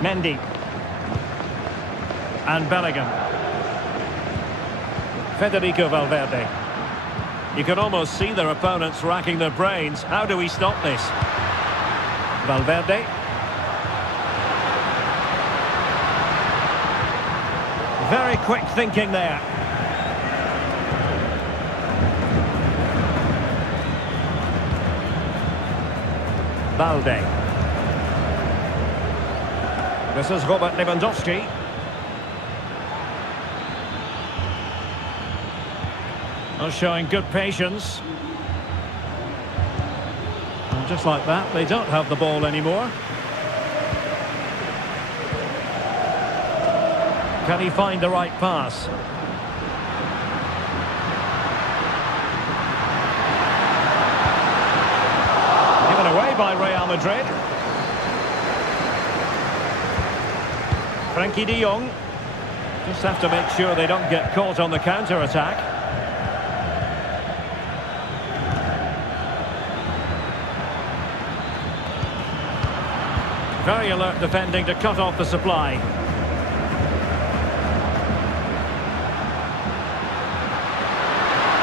Mendy. And Bellingham. Federico Valverde. You can almost see their opponents racking their brains. How do we stop this? Valverde. Very quick thinking there. Balde. This is Robert Lewandowski. Showing good patience. And just like that, they don't have the ball anymore. Can he find the right pass? Given away by Real Madrid. Frankie de Jong. Just have to make sure they don't get caught on the counter-attack. Very alert defending to cut off the supply.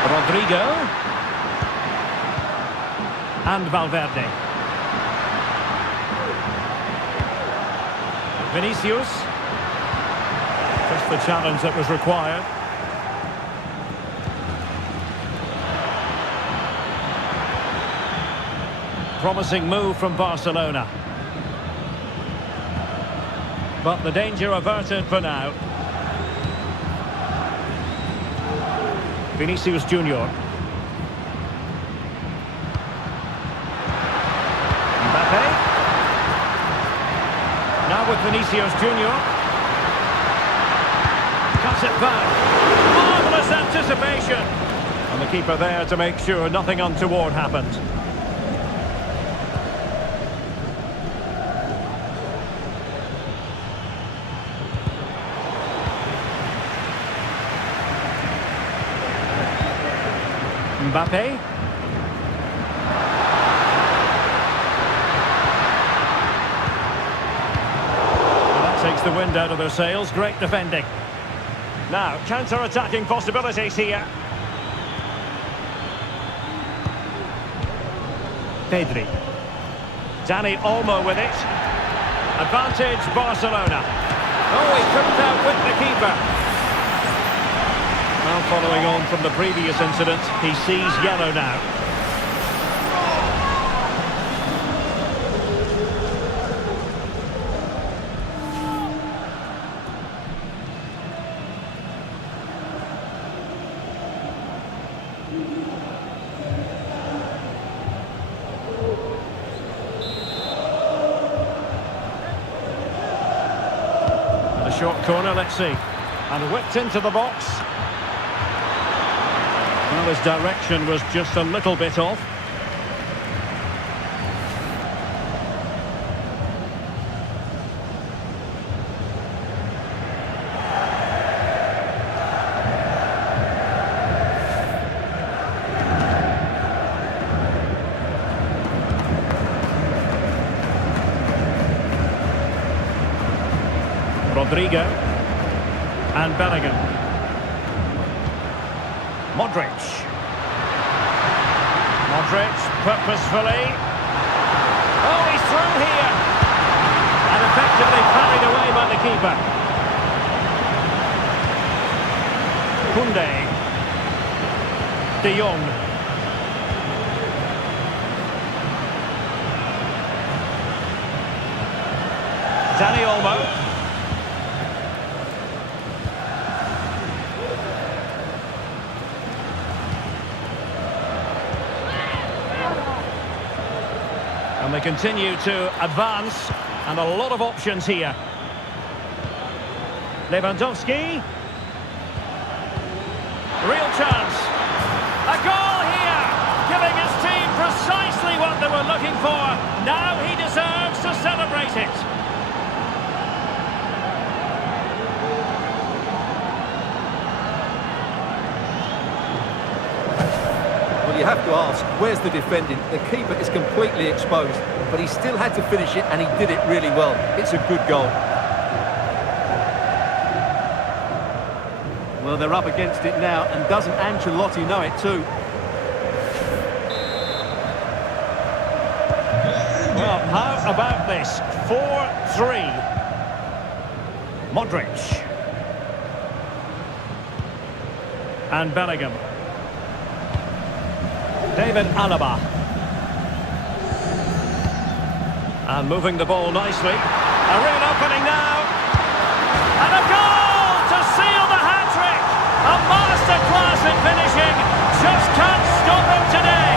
Rodrigo. And Valverde. Vinicius. Just the challenge that was required. Promising move from Barcelona. But the danger averted for now. Vinicius Junior. Mbappe. Now with Vinicius Junior. Cuts it back. Marvellous anticipation. And the keeper there to make sure nothing untoward happened. Mbappe. Well, that takes the wind out of their sails. Great defending. Now, counter-attacking possibilities here. Pedri. Dani Olmo with it. Advantage Barcelona. Oh, he couldn't outwit the keeper. Now following on from the previous incident, he sees yellow now. And a short corner, let's see. And whipped into the box. Well, his direction was just a little bit off. Rodrigo. And Bellingham. Modric. Modric, purposefully. Oh, he's through here. And effectively carried away by the keeper. Koundé. De Jong. Dani Olmo. And they continue to advance, and a lot of options here. Lewandowski. Real chance. A goal here, giving his team precisely what they were looking for. Now he deserves to celebrate it. Well, you have to ask, where's the defending? The keeper is completely exposed, but he still had to finish it, and he did it really well. It's a good goal. Well, they're up against it now, and doesn't Ancelotti know it too? Well, how about this? 4-3. Modric. And Bellingham. David Alaba. And moving the ball nicely. A real opening now. And a goal to seal the hat-trick. A masterclass in finishing. Just can't stop him today.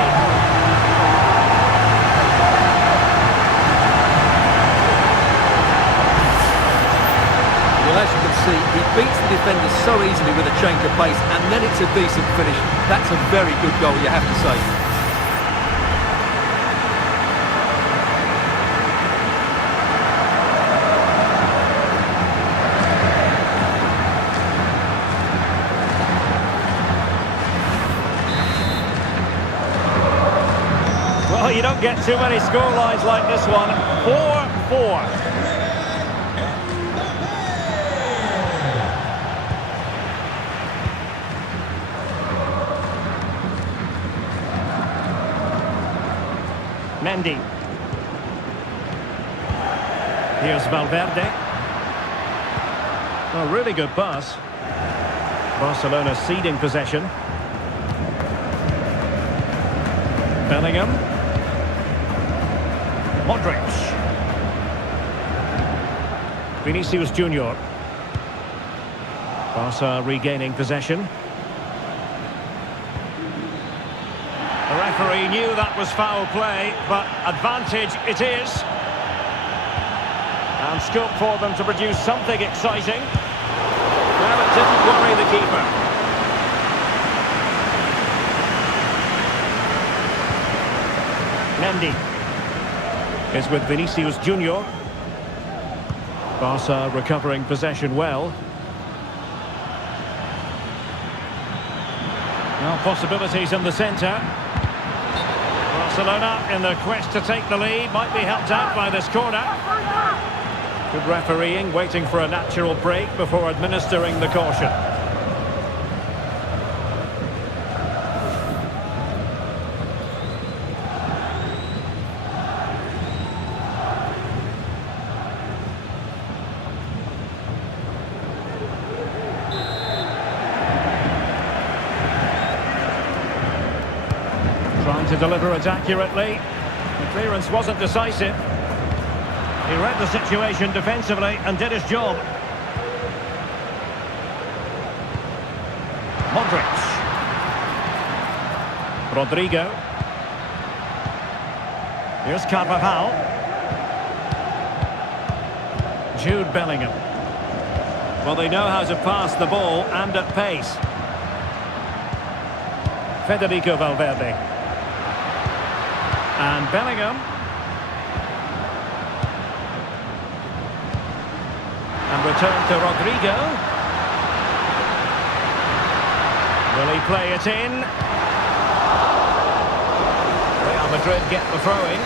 Well, as you can see, he beats the defender so easily with a change of pace, and then it's a decent finish. That's a very good goal, you have to say. Well, you don't get too many scorelines like this one. 4-4. Mendy. Here's Valverde. Oh, really good pass. Barcelona ceding possession. Bellingham. Modric. Vinicius Junior. Barca regaining possession. The referee knew that was foul play, but advantage it is. And scope for them to produce something exciting. Well, it didn't worry the keeper. Mendy is with Vinicius Junior. Barca recovering possession well. Now possibilities in the centre. Barcelona in their quest to take the lead, might be helped out by this corner. Good refereeing, waiting for a natural break before administering the caution. Trying to deliver it accurately. The clearance wasn't decisive. He read the situation defensively and did his job. Modric. Rodrigo. Here's Carvajal. Jude Bellingham. Well, they know how to pass the ball and at pace. Federico Valverde. And Bellingham. And return to Rodrigo. Will he play it in? Real Madrid get the throw-in.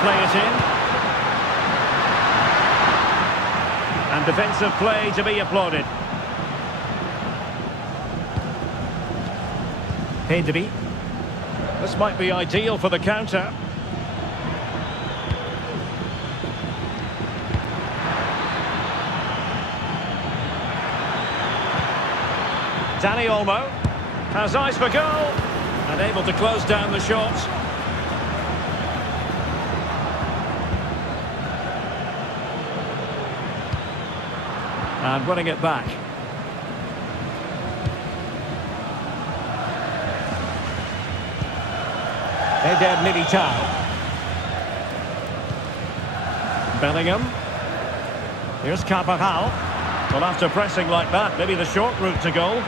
play it in. And defensive play to be applauded. Pedri. This might be ideal for the counter. Dani Olmo has eyes for goal and able to close down the shot. And winning it back. Eder Militao. Bellingham. Here's Carvajal. Well, after pressing like that, maybe the short route to goal.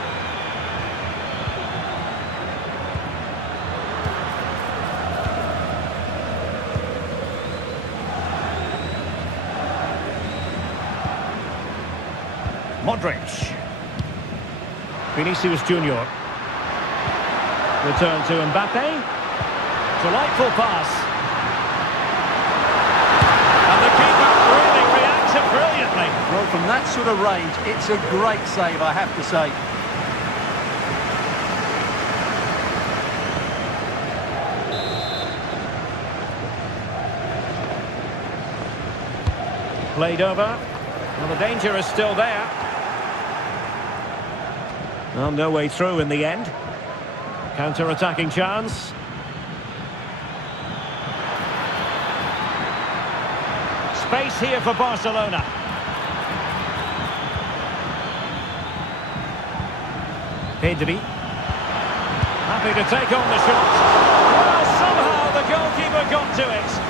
Modric. Vinicius Junior. Return to Mbappe. Delightful pass. And the keeper really reacted brilliantly. Well, from that sort of range, it's a great save, I have to say. Played over. Well, the danger is still there. Well, no way through in the end. Counter-attacking chance. Space here for Barcelona. Pedri. Happy to take on the shot. Well, somehow the goalkeeper got to it.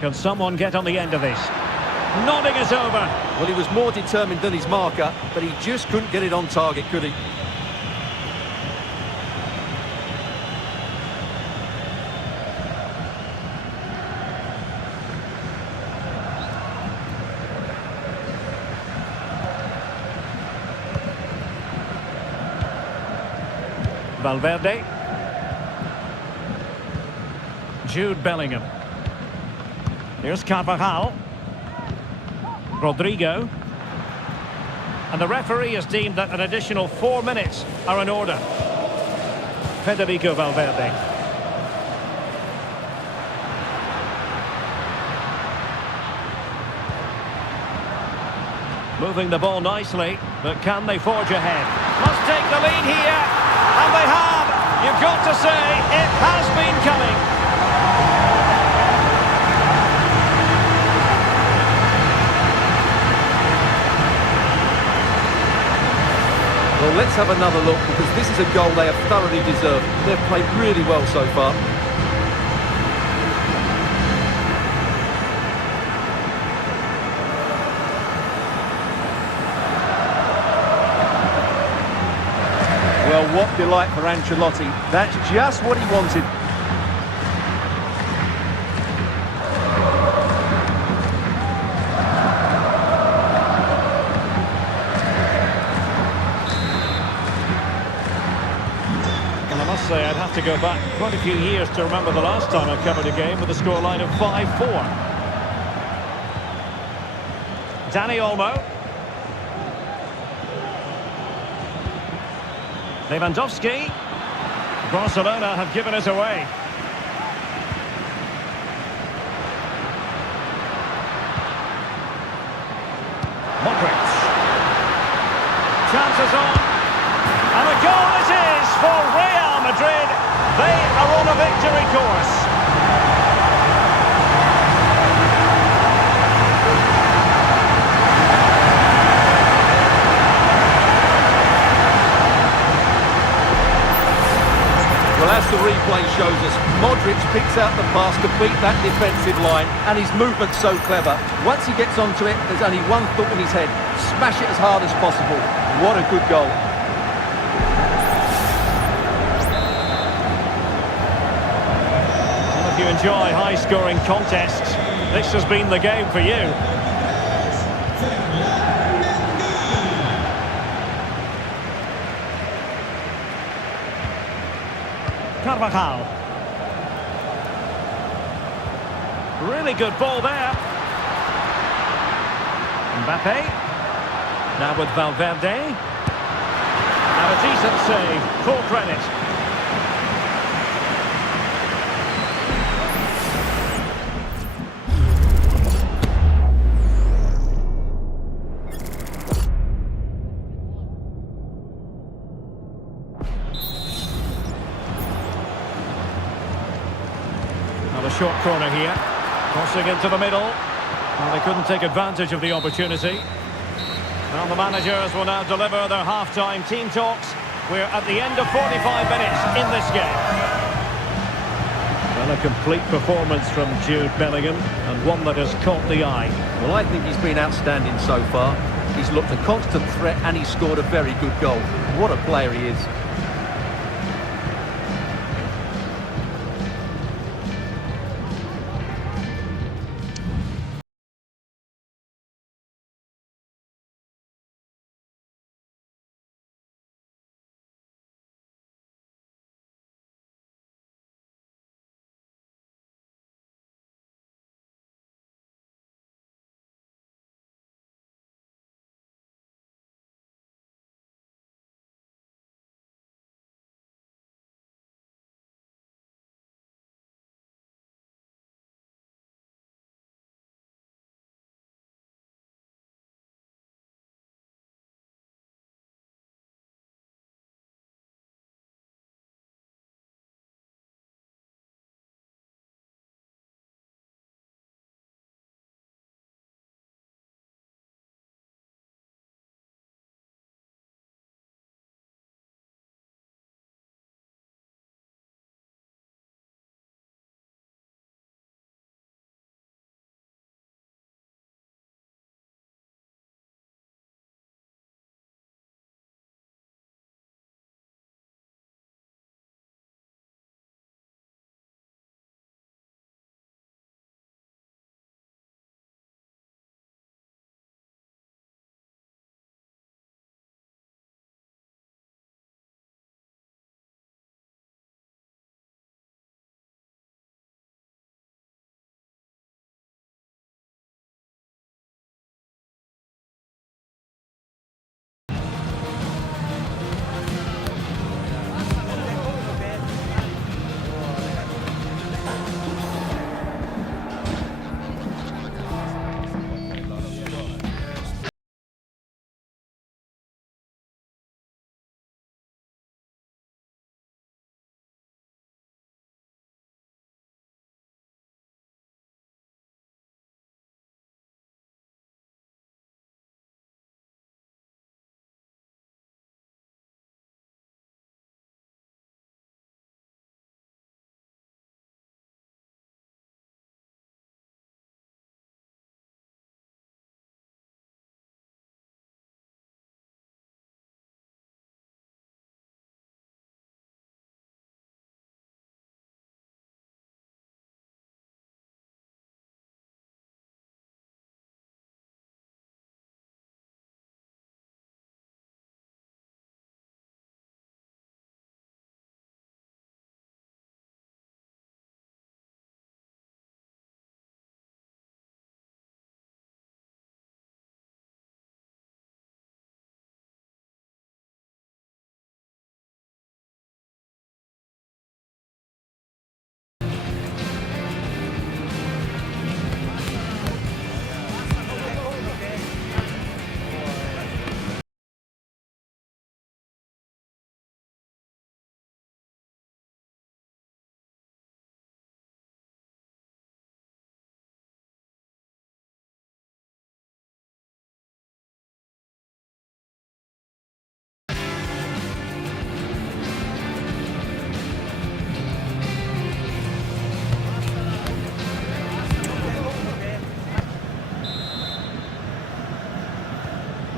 Can someone get on the end of this? Nodding it over. Well, he was more determined than his marker, but he just couldn't get it on target, could he? Valverde. Jude Bellingham. Here's Carvajal. Rodrigo. And the referee has deemed that an additional 4 minutes are in order. Federico Valverde. Moving the ball nicely, but can they forge ahead? Must take the lead here, and they have. You've got to say, it has been coming. Well, let's have another look, because this is a goal they have thoroughly deserved. They've played really well so far. Well, what delight for Ancelotti. That's just what he wanted. Say I'd have to go back quite a few years to remember the last time I covered a game with a scoreline of 5-4. Dani Olmo. Lewandowski. Barcelona have given it away. Modric. Chances on. And a goal it is for Real Madrid. They are on a victory course. replay shows us. Modric picks out the pass to beat that defensive line, and his movement's so clever. Once he gets onto it, there's only one thought in his head: smash it as hard as possible. What a good goal. Well, if you enjoy high-scoring contests, this has been the game for you. Carvajal. Really good ball there. Mbappe. Now with Valverde. And a decent save. Full credit. A short corner here, crossing into the middle. Well, they couldn't take advantage of the opportunity. Well, the managers will now deliver their half-time team talks. We're at the end of 45 minutes in this game. Well, a complete performance from Jude Bellingham, and one that has caught the eye. Well, I think he's been outstanding so far. He's looked a constant threat, and he scored a very good goal. What a player he is.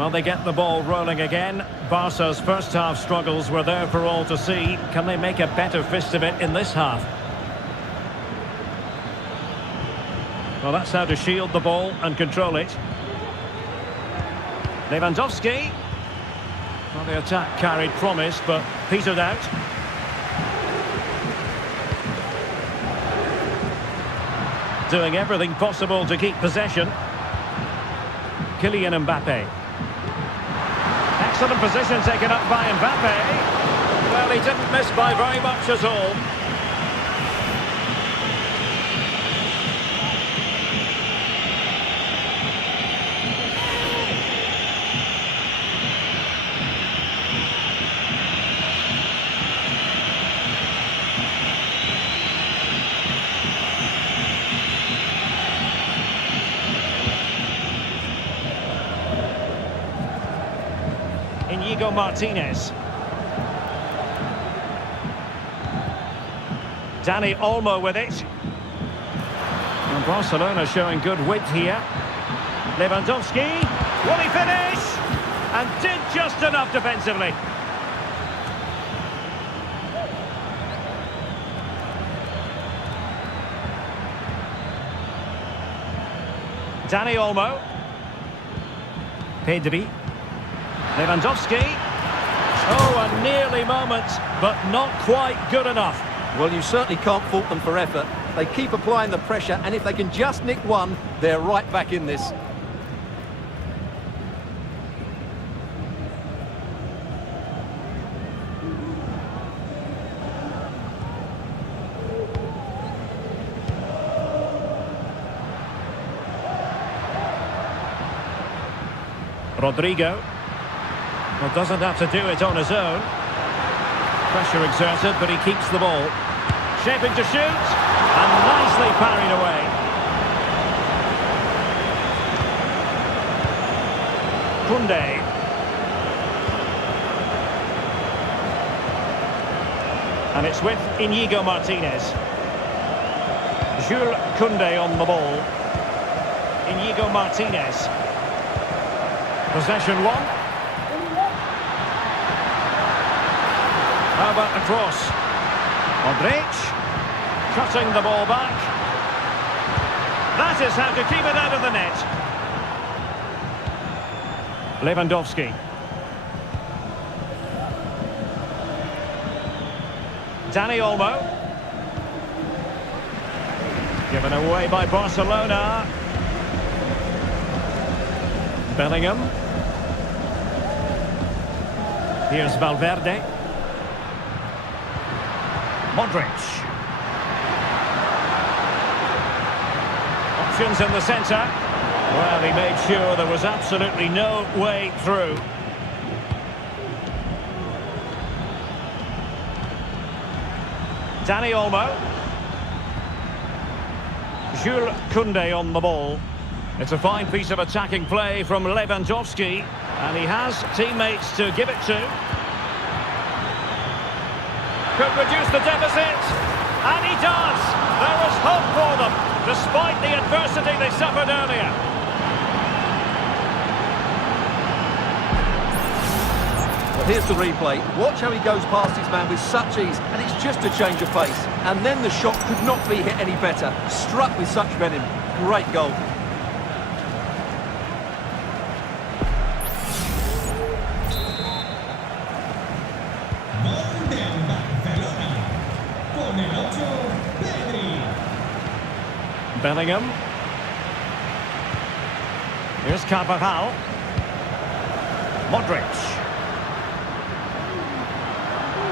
Well, they get the ball rolling again. Barca's first half struggles were there for all to see. Can they make a better fist of it in this half? Well, that's how to shield the ball and control it. Lewandowski. Well, the attack carried promise, but petered out. Doing everything possible to keep possession. Kylian Mbappe. Excellent position taken up by Mbappe. Well, he didn't miss by very much at all. Inigo Martinez. Dani Olmo with it. And Barcelona showing good width here. Lewandowski. Will he finish? And did just enough defensively. Dani Olmo. Pedri. Lewandowski. Oh, a nearly moment, but not quite good enough. Well, you certainly can't fault them for effort. They keep applying the pressure, and if they can just nick one, they're right back in this. Rodrigo. Well, doesn't have to do it on his own. Pressure exerted, but he keeps the ball. Shaping to shoot, and nicely parried away. Koundé. And it's with Inigo Martinez. Jules Koundé on the ball. Inigo Martinez. Possession one. How about the cross? Modric. Cutting the ball back. That is how to keep it out of the net. Lewandowski. Dani Olmo. Given away by Barcelona. Bellingham. Here's Valverde. Modric. Options in the centre. Well, he made sure there was absolutely no way through. Dani Olmo. Jules Koundé on the ball. It's a fine piece of attacking play from Lewandowski, and he has teammates to give it to. Could reduce the deficit, and he does. There is hope for them, despite the adversity they suffered earlier. Well, here's the replay. Watch how he goes past his man with such ease, and it's just a change of pace. And then the shot could not be hit any better. Struck with such venom. Great goal. Bellingham. Here's Carvajal. Modric.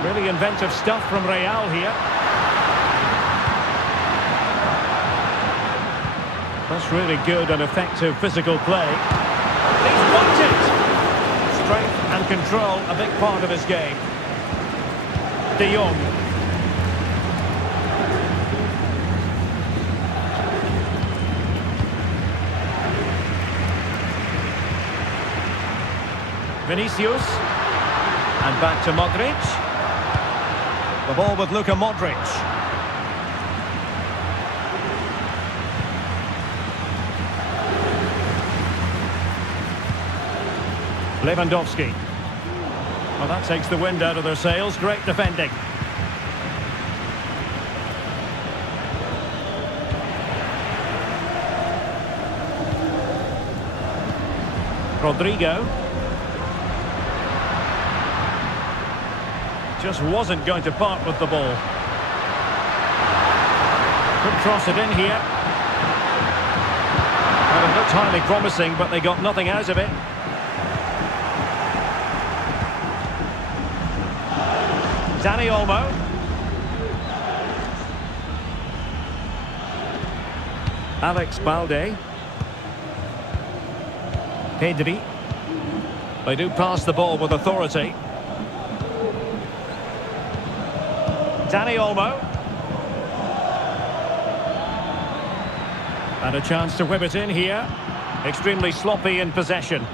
Really inventive stuff from Real here. That's really good and effective physical play. He's blocked it! Strength and control, a big part of his game. De Jong. Vinicius. And back to Modric. The ball with Luka Modric. Lewandowski. Well, that takes the wind out of their sails. Great defending. Rodrigo. Just wasn't going to part with the ball. Could cross it in here. Well, it looked highly promising, but they got nothing out of it. Dani Olmo. Alex Balde. Pedri. They do pass the ball with authority. Dani Olmo. And a chance to whip it in here. Extremely sloppy in possession.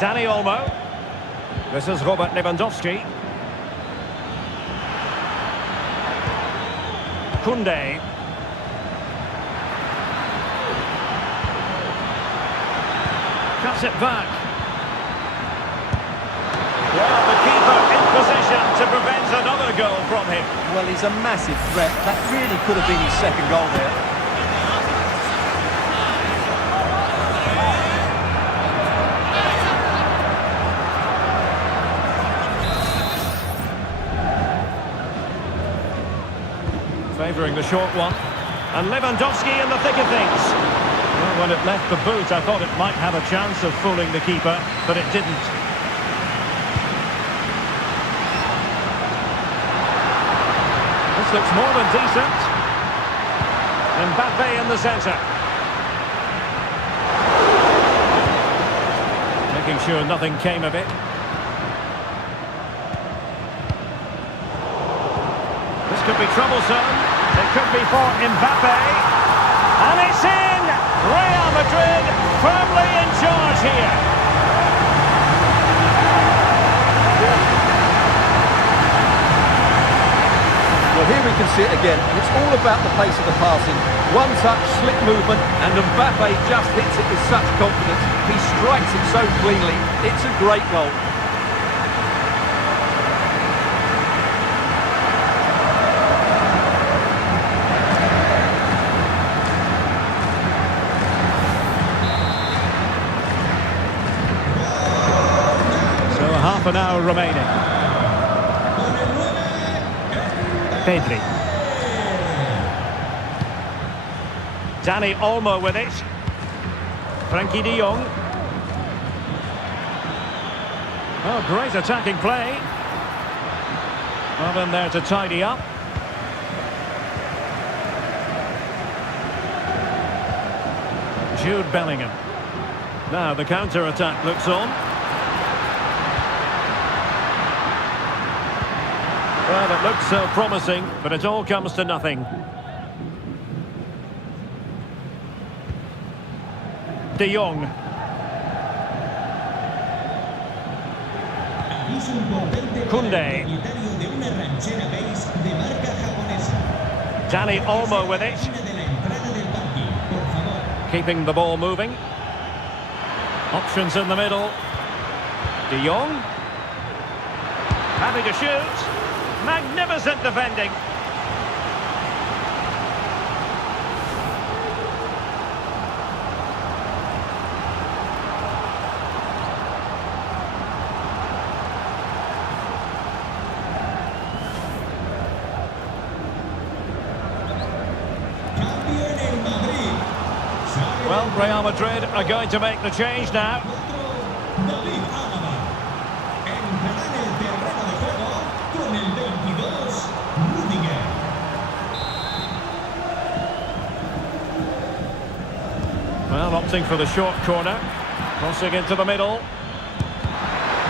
Dani Olmo. This is Robert Lewandowski. Koundé. Cuts it back. Well, the keeper in position to prevent another goal from him. Well, he's a massive threat. That really could have been his second goal there. Favouring the short one. And Lewandowski in the thick of things. Well, when it left the boot, I thought it might have a chance of fooling the keeper, but it didn't. This looks more than decent. Mbappe in the centre. Making sure nothing came of it. This could be troublesome. It could be for Mbappe. And it's in! Real Madrid firmly in charge here. Well, here we can see it again, and it's all about the pace of the passing. One touch, slick movement, and Mbappe just hits it with such confidence. He strikes it so cleanly. It's a great goal. Half an hour remaining. Pedri. Dani Olmo with it. Frankie de Jong. Oh, great attacking play. Well, in there to tidy up. Jude Bellingham. Now the counter-attack looks on. Well, it looks so promising, but it all comes to nothing. De Jong. Koundé. Dani Olmo with it. Keeping the ball moving. Options in the middle. De Jong. Happy to shoot. Magnificent defending. Well, Real Madrid are going to make the change now. Well, opting for the short corner. Crossing into the middle.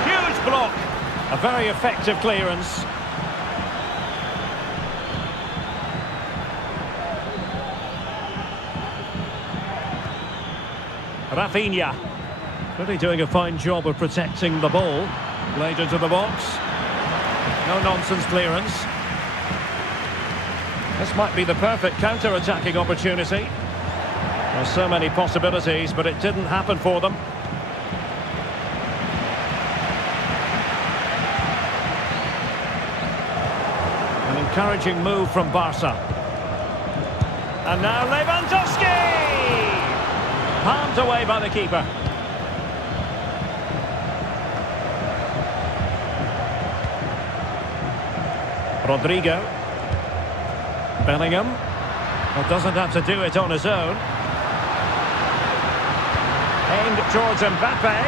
Huge block. A very effective clearance. Rafinha. Really doing a fine job of protecting the ball. Played into the box. No-nonsense clearance. This might be the perfect counter-attacking opportunity. There's so many possibilities, but it didn't happen for them. An encouraging move from Barca. And now Lewandowski! Palmed away by the keeper. Rodrigo. Bellingham. Well, doesn't have to do it on his own. Aimed towards Mbappe.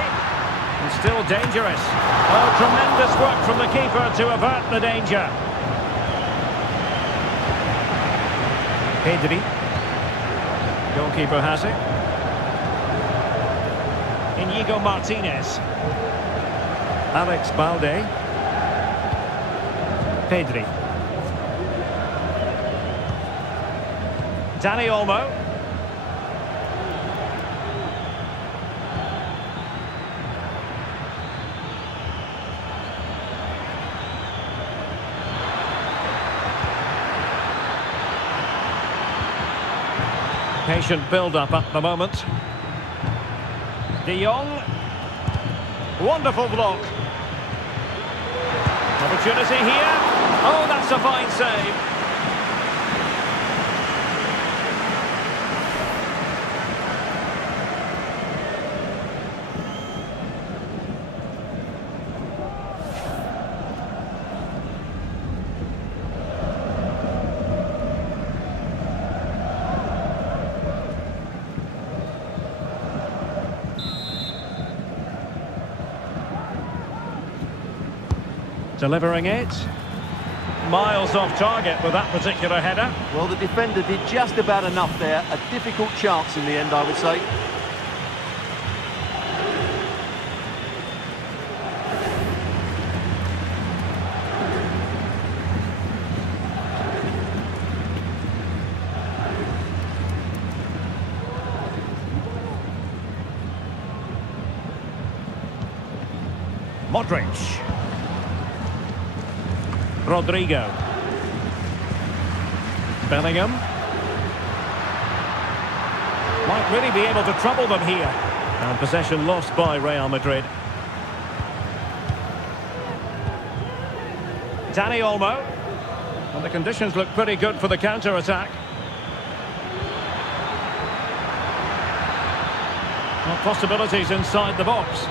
And still dangerous. Oh, tremendous work from the keeper to avert the danger. Pedri. Goalkeeper has it. Inigo Martinez. Alex Balde. Pedri. Dani Olmo. Patient build-up at the moment. De Jong. Wonderful block. Opportunity here. Oh, that's a fine save. Delivering it. Miles off target with that particular header. Well, the defender did just about enough there. A difficult chance in the end, I would say. Modric. Rodrigo. Bellingham. Might really be able to trouble them here. And possession lost by Real Madrid. Dani Olmo. And the conditions look pretty good for the counter-attack. Well, possibilities inside the box.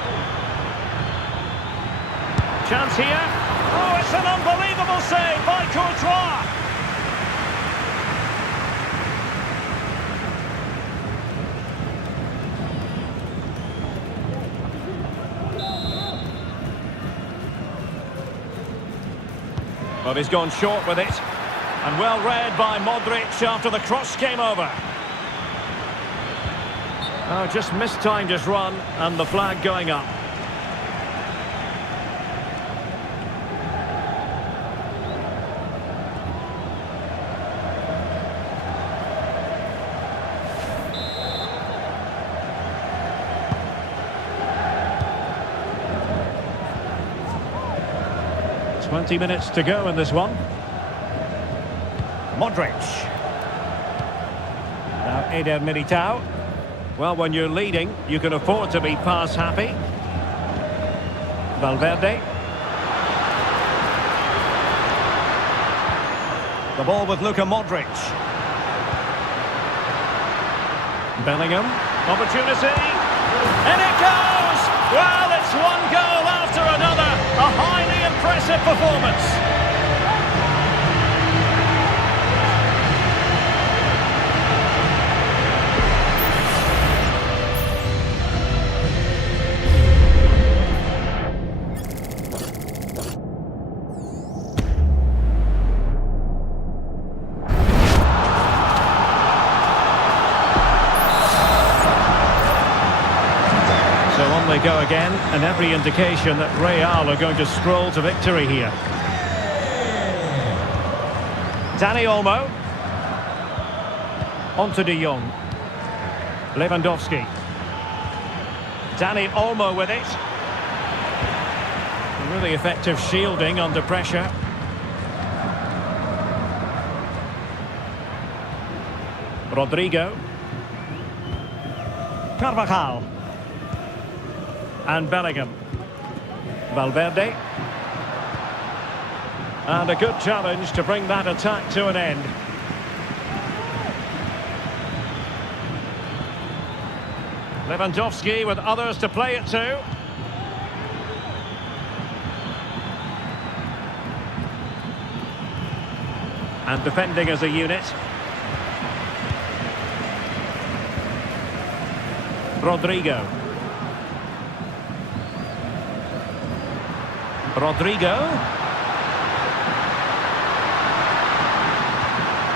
Chance here. Oh, it's an unbelievable save by Courtois. Well, he's gone short with it. And well read by Modric after the cross came over. Oh, just mistimed his run and the flag going up. Twenty minutes to go in this one. Modric. Now Eder Militao. Well, when you're leading, you can afford to be pass happy. Valverde. The ball with Luka Modric. Bellingham. Opportunity. And it goes! Well, it's one goal after another. A highly impressive performance. They go again, and every indication that Real are going to stroll to victory here. Dani Olmo. On to De Jong. Lewandowski. Dani Olmo with it. Really effective shielding under pressure. Rodrigo. Carvajal. And Bellingham. Valverde. And a good challenge to bring that attack to an end. Lewandowski with others to play it to. And defending as a unit. Rodrigo.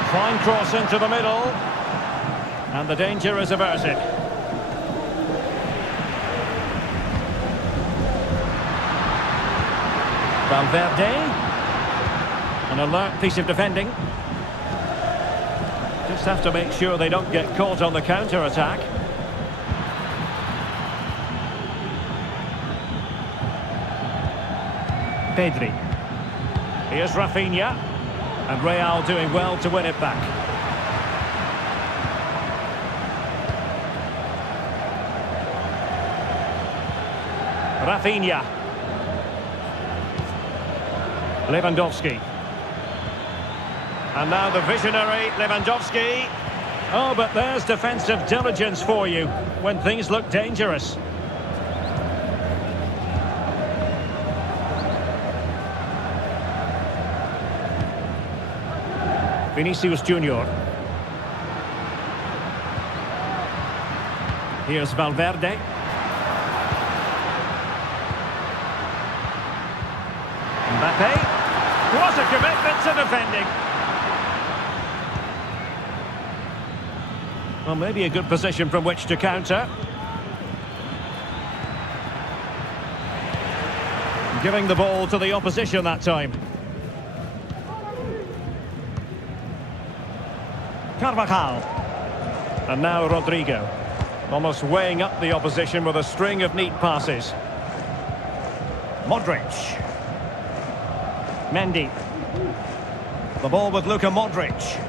Fine cross into the middle. And the danger is averted. Valverde. An alert piece of defending. Just have to make sure they don't get caught on the counter-attack. Pedri. Here's Rafinha. And Real doing well to win it back. Rafinha. Lewandowski. And now the visionary Lewandowski. Oh, but there's defensive diligence for you when things look dangerous. Vinicius Junior. Here's Valverde. Mbappe. What a commitment to defending. Well, maybe a good position from which to counter. Giving the ball to the opposition that time. Carvajal. And now Rodrigo. Almost weighing up the opposition with a string of neat passes. Modric. Mendy. The ball with Luka Modric.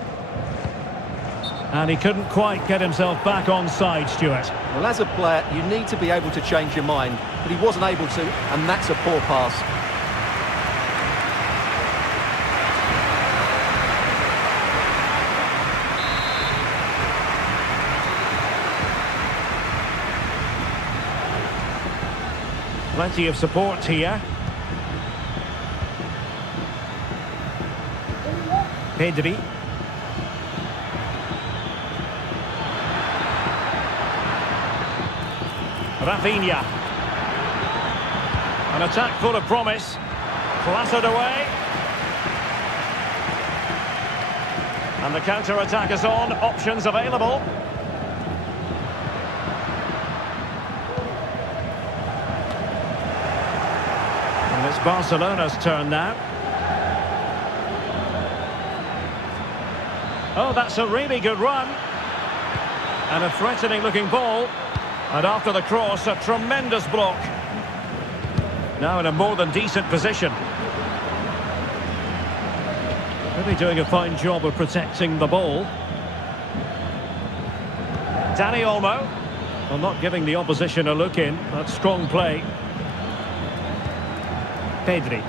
And he couldn't quite get himself back on side, Stuart. Well, as a player, you need to be able to change your mind, but he wasn't able to, and that's a poor pass. Plenty of support here. Pedri. Rafinha. An attack full of promise. Clattered away. And the counter-attack is on. Options available. And it's Barcelona's turn now. Oh, that's a really good run. And a threatening-looking ball. And after the cross, a tremendous block. Now in a more than decent position. Really doing a fine job of protecting the ball. Dani Olmo. Well, not giving the opposition a look in. That's strong play. Pedri.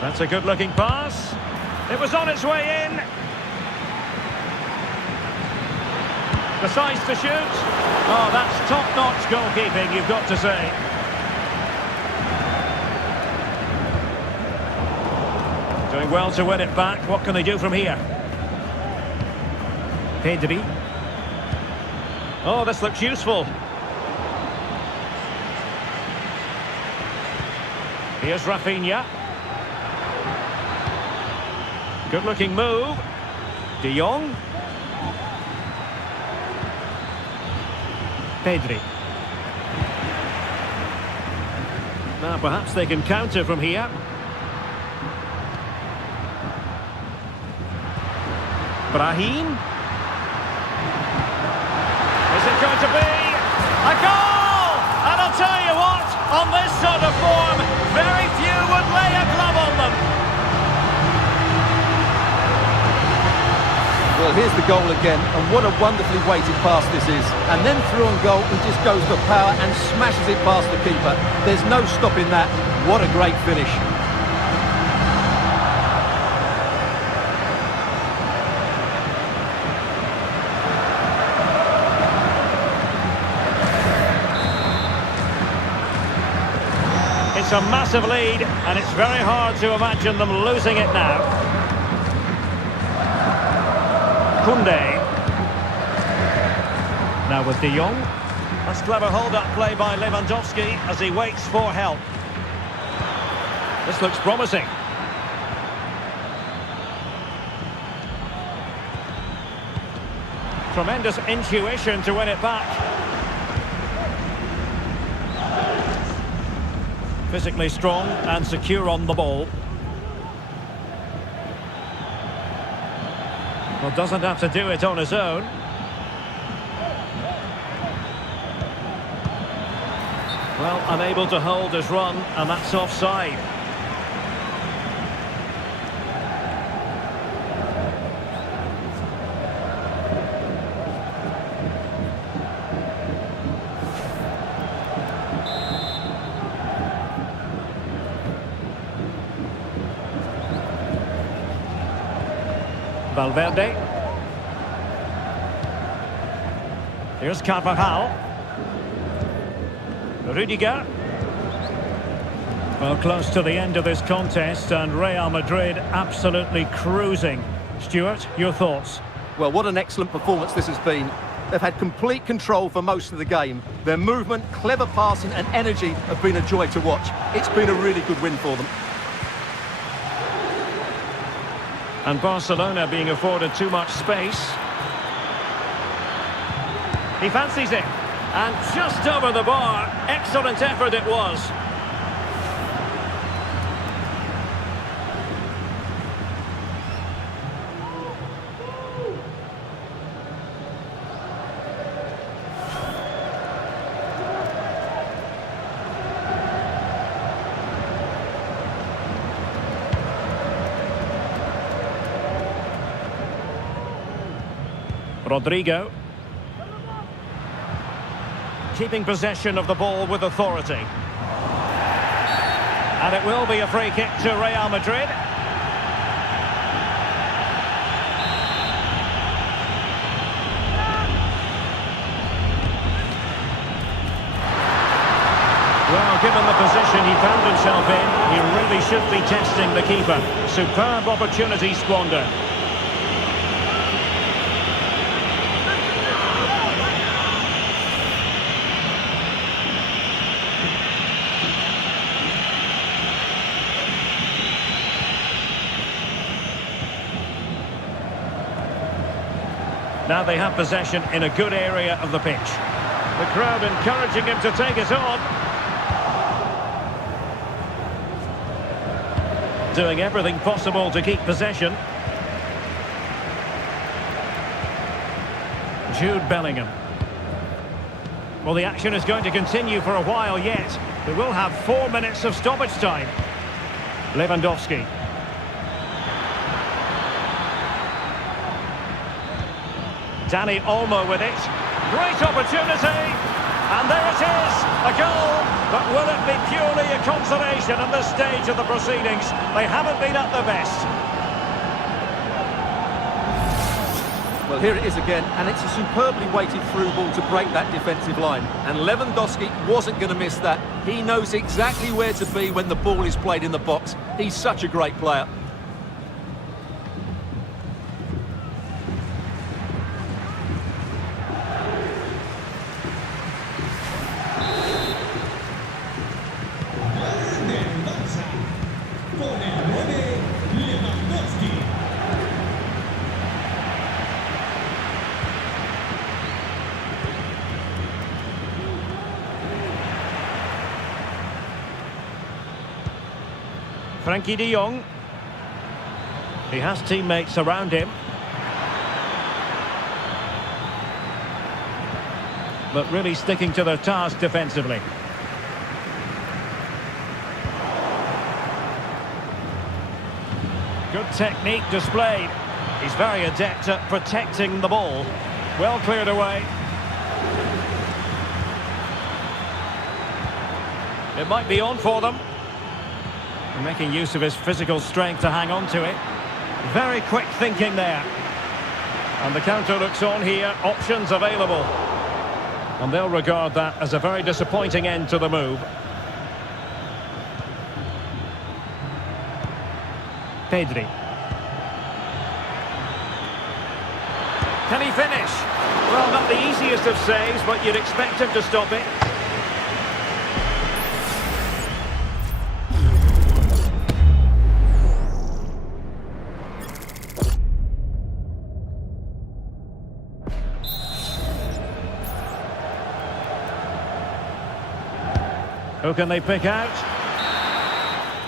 That's a good-looking pass. It was on its way in. Decides to shoot. Oh, that's top-notch goalkeeping, you've got to say. Doing well to win it back. What can they do from here? Pedri. Oh, this looks useful. Here's Rafinha. Good-looking move. De Jong. Pedri. Now perhaps they can counter from here. Brahim. Is it going to be a goal? And I'll tell you what, on this sort of form, very few Well, here's the goal again, and what a wonderfully weighted pass this is. And then through on goal, he just goes for power and smashes it past the keeper. There's no stopping that. What a great finish. It's a massive lead, and it's very hard to imagine them losing it now. Koundé. Now with De Jong. That's clever hold-up play by Lewandowski as he waits for help. This looks promising. Tremendous intuition to win it back. Physically strong and secure on the ball. Well, doesn't have to do it on his own. Well, unable to hold his run, and that's offside. Valverde. Here's Carvajal. Rudiger. Well, close to the end of this contest, and Real Madrid absolutely cruising. Stuart, your thoughts? Well, what an excellent performance this has been. They've had complete control for most of the game. Their movement, clever passing and energy have been a joy to watch. It's been a really good win for them. And Barcelona being afforded too much space. He fancies it. And just over the bar. Excellent effort it was. Rodrigo. Keeping possession of the ball with authority. And it will be a free kick to Real Madrid. Well, given the position he found himself in, he really should be testing the keeper. Superb opportunity squandered. Now they have possession in a good area of the pitch. The crowd encouraging him to take it on. Doing everything possible to keep possession. Jude Bellingham. Well, the action is going to continue for a while yet. We will have 4 minutes of stoppage time. Lewandowski. Dani Olmo with it. Great opportunity. And there it is, a goal. But will it be purely a consolation at this stage of the proceedings? They haven't been at their best. Well, here it is again, and it's a superbly weighted through ball to break that defensive line. And Lewandowski wasn't going to miss that. He knows exactly where to be when the ball is played in the box. He's such a great player. Frankie de Jong. He has teammates around him. But really sticking to their task defensively. Good technique displayed. He's very adept at protecting the ball. Well cleared away. It might be on for them. Making use of his physical strength to hang on to it. Very quick thinking there. And the counter looks on here. Options available. And they'll regard that as a very disappointing end to the move. Pedri. Can he finish? Well, not the easiest of saves, but you'd expect him to stop it. Who can they pick out?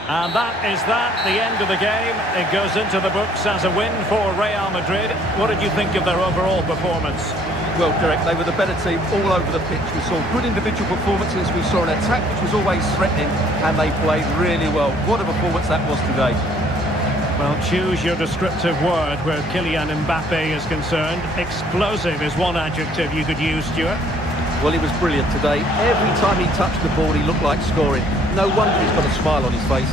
And that is the end of the game. It goes into the books as a win for Real Madrid. What did you think of their overall performance? Well, Derek, they were the better team all over the pitch. We saw good individual performances. We saw an attack which was always threatening, and they played really well. What a performance that was today. Well, choose your descriptive word where Kylian Mbappe is concerned. Explosive is one adjective you could use, Stuart. Well, he was brilliant today. Every time he touched the ball, he looked like scoring. No wonder he's got a smile on his face.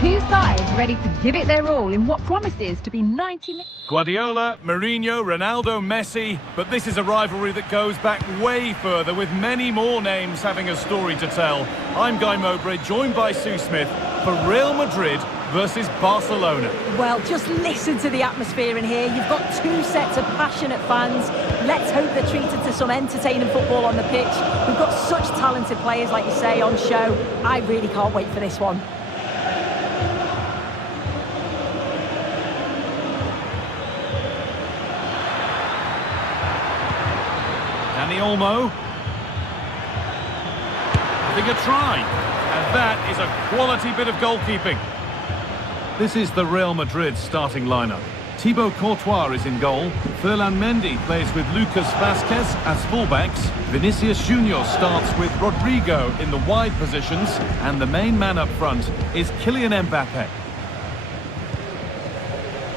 Two sides ready to give it their all in what promises to be 90 minutes. Guardiola, Mourinho, Ronaldo, Messi, but this is a rivalry that goes back way further with many more names having a story to tell. I'm Guy Mowbray, joined by Sue Smith for Real Madrid versus Barcelona. Well, just listen to the atmosphere in here. You've got two sets of passionate fans. Let's hope they're treated to some entertaining football on the pitch. We've got such talented players, like you say, on show. I really can't wait for this one. Dani Olmo. Having a try. And that is a quality bit of goalkeeping. This is the Real Madrid starting lineup. Thibaut Courtois is in goal. Ferland Mendy plays with Lucas Vazquez as fullbacks. Vinicius Junior starts with Rodrigo in the wide positions. And the main man up front is Kylian Mbappe.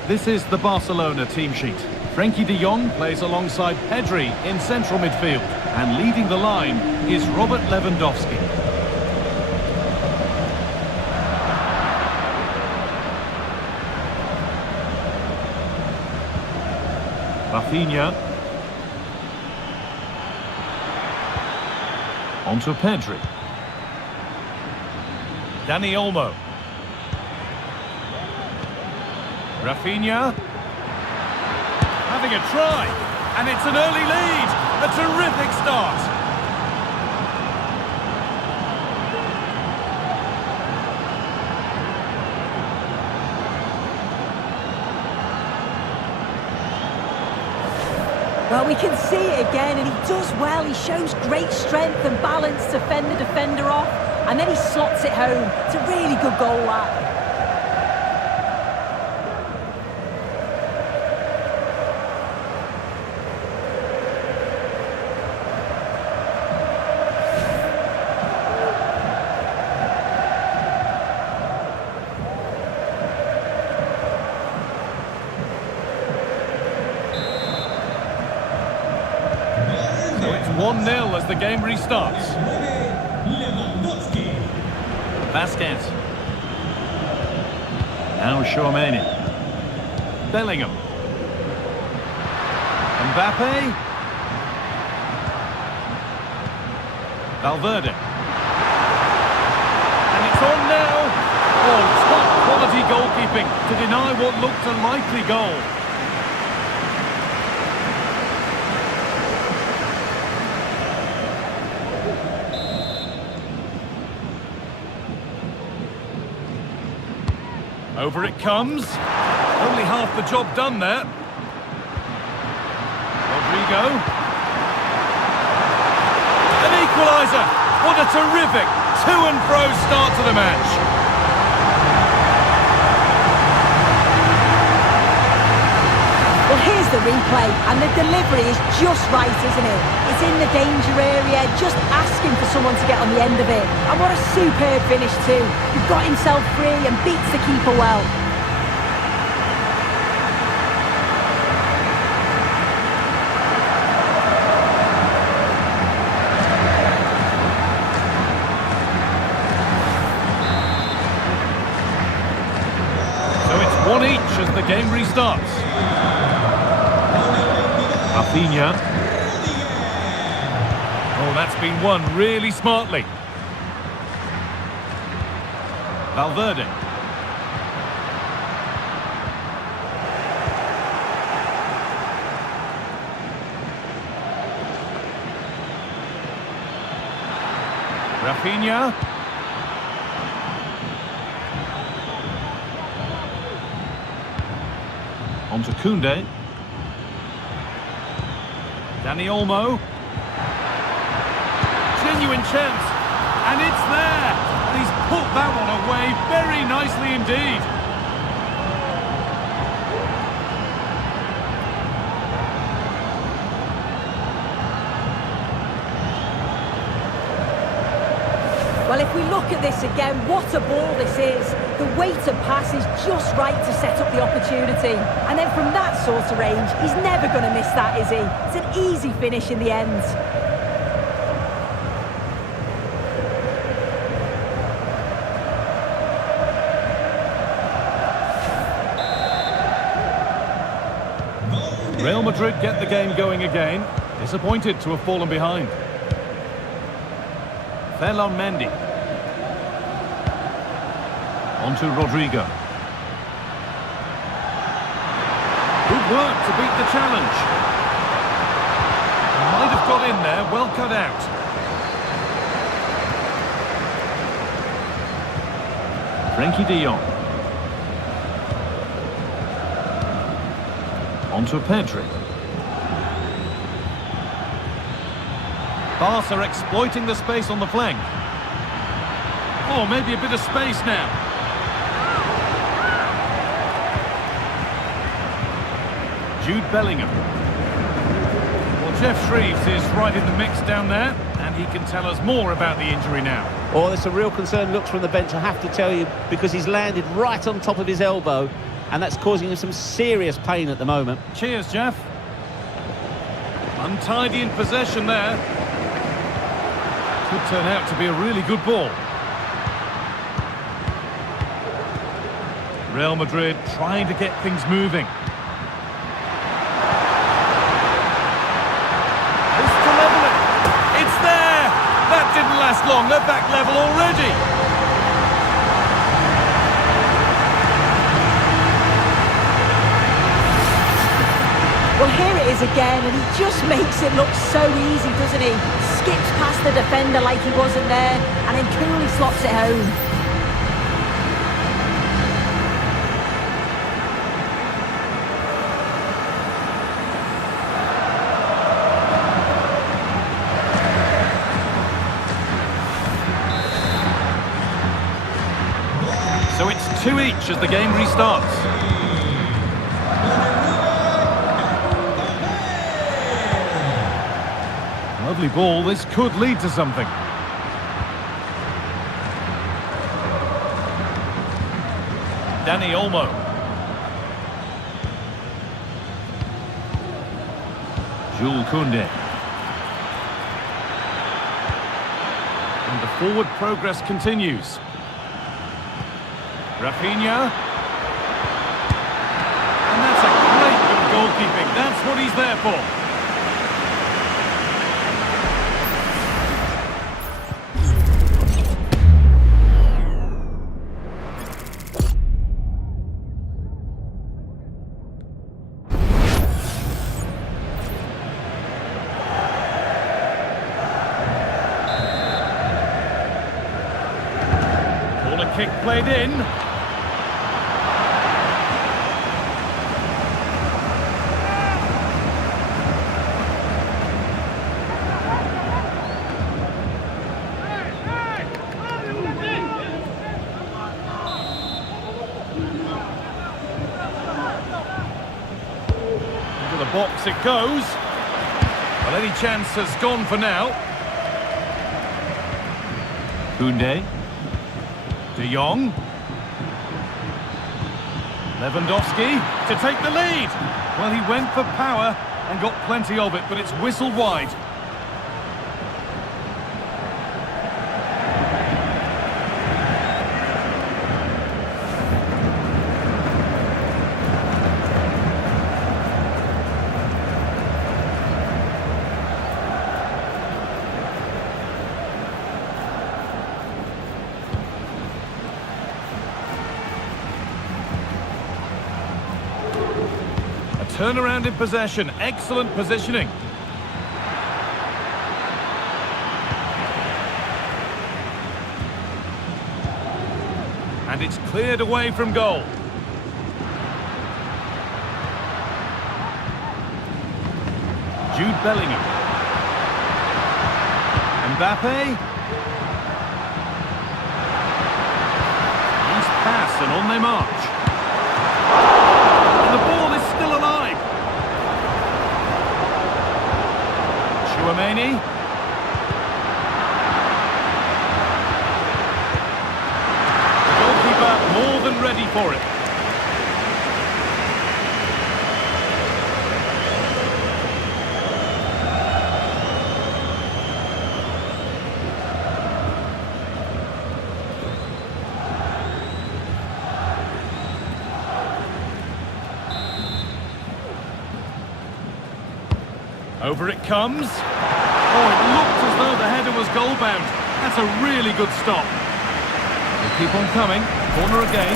This is the Barcelona team sheet. Frenkie de Jong plays alongside Pedri in central midfield. And leading the line is Robert Lewandowski. Rafinha. Onto Pedri. Dani Olmo. Rafinha. Having a try. And it's an early lead. A terrific start. Well, we can see it again, and he does well. He shows great strength and balance to fend the defender off, and then he slots it home. It's a really good goal, that. So it's 1-0 as the game restarts. Vazquez. Now Tchouaméni. Bellingham. Mbappe. Valverde. And it's on now. Oh, top quality goalkeeping to deny what looked a likely goal. Over it comes. Only half the job done there. Rodrigo. An equaliser. What a terrific to-and-fro start to the match. Well, here's the replay, and the delivery is just right, isn't it? It's in the danger area, just asking for someone to get on the end of it. And what a superb finish too. He got himself free and beats the keeper well. So it's 1 each as the game restarts. Rafinha. Oh, that's been won really smartly. Valverde. Rafinha. On to Koundé. Dani Olmo. Genuine chance. And it's there. And he's put that one away very nicely indeed. Well, if we look at this again, what a ball this is. The weighted pass is just right to set up the opportunity. And then from that sort of range, he's never going to miss that, is he? It's an easy finish in the end. Real Madrid get the game going again. Disappointed to have fallen behind. Ferland Mendy. On to Rodrigo. work to beat the challenge. Might have got in there, well cut out. Frenkie de Jong. On to Pedri. Barca exploiting the space on the flank. Oh, maybe a bit of space now. Jude Bellingham. Well, Jeff Shreves is right in the mix down there, and he can tell us more about the injury now. Oh, there's some real concern looks from the bench, I have to tell you, because he's landed right on top of his elbow, and that's causing him some serious pain at the moment. Cheers, Jeff. Untidy in possession there. Could turn out to be a really good ball. Real Madrid trying to get things moving. This to level it. It's there! That didn't last long. They're back level already. Well, here it is again, and he just makes it look so easy, doesn't he? Skips past the defender like he wasn't there, and then coolly slots it home. So it's 2 each as the game restarts. Lovely ball, this could lead to something. Dani Olmo. Jules Koundé. And the forward progress continues. Rafinha. And that's a great bit of goalkeeping. That's what he's there for. Corner kick played in. Box it goes. Well, any chance has gone for now. Koundé. De Jong. Lewandowski to take the lead. Well, he went for power and got plenty of it, but it's whistled wide. Turnaround in possession, excellent positioning. And it's cleared away from goal. Jude Bellingham. Mbappe. Nice pass and on they march. And the ball is still alive. Chouameni. The goalkeeper more than ready for it. Over it comes. Oh, it looked as though the header was goal-bound. That's a really good stop. They keep on coming. Corner again.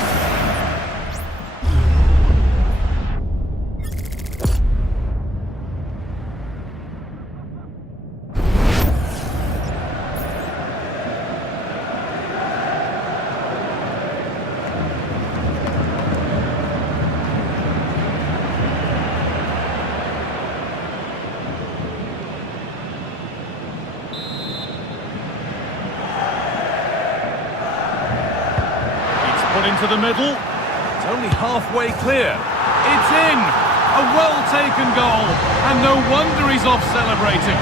into the middle. It's only halfway clear. It's in! A well-taken goal, and no wonder he's off celebrating.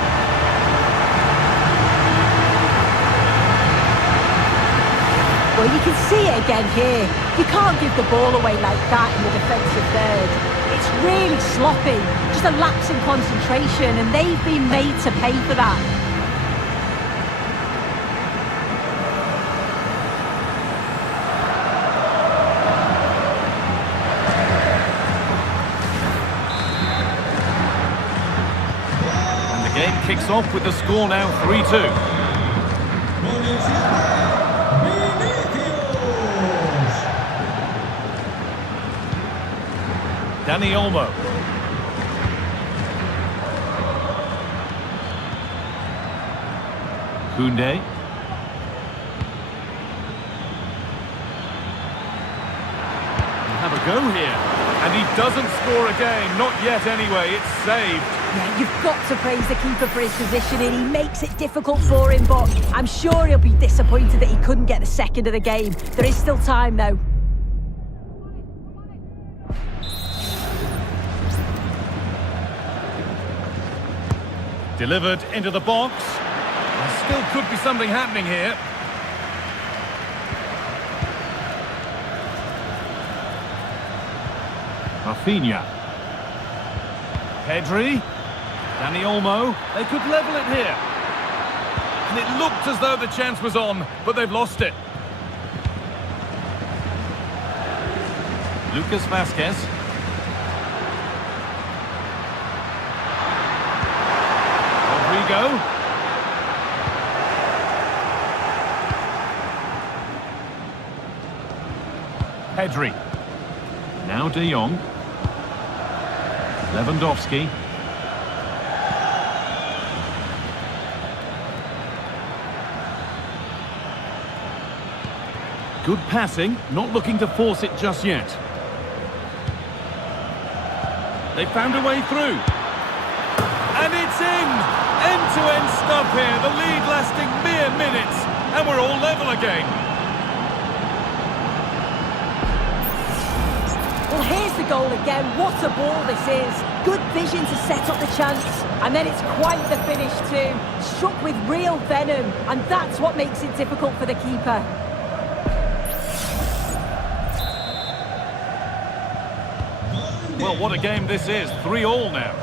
Well, you can see it again here. You can't give the ball away like that in the defensive third. It's really sloppy, just a lapse in concentration, and they've been made to pay for that. And the game kicks off with the score now 3-2. Dani Olmo. Koundé. Have a go here. And he doesn't score again. Not yet anyway. It's saved. Yeah, you've got to praise the keeper for his positioning. He makes it difficult for him, but I'm sure he'll be disappointed that he couldn't get the second of the game. There is still time, though. Delivered into the box. There still could be something happening here. Rafinha. Pedri. Dani Olmo. They could level it here. And it looked as though the chance was on, but they've lost it. Lucas Vazquez. Rodrigo. Pedri. Now De Jong. Lewandowski. Good passing, not looking to force it just yet. They found a way through. And it's in! End-to-end stuff here, the lead lasting mere minutes, and we're all level again. Well, here's the goal again. What a ball this is. Good vision to set up the chance. And then it's quite the finish too. Struck with real venom. And that's what makes it difficult for the keeper. Well, what a game this is. 3-3 now.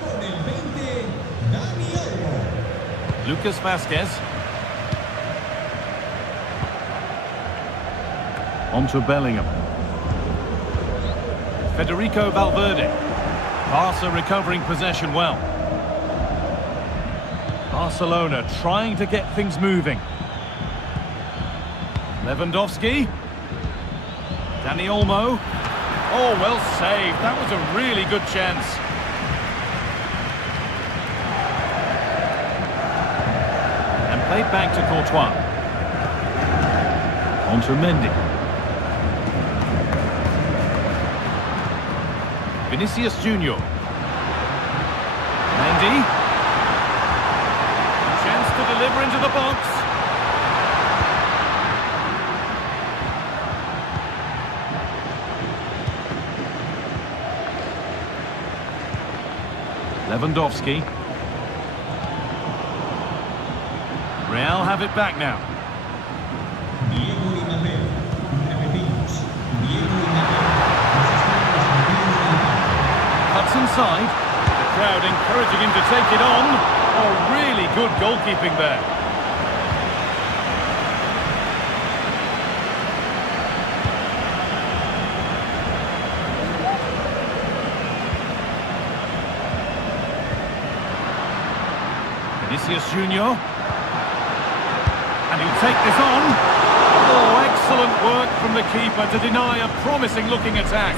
Lucas Vazquez. On to Bellingham. Federico Valverde. Barca recovering possession well. Barcelona trying to get things moving. Lewandowski. Dani Olmo. Oh, well saved. That was a really good chance. And played back to Courtois. On to Mendy. Vinicius Junior. Mendy. Chance to deliver into the box. Lewandowski. Real have it back now. Cuts inside. The crowd encouraging him to take it on. Oh, really good goalkeeping there. Vinicius Junior. And he'll take this on. Oh, excellent work from the keeper to deny a promising looking attack.